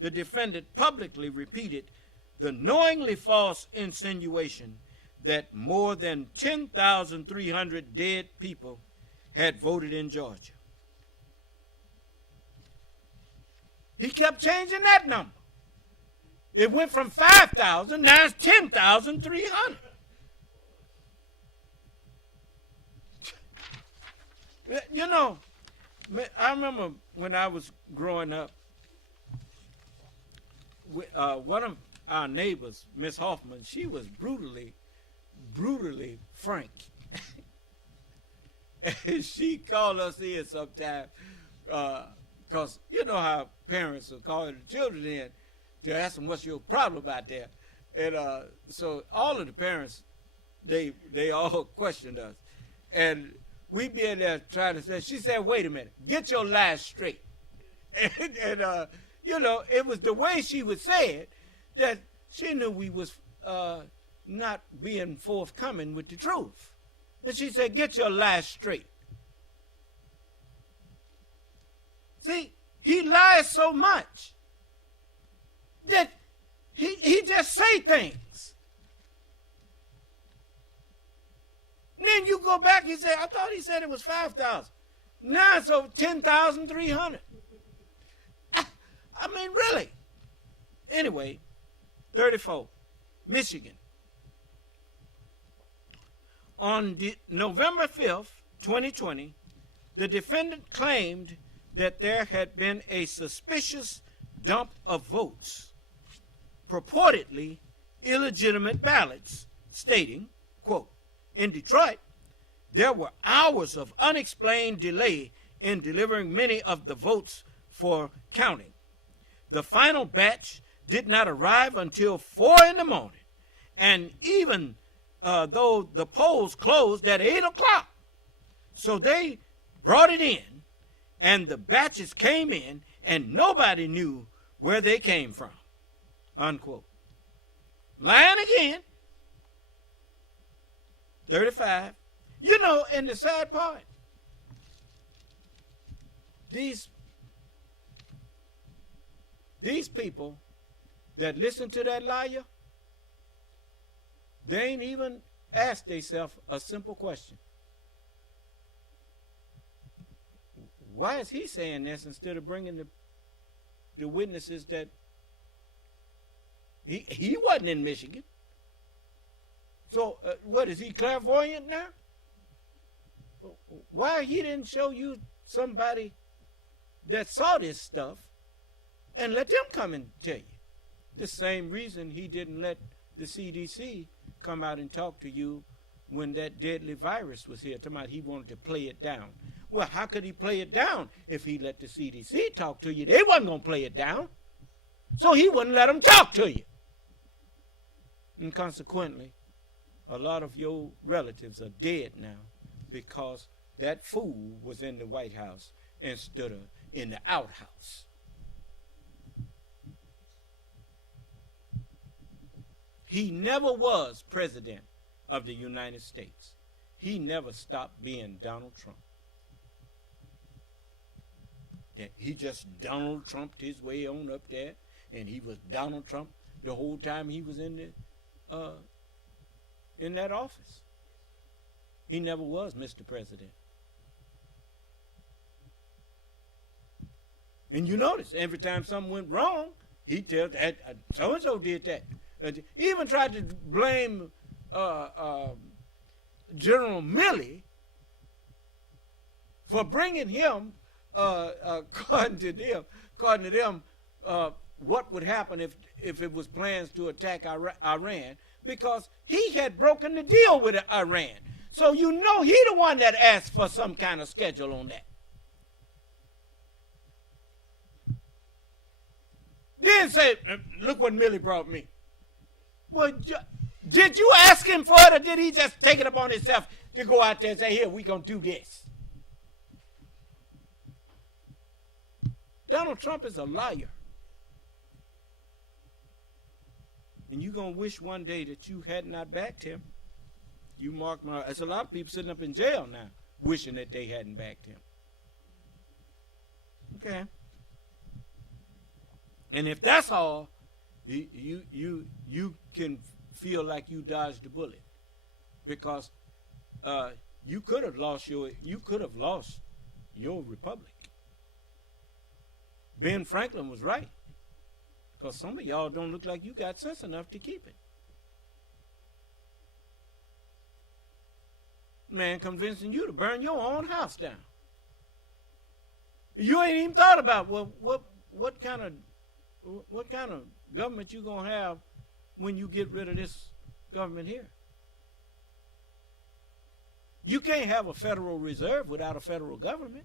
the defendant publicly repeated the knowingly false insinuation that more than 10,300 dead people had voted in Georgia. He kept changing that number. It went from 5,000, now it's 10,300. You know, I remember when I was growing up, one of our neighbors, Miss Hoffman, she was brutally frank. And she called us in sometime, because you know how parents are calling the children in to ask them what's your problem out there. And so all of the parents, they all questioned us. And we be in there trying to say, she said, "Wait a minute, get your lies straight." And you know, it was the way she would say it that she knew we was not being forthcoming with the truth. And she said, "Get your lies straight." See, he lies so much that he just say things. And then you go back, he said, "I thought he said it was 5,000. Now it's over 10,300. I mean, really. Anyway, 34, Michigan. On November 5th, 2020, the defendant claimed that there had been a suspicious dump of votes, purportedly illegitimate ballots, stating, quote, "In Detroit, there were hours of unexplained delay in delivering many of the votes for counting. The final batch did not arrive until 4 in the morning, and even though the polls closed at 8 o'clock. So they brought it in, and the batches came in, and nobody knew where they came from," unquote. Lying again. 35. You know, and the sad part, these people that listen to that liar, they ain't even asked themselves a simple question. Why is he saying this instead of bringing the witnesses that he wasn't in Michigan? So what, is he clairvoyant now? Why he didn't show you somebody that saw this stuff and let them come and tell you. The same reason he didn't let the CDC come out and talk to you when that deadly virus was here. Talking about he wanted to play it down. Well, how could he play it down if he let the CDC talk to you? They wasn't going to play it down. So he wouldn't let them talk to you. And consequently, a lot of your relatives are dead now because that fool was in the White House instead of in the outhouse. He never was president of the United States. He never stopped being Donald Trump. He just Donald Trumped his way on up there, and he was Donald Trump the whole time he was in that office. He never was Mr. President. And you notice every time something went wrong, he tells that so and so did that. He even tried to blame General Milley for bringing him, according to them, what would happen if it was plans to attack Iran, because he had broken the deal with Iran. So you know he the one that asked for some kind of schedule on that. Then say, look what Milley brought me. Well, did you ask him for it, or did he just take it upon himself to go out there and say, here, we going to do this? Donald Trump is a liar. And you're going to wish one day that you had not backed him. You mark my... There's a lot of people sitting up in jail now wishing that they hadn't backed him. Okay. And if that's all, you can feel like you dodged a bullet, because you could have lost your republic. Ben Franklin was right, because some of y'all don't look like you got sense enough to keep it. Man convincing you to burn your own house down. You ain't even thought about what kind of government you gonna have when you get rid of this government here. You can't have a Federal Reserve without a federal government.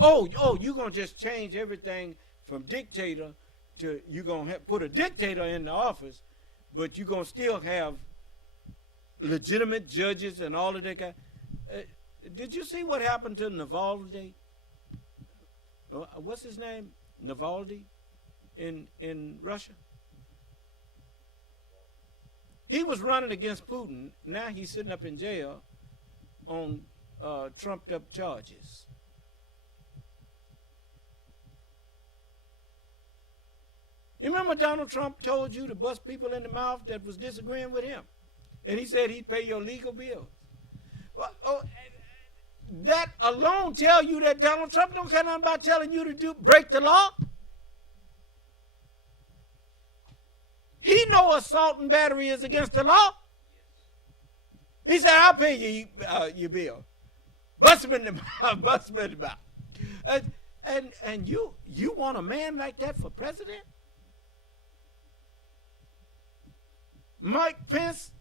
Oh, you're gonna just change everything from dictator to, you're gonna put a dictator in the office, but you're gonna still have legitimate judges and all of that guy. Did you see what happened to Navalny? What's his name? Navalny in Russia? He was running against Putin. Now he's sitting up in jail on trumped up charges. You remember Donald Trump told you to bust people in the mouth that was disagreeing with him? And he said he'd pay your legal bills. Well, that alone tell you that Donald Trump don't care nothing about telling you to break the law. He know assault and battery is against the law. He said, I'll pay you your bill. Bust him in the mouth, bust him in the mouth. And you want a man like that for president? Mike Pence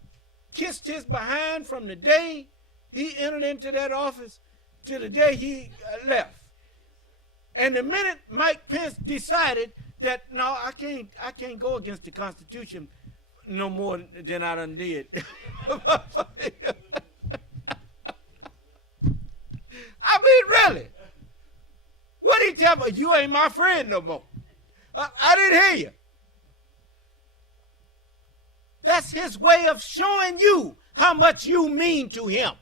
kissed his behind from the day he entered into that office to the day he left. And the minute Mike Pence decided that, no, I can't go against the Constitution no more than I done did. I mean, really. What did he tell me? You ain't my friend no more. I didn't hear you. That's his way of showing you how much you mean to him.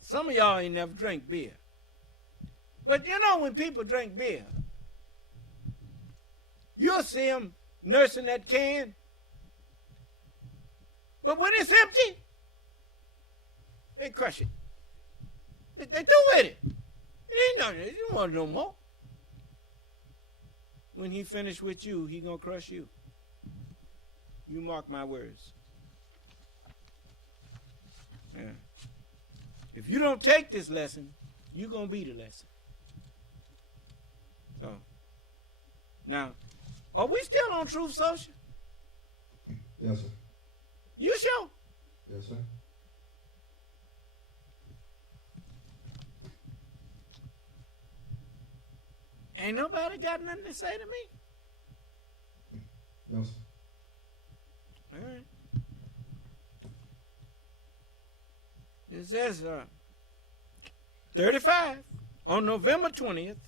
Some of y'all ain't never drank beer. But you know, when people drink beer, you'll see them nursing that can. But when it's empty, they crush it. They do with it. It ain't nothing. You don't want no more. When he finished with you, he gonna crush you. You mark my words. Yeah. If you don't take this lesson, you're going to be the lesson. So, now, are we still on Truth Social? Yes, sir. You sure? Yes, sir. Ain't nobody got nothing to say to me? No, sir. All right. It says 35, on November 20th,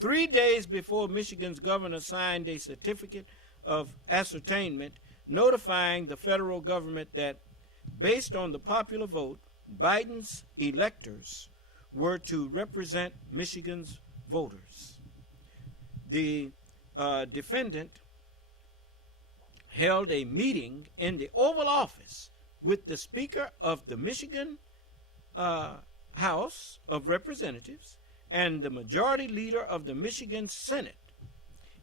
3 days before Michigan's governor signed a certificate of ascertainment notifying the federal government that, based on the popular vote, Biden's electors were to represent Michigan's voters. The defendant held a meeting in the Oval Office with the Speaker of the Michigan House of Representatives and the Majority Leader of the Michigan Senate.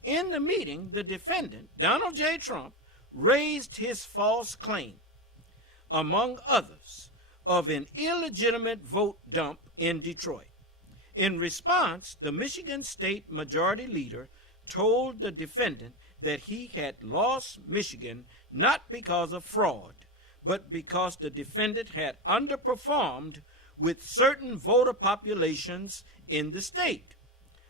In the meeting, the defendant, Donald J. Trump, raised his false claim, among others, of an illegitimate vote dump in Detroit. In response, the Michigan State Majority Leader told the defendant that he had lost Michigan not because of fraud, but because the defendant had underperformed with certain voter populations in the state.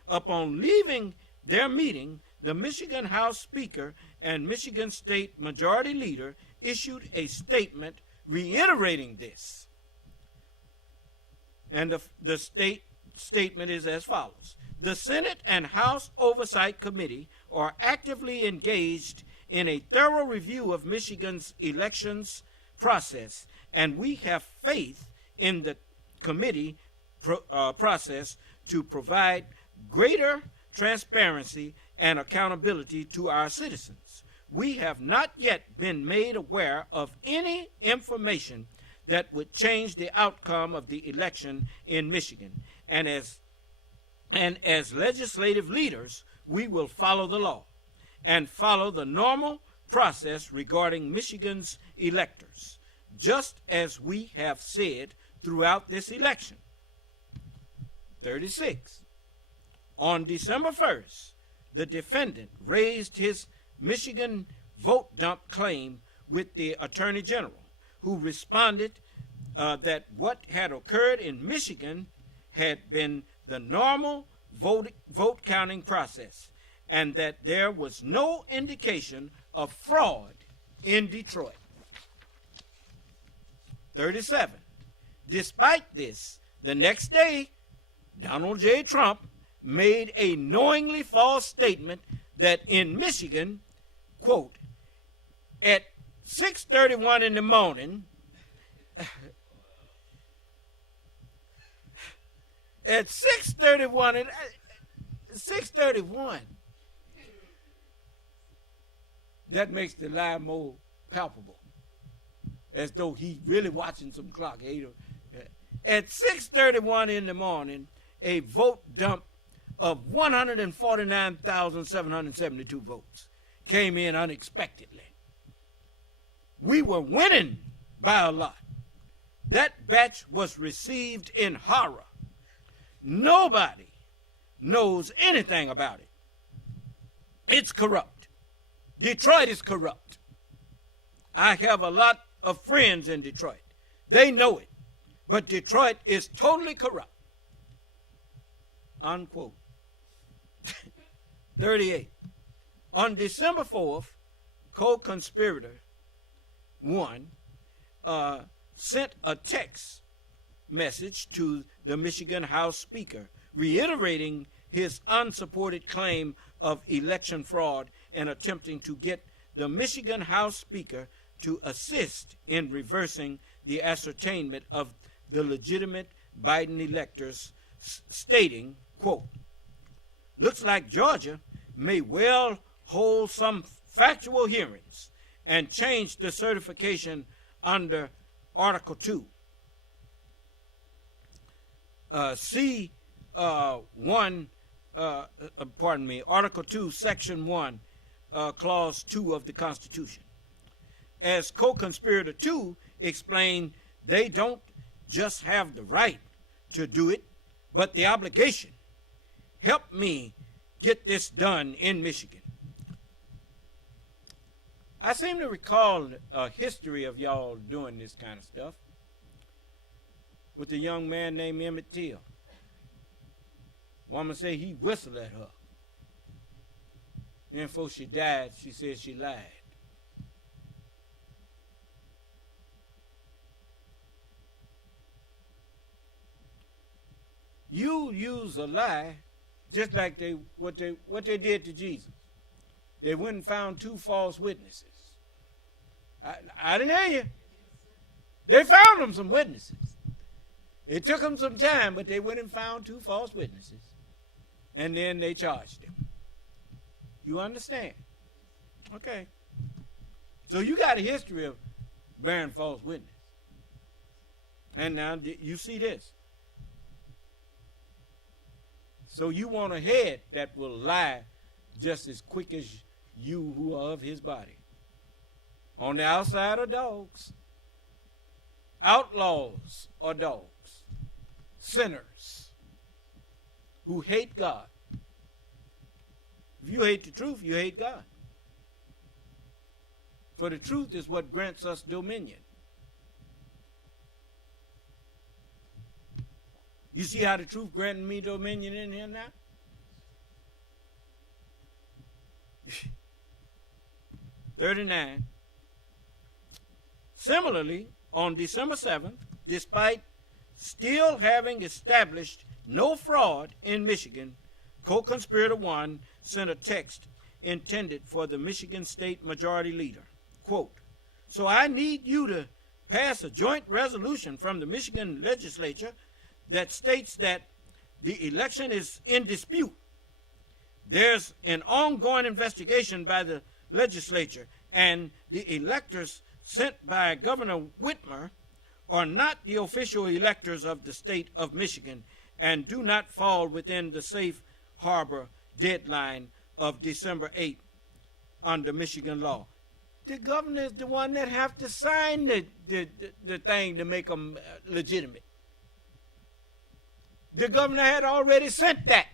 Upon leaving their meeting, the Michigan House Speaker and Michigan State Majority Leader issued a statement reiterating this. And the state statement is as follows. The Senate and House Oversight Committee are actively engaged in a thorough review of Michigan's elections process, and we have faith in the committee process to provide greater transparency and accountability to our citizens. We have not yet been made aware of any information that would change the outcome of the election in Michigan, and as legislative leaders, we will follow the law and follow the normal process regarding Michigan's electors, just as we have said throughout this election. 36. On December 1st, the defendant raised his Michigan vote dump claim with the Attorney General, who responded that what had occurred in Michigan had been the normal vote counting process, and that there was no indication of fraud in Detroit. 37. Despite this, the next day, Donald J. Trump made a knowingly false statement that in Michigan, quote, at 6:31 in the morning, at 6:31, that makes the lie more palpable, as though he's really watching some clock. At 6:31 in the morning, a vote dump of 149,772 votes came in unexpectedly. We were winning by a lot. That batch was received in horror. Nobody knows anything about it. It's corrupt. Detroit is corrupt. I have a lot of friends in Detroit. They know it. But Detroit is totally corrupt. Unquote. 38. On December 4th, co-conspirator 1 sent a text message to the Michigan House Speaker reiterating his unsupported claim of election fraud and attempting to get the Michigan House Speaker to assist in reversing the ascertainment of the legitimate Biden electors, stating, quote, looks like Georgia may well hold some factual hearings and change the certification under Article 2. Article 2, Section 1, Clause 2 of the Constitution. As co-conspirator 2 explained, they don't just have the right to do it, but the obligation. Help me get this done in Michigan. I seem to recall a history of y'all doing this kind of stuff with a young man named Emmett Till. Woman say he whistled at her. And before she died, she said she lied. You use a lie just like what they did to Jesus. They went and found 2 false witnesses. I didn't hear you. They found them some witnesses. It took them some time, but they went and found 2 false witnesses. And then they charged him. You understand? Okay. So you got a history of bearing false witness. And now you see this. So you want a head that will lie just as quick as you who are of his body. On the outside are dogs. Outlaws are dogs. Sinners who hate God. If you hate the truth, you hate God. For the truth is what grants us dominion. You see how the truth granted me dominion in here now? $39. Similarly, on December 7th, despite still having established no fraud in Michigan, co-conspirator 1 sent a text intended for the Michigan State Majority Leader. Quote, so I need you to pass a joint resolution from the Michigan legislature that states that the election is in dispute. There's an ongoing investigation by the legislature, and the electors sent by Governor Whitmer are not the official electors of the state of Michigan and do not fall within the safe harbor deadline of December 8th under Michigan law. The governor is the one that have to sign the thing to make them legitimate. The governor had already sent that.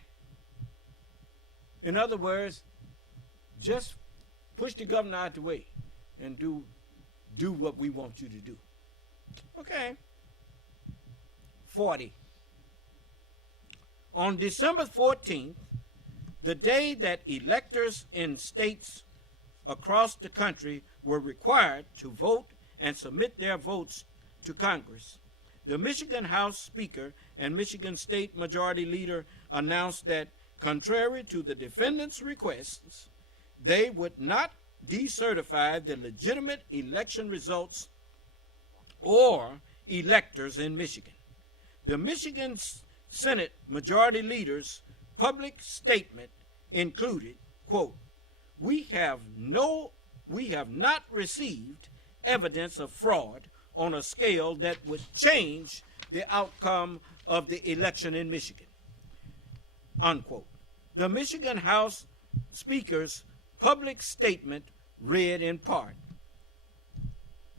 In other words, just push the governor out the way and do what we want you to do. Okay. 40. On December 14th, the day that electors in states across the country were required to vote and submit their votes to Congress, the Michigan House Speaker and Michigan State Majority Leader announced that, contrary to the defendants' requests, they would not decertify the legitimate election results or electors in Michigan. The Michigan Senate Majority Leader's public statement included, quote, we have not received evidence of fraud on a scale that would change the outcome of the election in Michigan, unquote. The Michigan House Speaker's public statement read in part,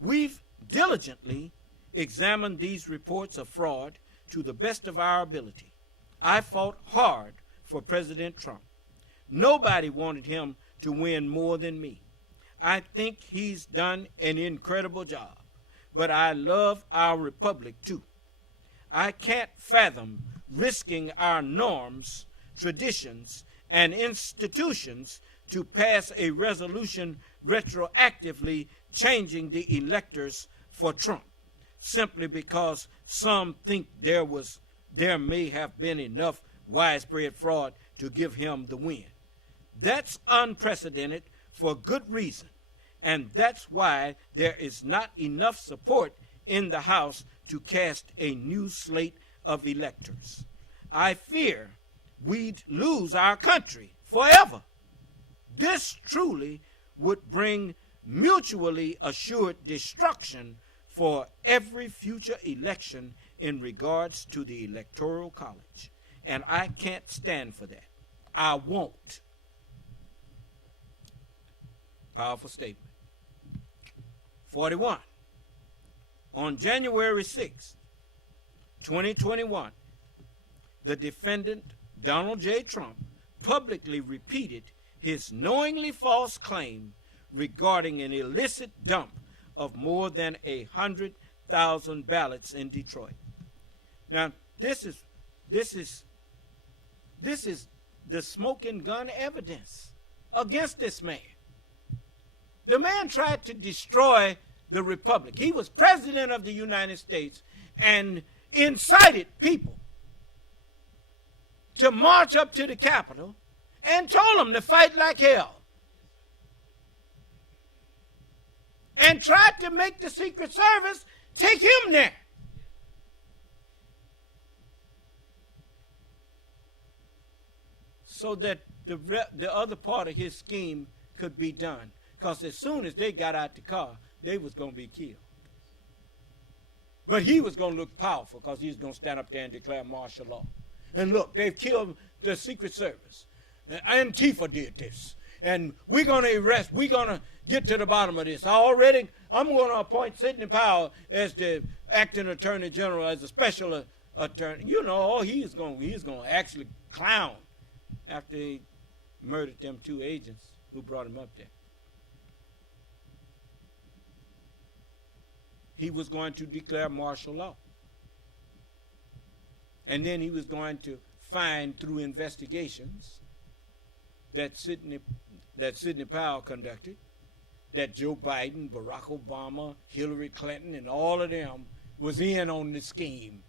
we've diligently examined these reports of fraud to the best of our ability. I fought hard for President Trump. Nobody wanted him to win more than me. I think he's done an incredible job, but I love our republic too. I can't fathom risking our norms, traditions, and institutions to pass a resolution retroactively changing the electors for Trump, simply because some think there may have been enough widespread fraud to give him the win. That's unprecedented for good reason, and that's why there is not enough support in the House to cast a new slate of electors. I fear we'd lose our country forever. This truly would bring mutually assured destruction for every future election in regards to the Electoral College. And I can't stand for that. I won't. Powerful statement. 41. On January 6th, 2021, the defendant, Donald J. Trump, publicly repeated his knowingly false claim regarding an illicit dump of more than 100,000 ballots in Detroit. Now, this is the smoking gun evidence against this man. The man tried to destroy the republic. He was president of the United States and incited people to march up to the Capitol and told them to fight like hell. And tried to make the Secret Service take him there. So that the other part of his scheme could be done. Because as soon as they got out the car, they was going to be killed. But he was going to look powerful because he was going to stand up there and declare martial law. And look, they've killed the Secret Service. Antifa did this. And we're going to arrest, we're going to get to the bottom of this. I'm going to appoint Sidney Powell as the acting attorney general, as a special attorney. You know, he's going to actually clown after he murdered them 2 agents who brought him up there. He was going to declare martial law. And then he was going to find through investigations that Sidney Powell conducted, that Joe Biden, Barack Obama, Hillary Clinton, and all of them was in on the scheme.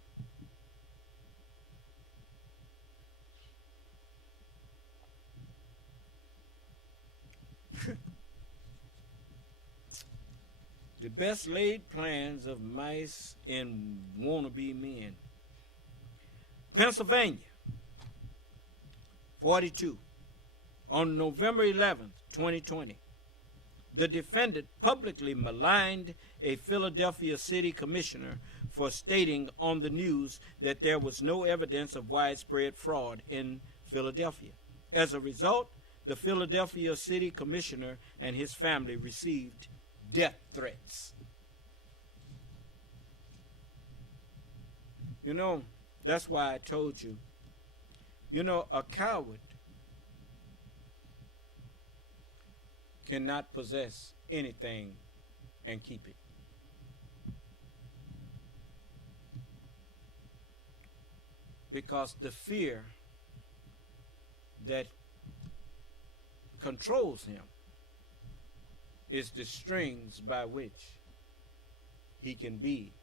The best laid plans of mice and wannabe men. Pennsylvania, 42. On November 11th, 2020, the defendant publicly maligned a Philadelphia city commissioner for stating on the news that there was no evidence of widespread fraud in Philadelphia. As a result, the Philadelphia city commissioner and his family received death threats. You know, that's why I told you, a coward cannot possess anything and keep it. Because the fear that controls him is the strings by which he can be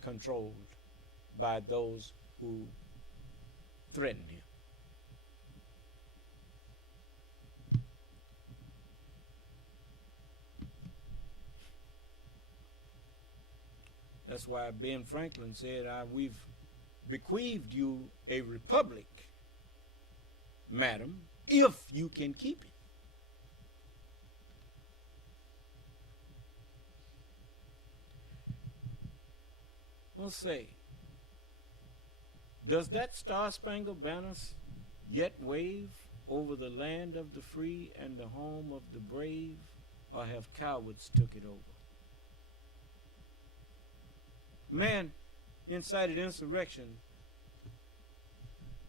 controlled by those who threaten him. That's why Ben Franklin said, we've bequeathed you a republic, madam, if you can keep it. Let's say, does that star-spangled banner yet wave over the land of the free and the home of the brave, or have cowards took it over? Man incited insurrection.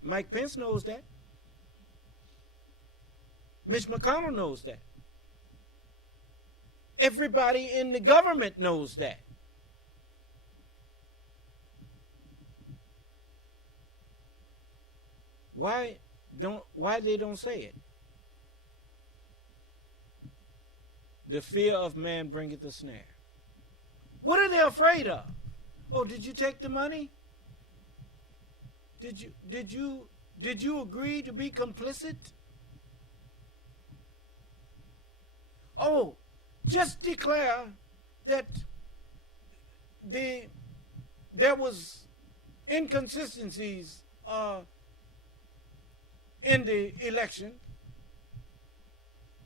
Mike Pence knows that. Mitch McConnell knows that. Everybody in the government knows that. Why they don't say it? The fear of man bringeth a snare. What are they afraid of? Oh, did you take the money? Did you agree to be complicit? Oh, just declare that there was inconsistencies in the election,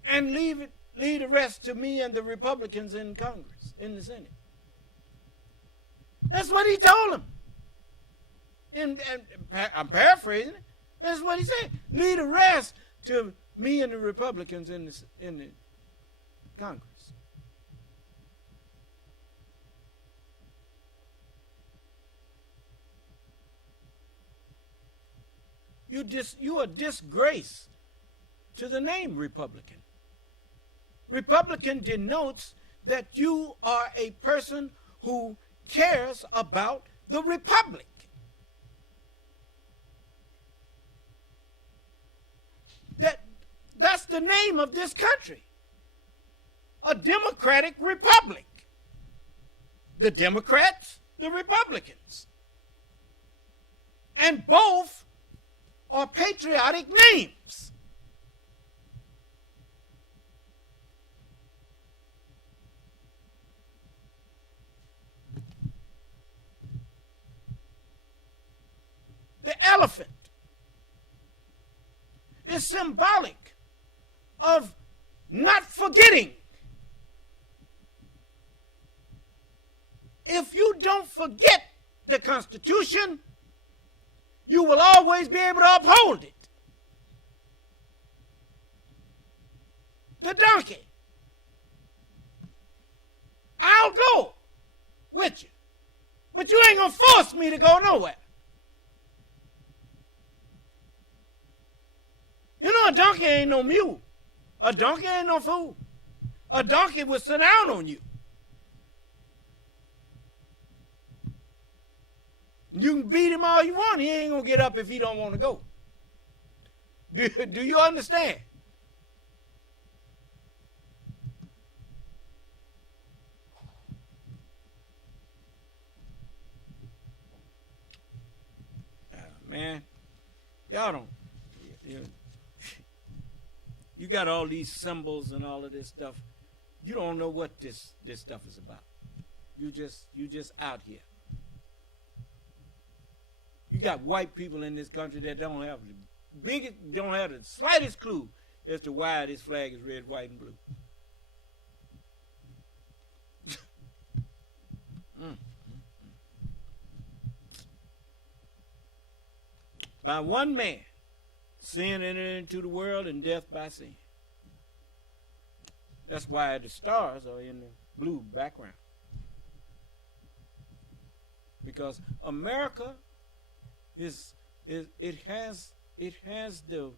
and leave the rest to me and the Republicans in Congress, in the Senate. That's what he told them. And I'm paraphrasing it. That's what he said. Leave the rest to me and the Republicans in the Congress. You are a disgrace to the name Republican. Republican denotes that you are a person who cares about the republic. That's the name of this country. A democratic republic. The Democrats, the Republicans. And both are patriotic names. The elephant is symbolic of not forgetting. If you don't forget the Constitution, you will always be able to uphold it. The donkey. I'll go with you. But you ain't going to force me to go nowhere. You know, a donkey ain't no mule. A donkey ain't no fool. A donkey will sit down on you. You can beat him all you want. He ain't going to get up if he don't want to go. Do you understand? Man, y'all don't. You got all these symbols and all of this stuff. You don't know what this stuff is about. You just out here. You got white people in this country that don't have the slightest clue as to why this flag is red, white, and blue. By one man, sin entered into the world, and death by sin. That's why the stars are in the blue background. Because America it has the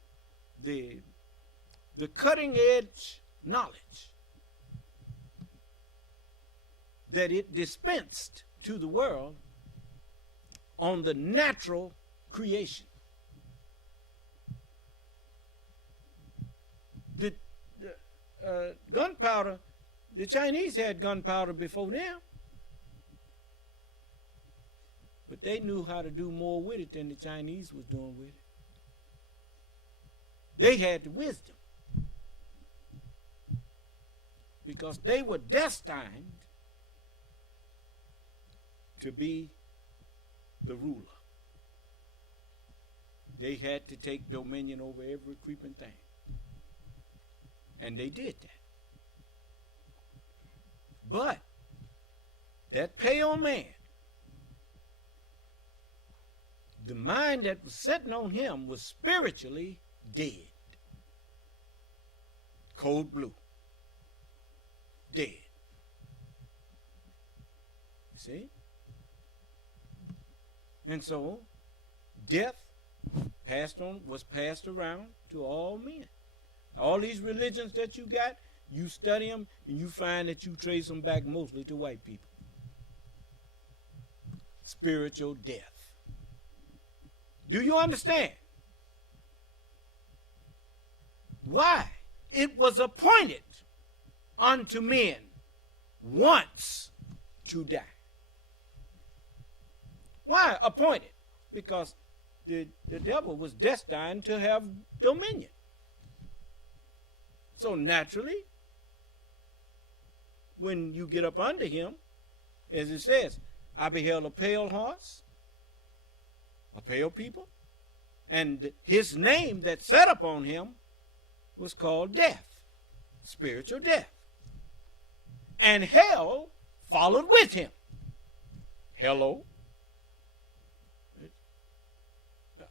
cutting edge knowledge that it dispensed to the world on the natural creation. The gunpowder, the Chinese had gunpowder before them. But they knew how to do more with it than the Chinese was doing with it. They had the wisdom. Because they were destined to be the ruler. They had to take dominion over every creeping thing. And they did that. But that pale man, the mind that was sitting on him was spiritually dead. Cold blue. Dead. You see? And so, death was passed around to all men. All these religions that you got, you study them, and you find that you trace them back mostly to white people. Spiritual death. Do you understand? Why? It was appointed unto men once to die. Why appointed? Because the devil was destined to have dominion. So naturally, when you get up under him, as it says, I beheld a pale horse, a pale people, and his name that sat upon him was called death, spiritual death. And hell followed with him. Hello?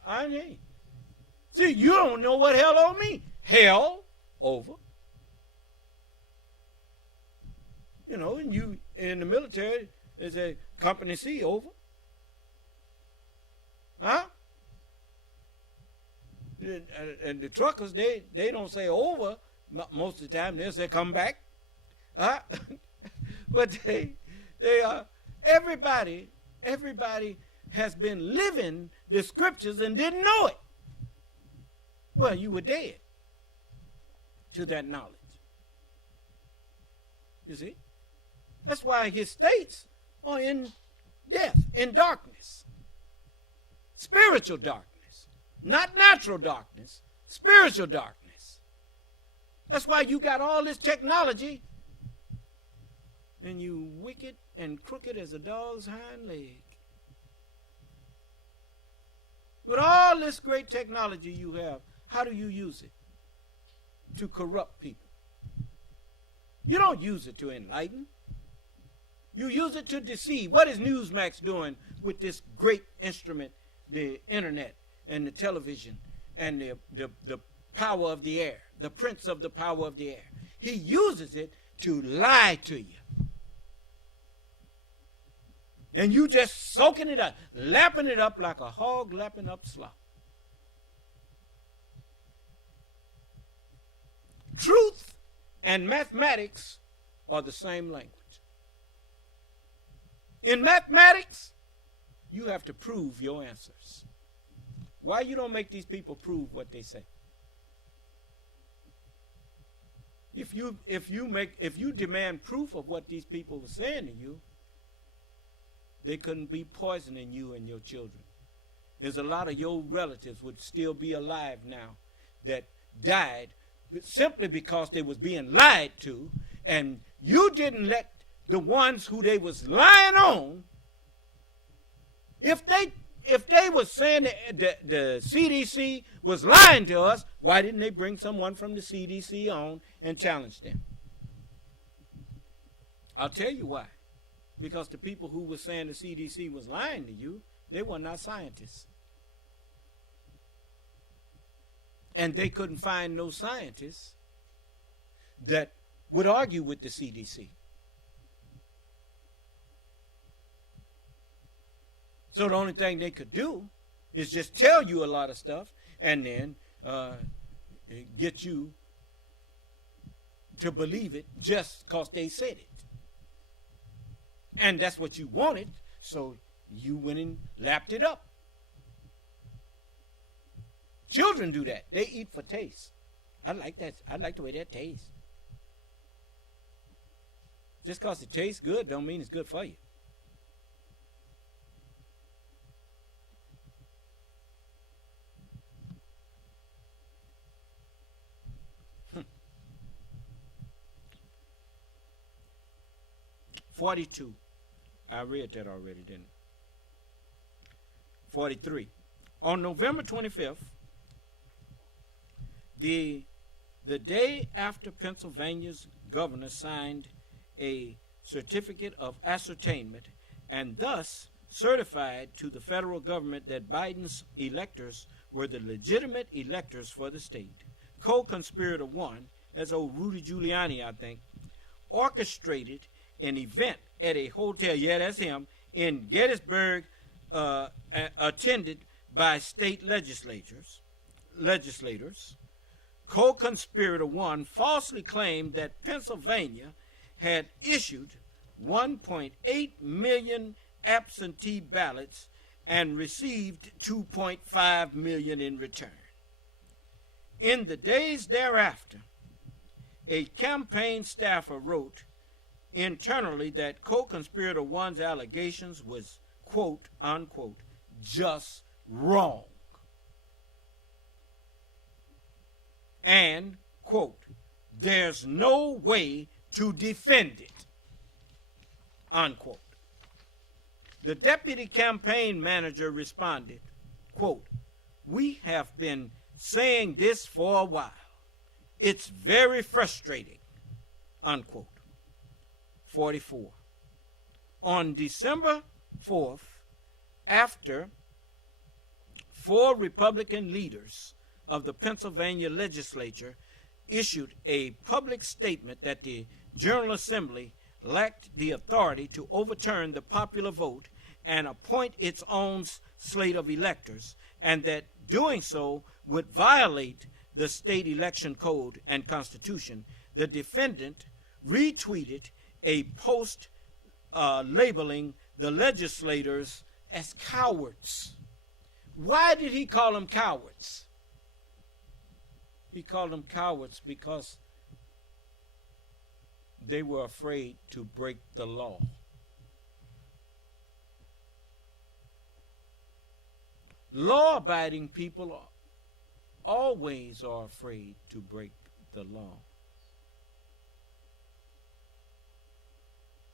I mean, see, you don't know what hello means. Hell over. You know, and you in the military, there's a company C over. Huh? And the truckers, they don't say over most of the time. They'll say come back. But they are, everybody has been living the scriptures and didn't know it. Well, you were dead to that knowledge. You see? That's why his states are in death, in darkness. Spiritual darkness. Not natural darkness, spiritual darkness. That's why you got all this technology and you wicked and crooked as a dog's hind leg. With all this great technology you have, how do you use it? To corrupt people. You don't use it to enlighten. You use it to deceive. What is Newsmax doing with this great instrument, the internet and the television and the power of the air, the prince of the power of the air? He uses it to lie to you. And you just soaking it up, lapping it up like a hog lapping up slop. Truth and mathematics are the same language. In mathematics, you have to prove your answers. Why you don't make these people prove what they say? If you demand proof of what these people were saying to you, they couldn't be poisoning you and your children. There's a lot of your relatives would still be alive now that died simply because they was being lied to, and you didn't let the ones who they was lying on. If they was saying the CDC was lying to us, why didn't they bring someone from the CDC on and challenge them? I'll tell you why. Because the people who were saying the CDC was lying to you, they were not scientists. And they couldn't find no scientists that would argue with the CDC. So the only thing they could do is just tell you a lot of stuff and then get you to believe it just because they said it. And that's what you wanted, so you went and lapped it up. Children do that. They eat for taste. I like that. I like the way that tastes. Just because it tastes good don't mean it's good for you. $42. I read that already, didn't I? 43. On November 25th, the day after Pennsylvania's governor signed a certificate of ascertainment and thus certified to the federal government that Biden's electors were the legitimate electors for the state, co-conspirator one, that's old Rudy Giuliani, I think, orchestrated an event at a hotel, yeah, that's him, in Gettysburg, attended by state legislators. Co-conspirator one falsely claimed that Pennsylvania had issued 1.8 million absentee ballots and received 2.5 million in return. In the days thereafter, a campaign staffer wrote internally that co-conspirator one's allegations was, quote, unquote, just wrong. And, quote, there's no way to defend it, unquote. The deputy campaign manager responded, quote, we have been saying this for a while. It's very frustrating, unquote. 44. On December 4th, after 4 Republican leaders of the Pennsylvania legislature issued a public statement that the General Assembly lacked the authority to overturn the popular vote and appoint its own slate of electors, and that doing so would violate the state election code and constitution, the defendant retweeted a post labeling the legislators as cowards. Why did he call them cowards? He called them cowards because they were afraid to break the law. Law-abiding people always are afraid to break the law.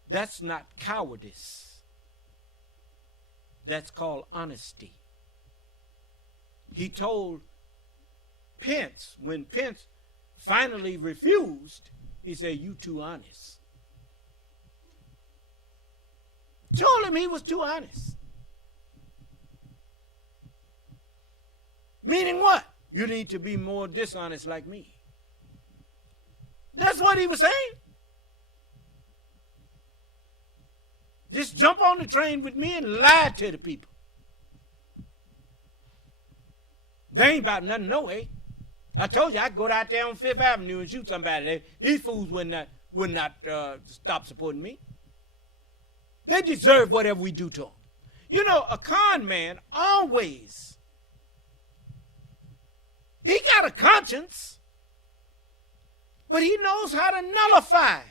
That's not cowardice. That's called honesty. He told Pence, when Pence finally refused, he said, "You too honest." Told him he was too honest. Meaning what? You need to be more dishonest like me. That's what he was saying. Just jump on the train with me and lie to the people. They ain't about nothing, no way. I told you I could go out there on Fifth Avenue and shoot somebody. These fools would not stop supporting me. They deserve whatever we do to them. You know, a con man always, he got a conscience, but he knows how to nullify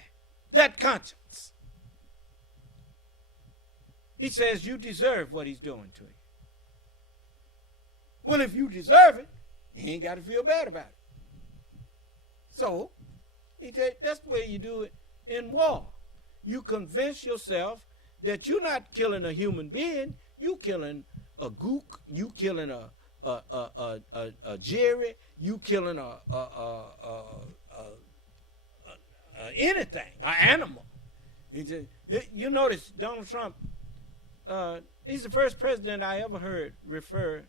that conscience. He says, you deserve what he's doing to you. Well, if you deserve it, he ain't got to feel bad about it. So, he said, that's the way you do it in war. You convince yourself that you're not killing a human being, you killing a gook, you killing a Jerry, you killing anything, an animal. You notice Donald Trump, he's the first president I ever heard refer,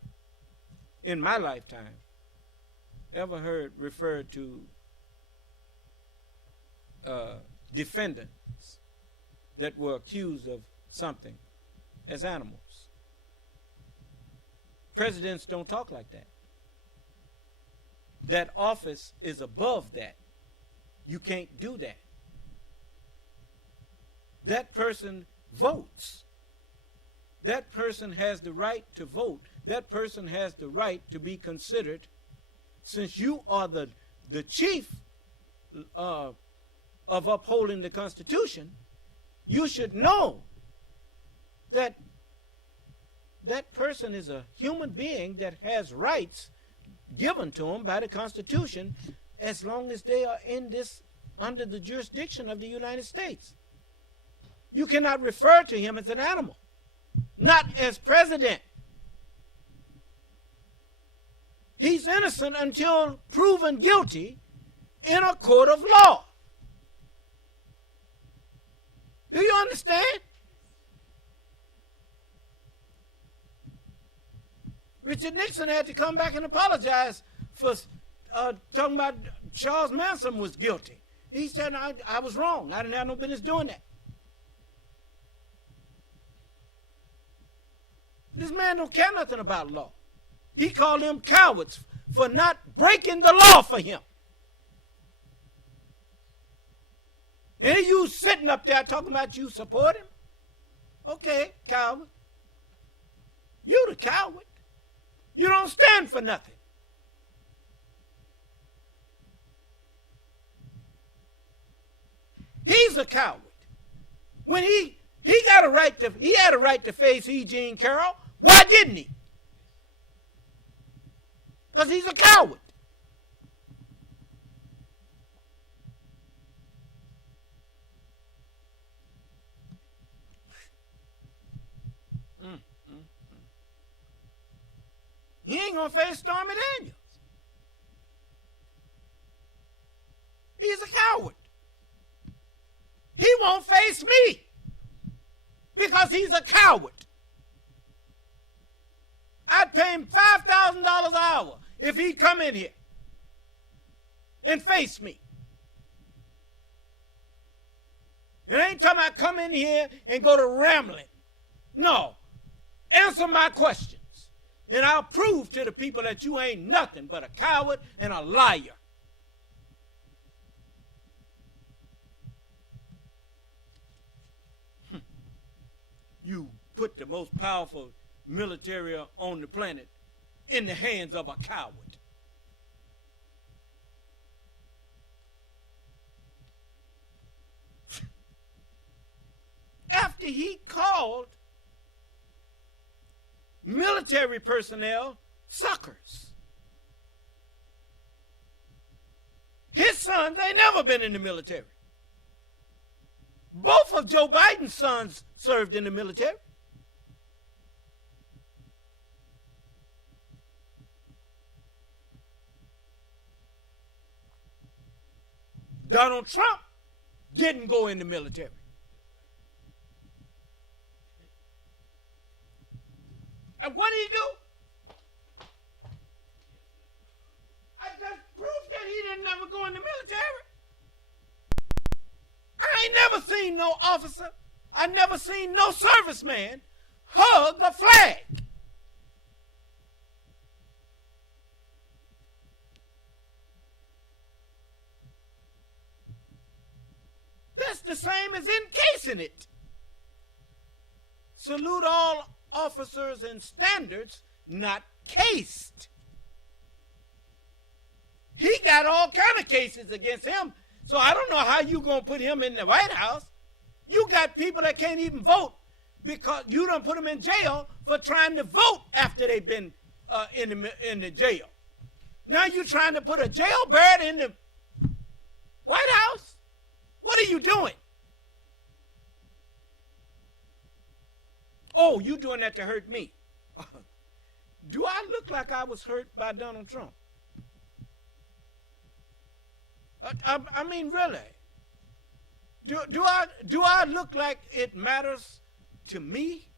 in my lifetime, refer to defendants that were accused of something as animals. Presidents don't talk like that. That office is above that. You can't do that. That person votes. That person has the right to vote. That person has the right to be considered. Since you are the chief of upholding the Constitution, you should know that that person is a human being that has rights given to him by the Constitution as long as they are under the jurisdiction of the United States. You cannot refer to him as an animal, not as president. He's innocent until proven guilty in a court of law. Do you understand? Richard Nixon had to come back and apologize for talking about Charles Manson was guilty. He said, I was wrong. I didn't have no business doing that. This man don't care nothing about law. He called them cowards for not breaking the law for him. And you sitting up there talking about you support him? Okay, coward. You the coward. You don't stand for nothing. He's a coward. When he had a right to face E. Jean Carroll. Why didn't he? Because he's a coward. He ain't going to face Stormy Daniels. He's a coward. He won't face me because he's a coward. I'd pay him $5,000 an hour if he'd come in here and face me. It ain't talking about come in here and go to rambling. No, Answer my questions, and I'll prove to the people that you ain't nothing but a coward and a liar. You put the most powerful military on the planet in the hands of a coward. After he called military personnel suckers. His sons ain't never been in the military. Both of Joe Biden's sons served in the military. Donald Trump didn't go in the military. And what did he do? I just proved that he didn't never go in the military. I ain't never seen no officer, I never seen no serviceman hug a flag. That's the same as encasing it. Salute all officers and standards, not cased. He got all kind of cases against him, so I don't know how you going to put him in the White House. You got people that can't even vote because you don't put them in jail for trying to vote after they've been in the jail. Now you're trying to put a jailbird in the White House? What are you doing? Oh, you doing that to hurt me. Do I look like I was hurt by Donald Trump? I mean, really? Do I look like it matters to me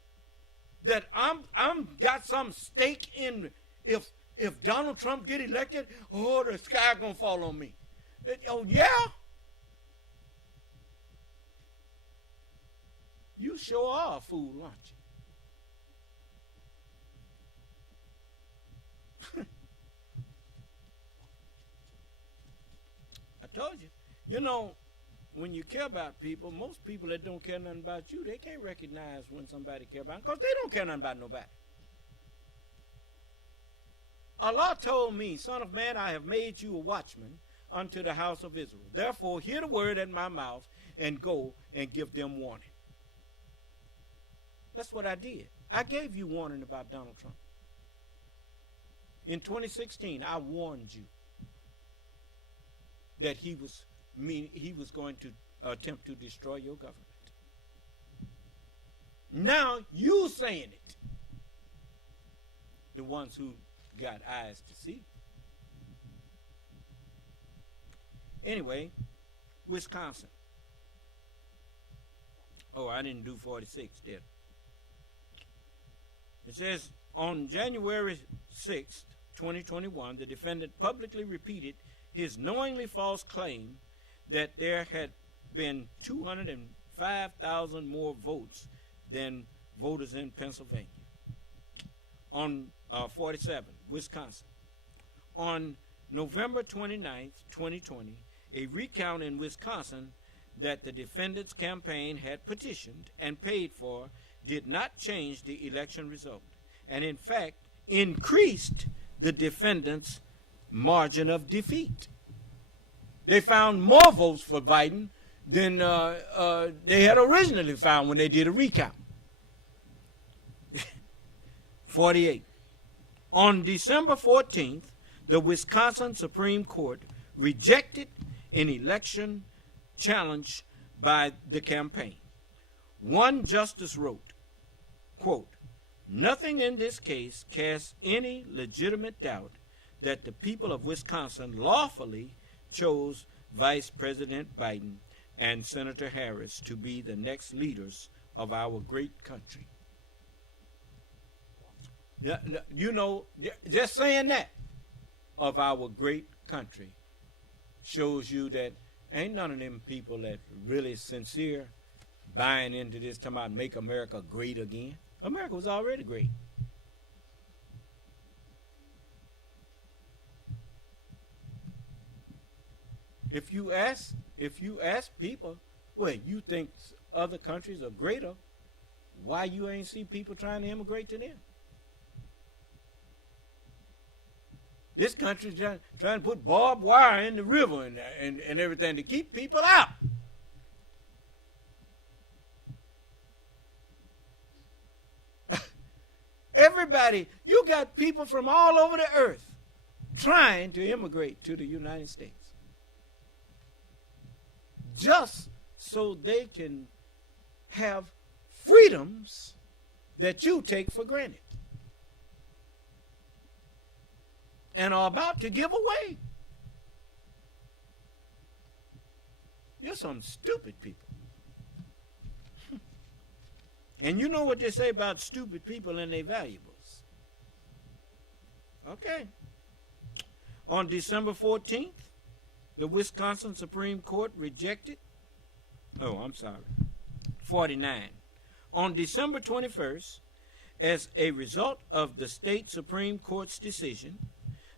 that I'm got some stake in if Donald Trump get elected? Oh, the sky gonna fall on me. Oh yeah. You sure are a fool, aren't you? I told you. You know, when you care about people, most people that don't care nothing about you, they can't recognize when somebody care about them because they don't care nothing about nobody. Allah told me, Son of man, I have made you a watchman unto the house of Israel. Therefore, hear the word at my mouth and go and give them warning. That's what I did. I gave you warning about Donald Trump. In 2016, I warned you that he was going to attempt to destroy your government. Now you saying it. The ones who got eyes to see. Anyway, Wisconsin. Oh, I didn't do 46, did I? It says, on January 6th, 2021, the defendant publicly repeated his knowingly false claim that there had been 205,000 more votes than voters in Pennsylvania. On 47, Wisconsin. On November 29th, 2020, a recount in Wisconsin that the defendant's campaign had petitioned and paid for did not change the election result, and in fact increased the defendant's margin of defeat. They found more votes for Biden than they had originally found when they did a recount. 48. On December 14th, the Wisconsin Supreme Court rejected an election challenge by the campaign. One justice wrote, quote, "Nothing in this case casts any legitimate doubt that the people of Wisconsin lawfully chose Vice President Biden and Senator Harris to be the next leaders of our great country." Yeah, you know, just saying that, of our great country, shows you that ain't none of them people that really sincere buying into this, talking about make America great again. America was already great. If you ask people, well, you think other countries are greater, why you ain't see people trying to immigrate to them? This country's trying to put barbed wire in the river and everything to keep people out. Everybody, you got people from all over the earth trying to immigrate to the United States just so they can have freedoms that you take for granted and are about to give away. You're some stupid people. And you know what they say about stupid people and their valuables. Okay. On December 14th, the Wisconsin Supreme Court rejected, 49. On December 21st, as a result of the state Supreme Court's decision,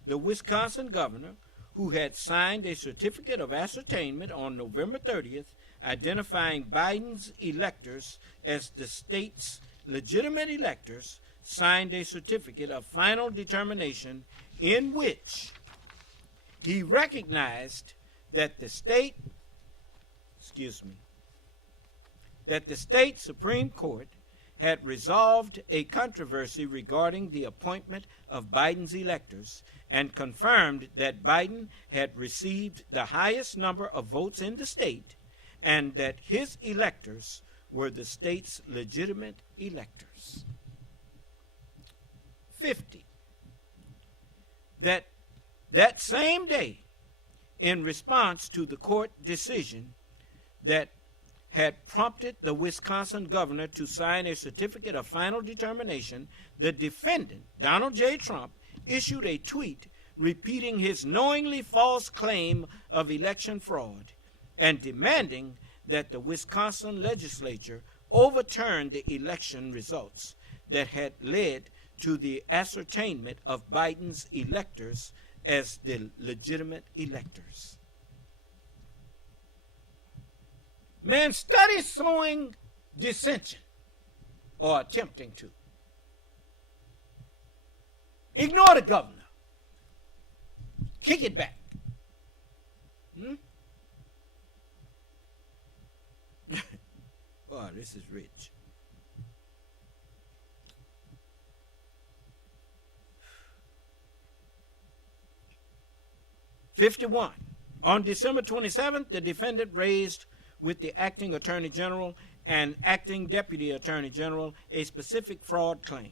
the Wisconsin governor, who had signed a certificate of ascertainment on November 30th, identifying Biden's electors as the state's legitimate electors, signed a certificate of final determination in which he recognized that the state Supreme Court had resolved a controversy regarding the appointment of Biden's electors and confirmed that Biden had received the highest number of votes in the state and that his electors were the state's legitimate electors. 50. That same day, in response to the court decision that had prompted the Wisconsin governor to sign a certificate of final determination, the defendant, Donald J. Trump, issued a tweet repeating his knowingly false claim of election fraud and demanding that the Wisconsin legislature overturn the election results that had led to the ascertainment of Biden's electors as the legitimate electors. Man, study sowing dissension, or attempting to. Ignore the governor. Kick it back. Boy, this is rich. '51. On December 27th, the defendant raised with the acting attorney general and acting deputy attorney general a specific fraud claim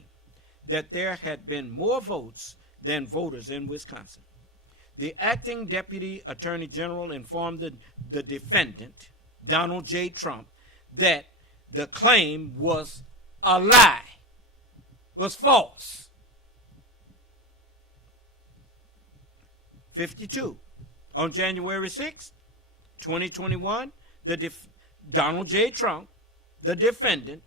that there had been more votes than voters in Wisconsin. The acting deputy attorney general informed the defendant, Donald J. Trump, that the claim was a lie, was false. 52. On January 6, 2021, Donald J. Trump, the defendant,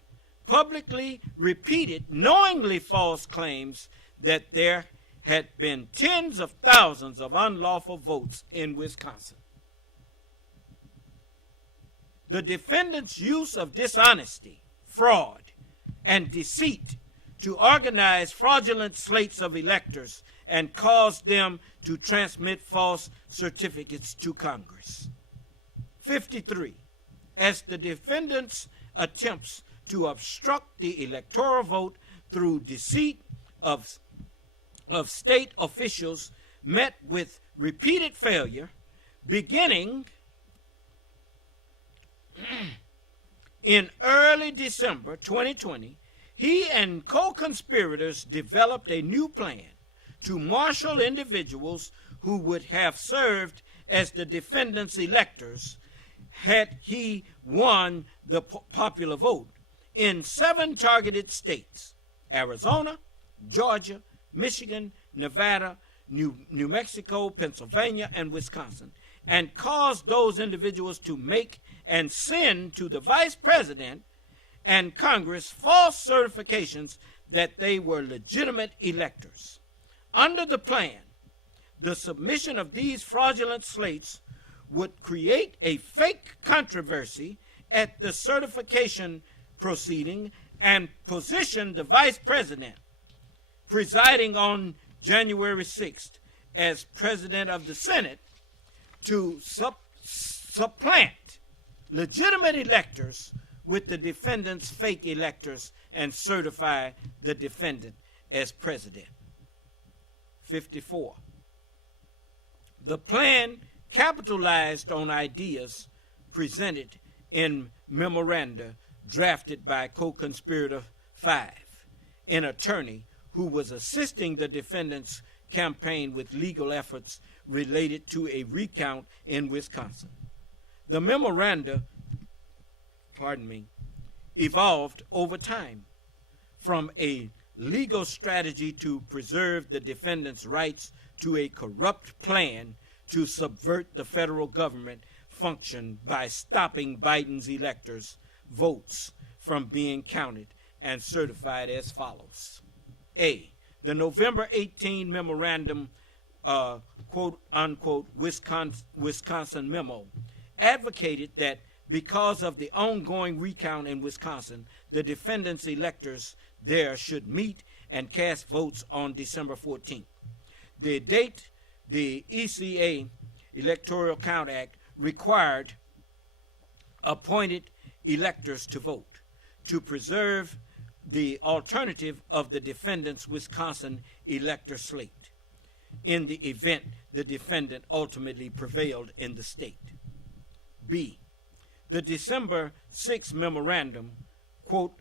publicly repeated knowingly false claims that there had been tens of thousands of unlawful votes in Wisconsin. The defendant's use of dishonesty, fraud, and deceit to organize fraudulent slates of electors and cause them to transmit false certificates to Congress. 53. As the defendant's attempts to obstruct the electoral vote through deceit of state officials met with repeated failure, beginning in early December 2020, he and co-conspirators developed a new plan to marshal individuals who would have served as the defendant's electors had he won the popular vote in 7 targeted states: Arizona, Georgia, Michigan, Nevada, New Mexico, Pennsylvania, and Wisconsin, and caused those individuals to make and send to the vice president and Congress false certifications that they were legitimate electors. Under the plan, the submission of these fraudulent slates would create a fake controversy at the certification proceeding and position the vice president presiding on January 6th as president of the Senate to supplant legitimate electors with the defendant's fake electors and certify the defendant as president. 54. The plan capitalized on ideas presented in memoranda drafted by co-conspirator 5, an attorney who was assisting the defendant's campaign with legal efforts related to a recount in Wisconsin. The memoranda, evolved over time from a legal strategy to preserve the defendant's rights to a corrupt plan to subvert the federal government function by stopping Biden's electors' votes from being counted and certified as follows. A. The November 18 memorandum, quote-unquote, Wisconsin memo, advocated that because of the ongoing recount in Wisconsin, the defendant's electors there should meet and cast votes on December 14th. The date the ECA, Electoral Count Act, required appointed electors to vote to preserve the alternative of the defendant's Wisconsin elector slate in the event the defendant ultimately prevailed in the state. B. The December 6 memorandum, quote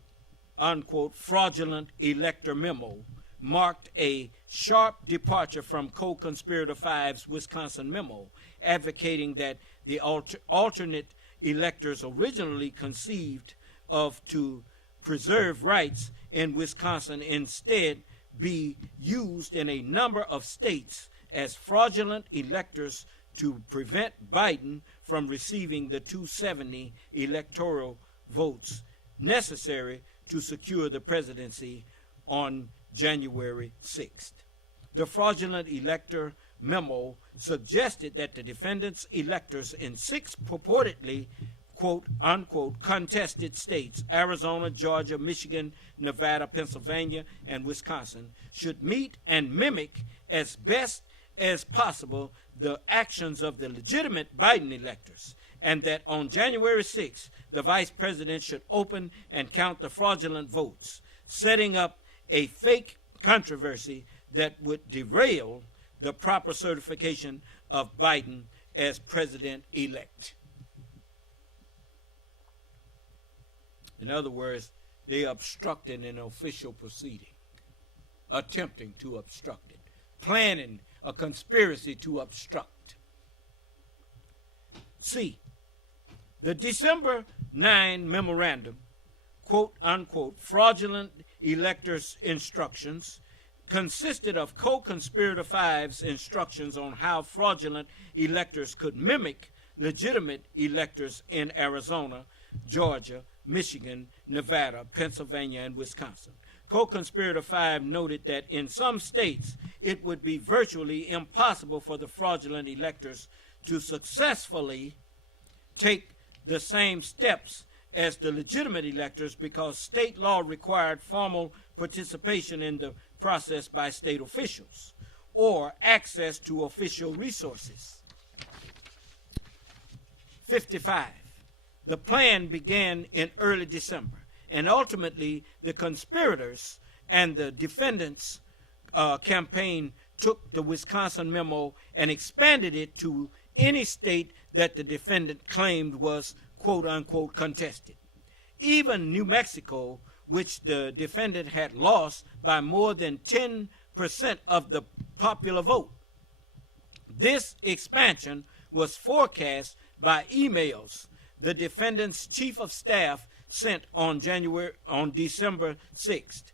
unquote, fraudulent elector memo, marked a sharp departure from co-conspirator 5's Wisconsin memo, advocating that the alternate electors originally conceived of to preserve rights in Wisconsin instead be used in a number of states as fraudulent electors to prevent Biden from receiving the 270 electoral votes necessary to secure the presidency on January 6th. The fraudulent elector memo suggested that the defendant's electors in 6 purportedly quote-unquote contested states, Arizona, Georgia, Michigan, Nevada, Pennsylvania, and Wisconsin, should meet and mimic as best as possible the actions of the legitimate Biden electors, and that on January 6th, the vice president should open and count the fraudulent votes, setting up a fake controversy that would derail the proper certification of Biden as president-elect. In other words, they obstructed an official proceeding, attempting to obstruct it, planning a conspiracy to obstruct. C. The December 9 memorandum, quote-unquote, fraudulent electors' instructions, consisted of co-conspirator 5's instructions on how fraudulent electors could mimic legitimate electors in Arizona, Georgia, Michigan, Nevada, Pennsylvania, and Wisconsin. Co-conspirator 5 noted that in some states it would be virtually impossible for the fraudulent electors to successfully take the same steps as the legitimate electors because state law required formal participation in the process by state officials or access to official resources. 55. The plan began in early December, and ultimately the conspirators and the defendants' campaign took the Wisconsin memo and expanded it to any state that the defendant claimed was quote-unquote contested. Even New Mexico, which the defendant had lost by more than 10% of the popular vote. This expansion was forecast by emails the defendant's chief of staff sent on December 6th,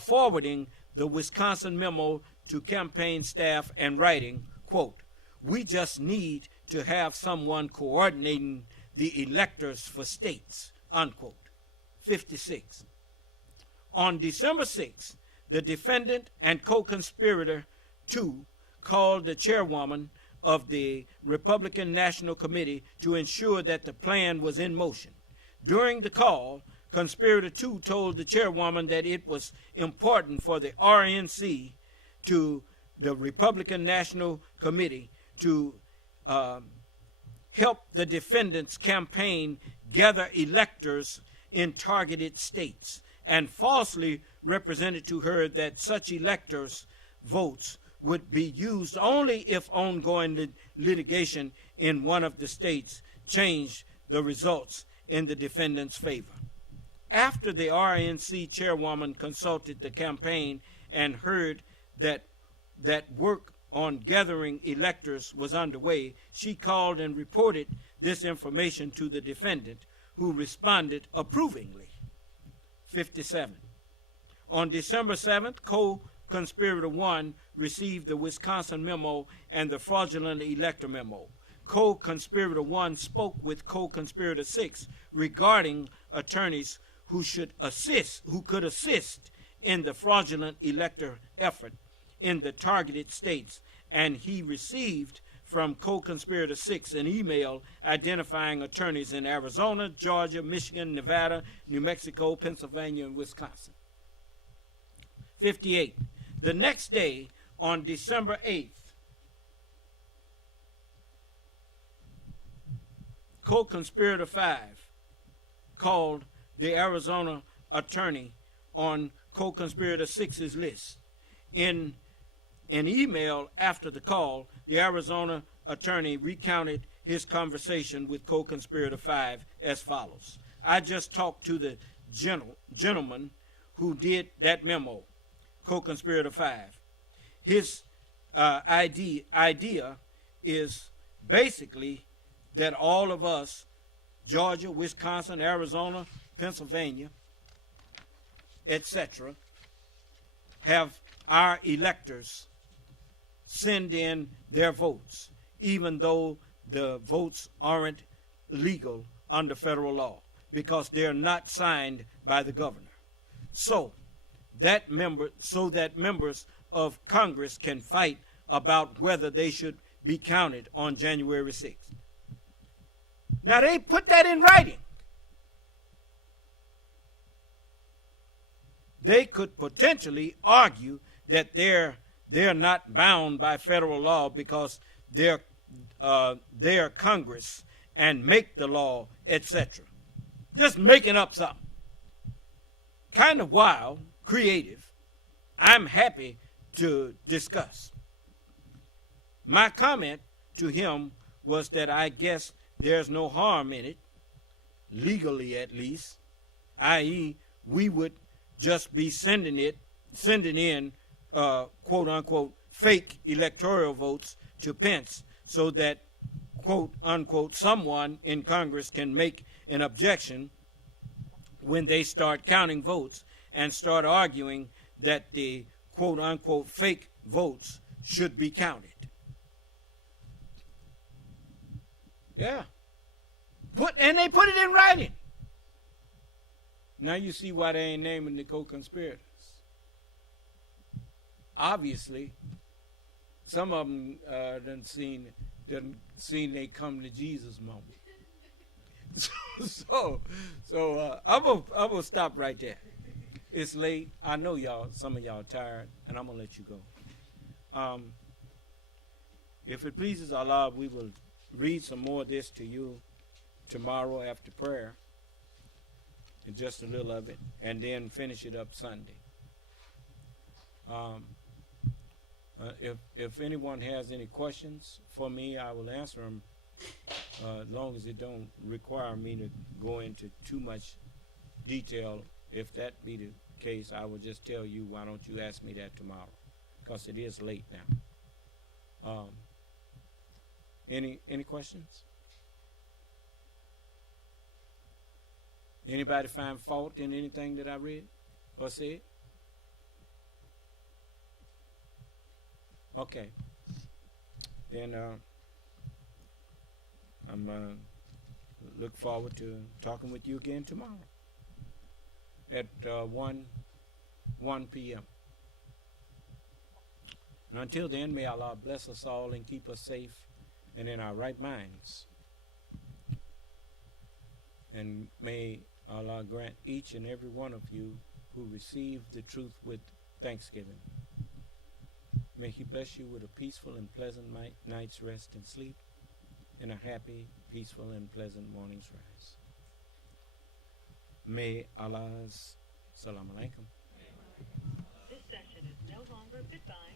forwarding the Wisconsin memo to campaign staff and writing, quote, "We just need to have someone coordinating the electors for states," unquote. 56. On December 6, the defendant and co-conspirator 2 called the chairwoman of the Republican National Committee to ensure that the plan was in motion. During the call, Conspirator 2 told the chairwoman that it was important for the RNC to the Republican National Committee to help the defendant's campaign gather electors in targeted states, and falsely represented to her that such electors' votes would be used only if ongoing litigation in one of the states changed the results in the defendant's favor. After the RNC chairwoman consulted the campaign and heard that work on gathering electors was underway, she called and reported this information to the defendant, who responded approvingly. 57. On December 7th, co-conspirator 1 received the Wisconsin memo and the fraudulent elector memo. Co-conspirator 1 spoke with co-conspirator 6 regarding attorneys who could assist in the fraudulent elector effort in the targeted states, and he received from co-conspirator 6 an email identifying attorneys in Arizona, Georgia, Michigan, Nevada, New Mexico, Pennsylvania, and Wisconsin. 58. The next day, on December 8th, co-conspirator 5 called the Arizona attorney on co-conspirator 6's list. In an email after the call, the Arizona attorney recounted his conversation with co-conspirator 5 as follows. I just talked to the gentleman who did that memo, co-conspirator 5. His idea is basically that all of us, Georgia, Wisconsin, Arizona, Pennsylvania, etc., have our electors send in their votes, even though the votes aren't legal under federal law, because they're not signed by the governor. So that members of Congress can fight about whether they should be counted on January 6th. Now they put that in writing. They could potentially argue that they're not bound by federal law because they're Congress and make the law, etc. Just making up something. Kind of wild, creative. I'm happy to discuss. My comment to him was that I guess there's no harm in it, legally at least, i.e. we would just be sending in quote unquote fake electoral votes to Pence so that quote unquote someone in Congress can make an objection when they start counting votes and start arguing that the quote unquote fake votes should be counted. Yeah. And they put it in writing. Now you see why they ain't naming the co-conspirators. Obviously, some of them done seen they come to Jesus moment. So I'm gonna stop right there. It's late. I know some of y'all tired, and I'm gonna let you go. If it pleases Allah, we will read some more of this to you tomorrow after prayer, and just a little of it, and then finish it up Sunday. If anyone has any questions for me, I will answer them, as long as it don't require me to go into too much detail. If that be the case, I will just tell you, why don't you ask me that tomorrow, because it is late now. Any questions? Anybody find fault in anything that I read or said? Okay. Then I'm look forward to talking with you again tomorrow. at 1 p.m. And until then, may Allah bless us all and keep us safe and in our right minds. And may Allah grant each and every one of you who received the truth with thanksgiving. May He bless you with a peaceful and pleasant night's rest and sleep, and a happy, peaceful, and pleasant morning's rise. May Allah's Salam Alaikum. This session is no longer goodbye.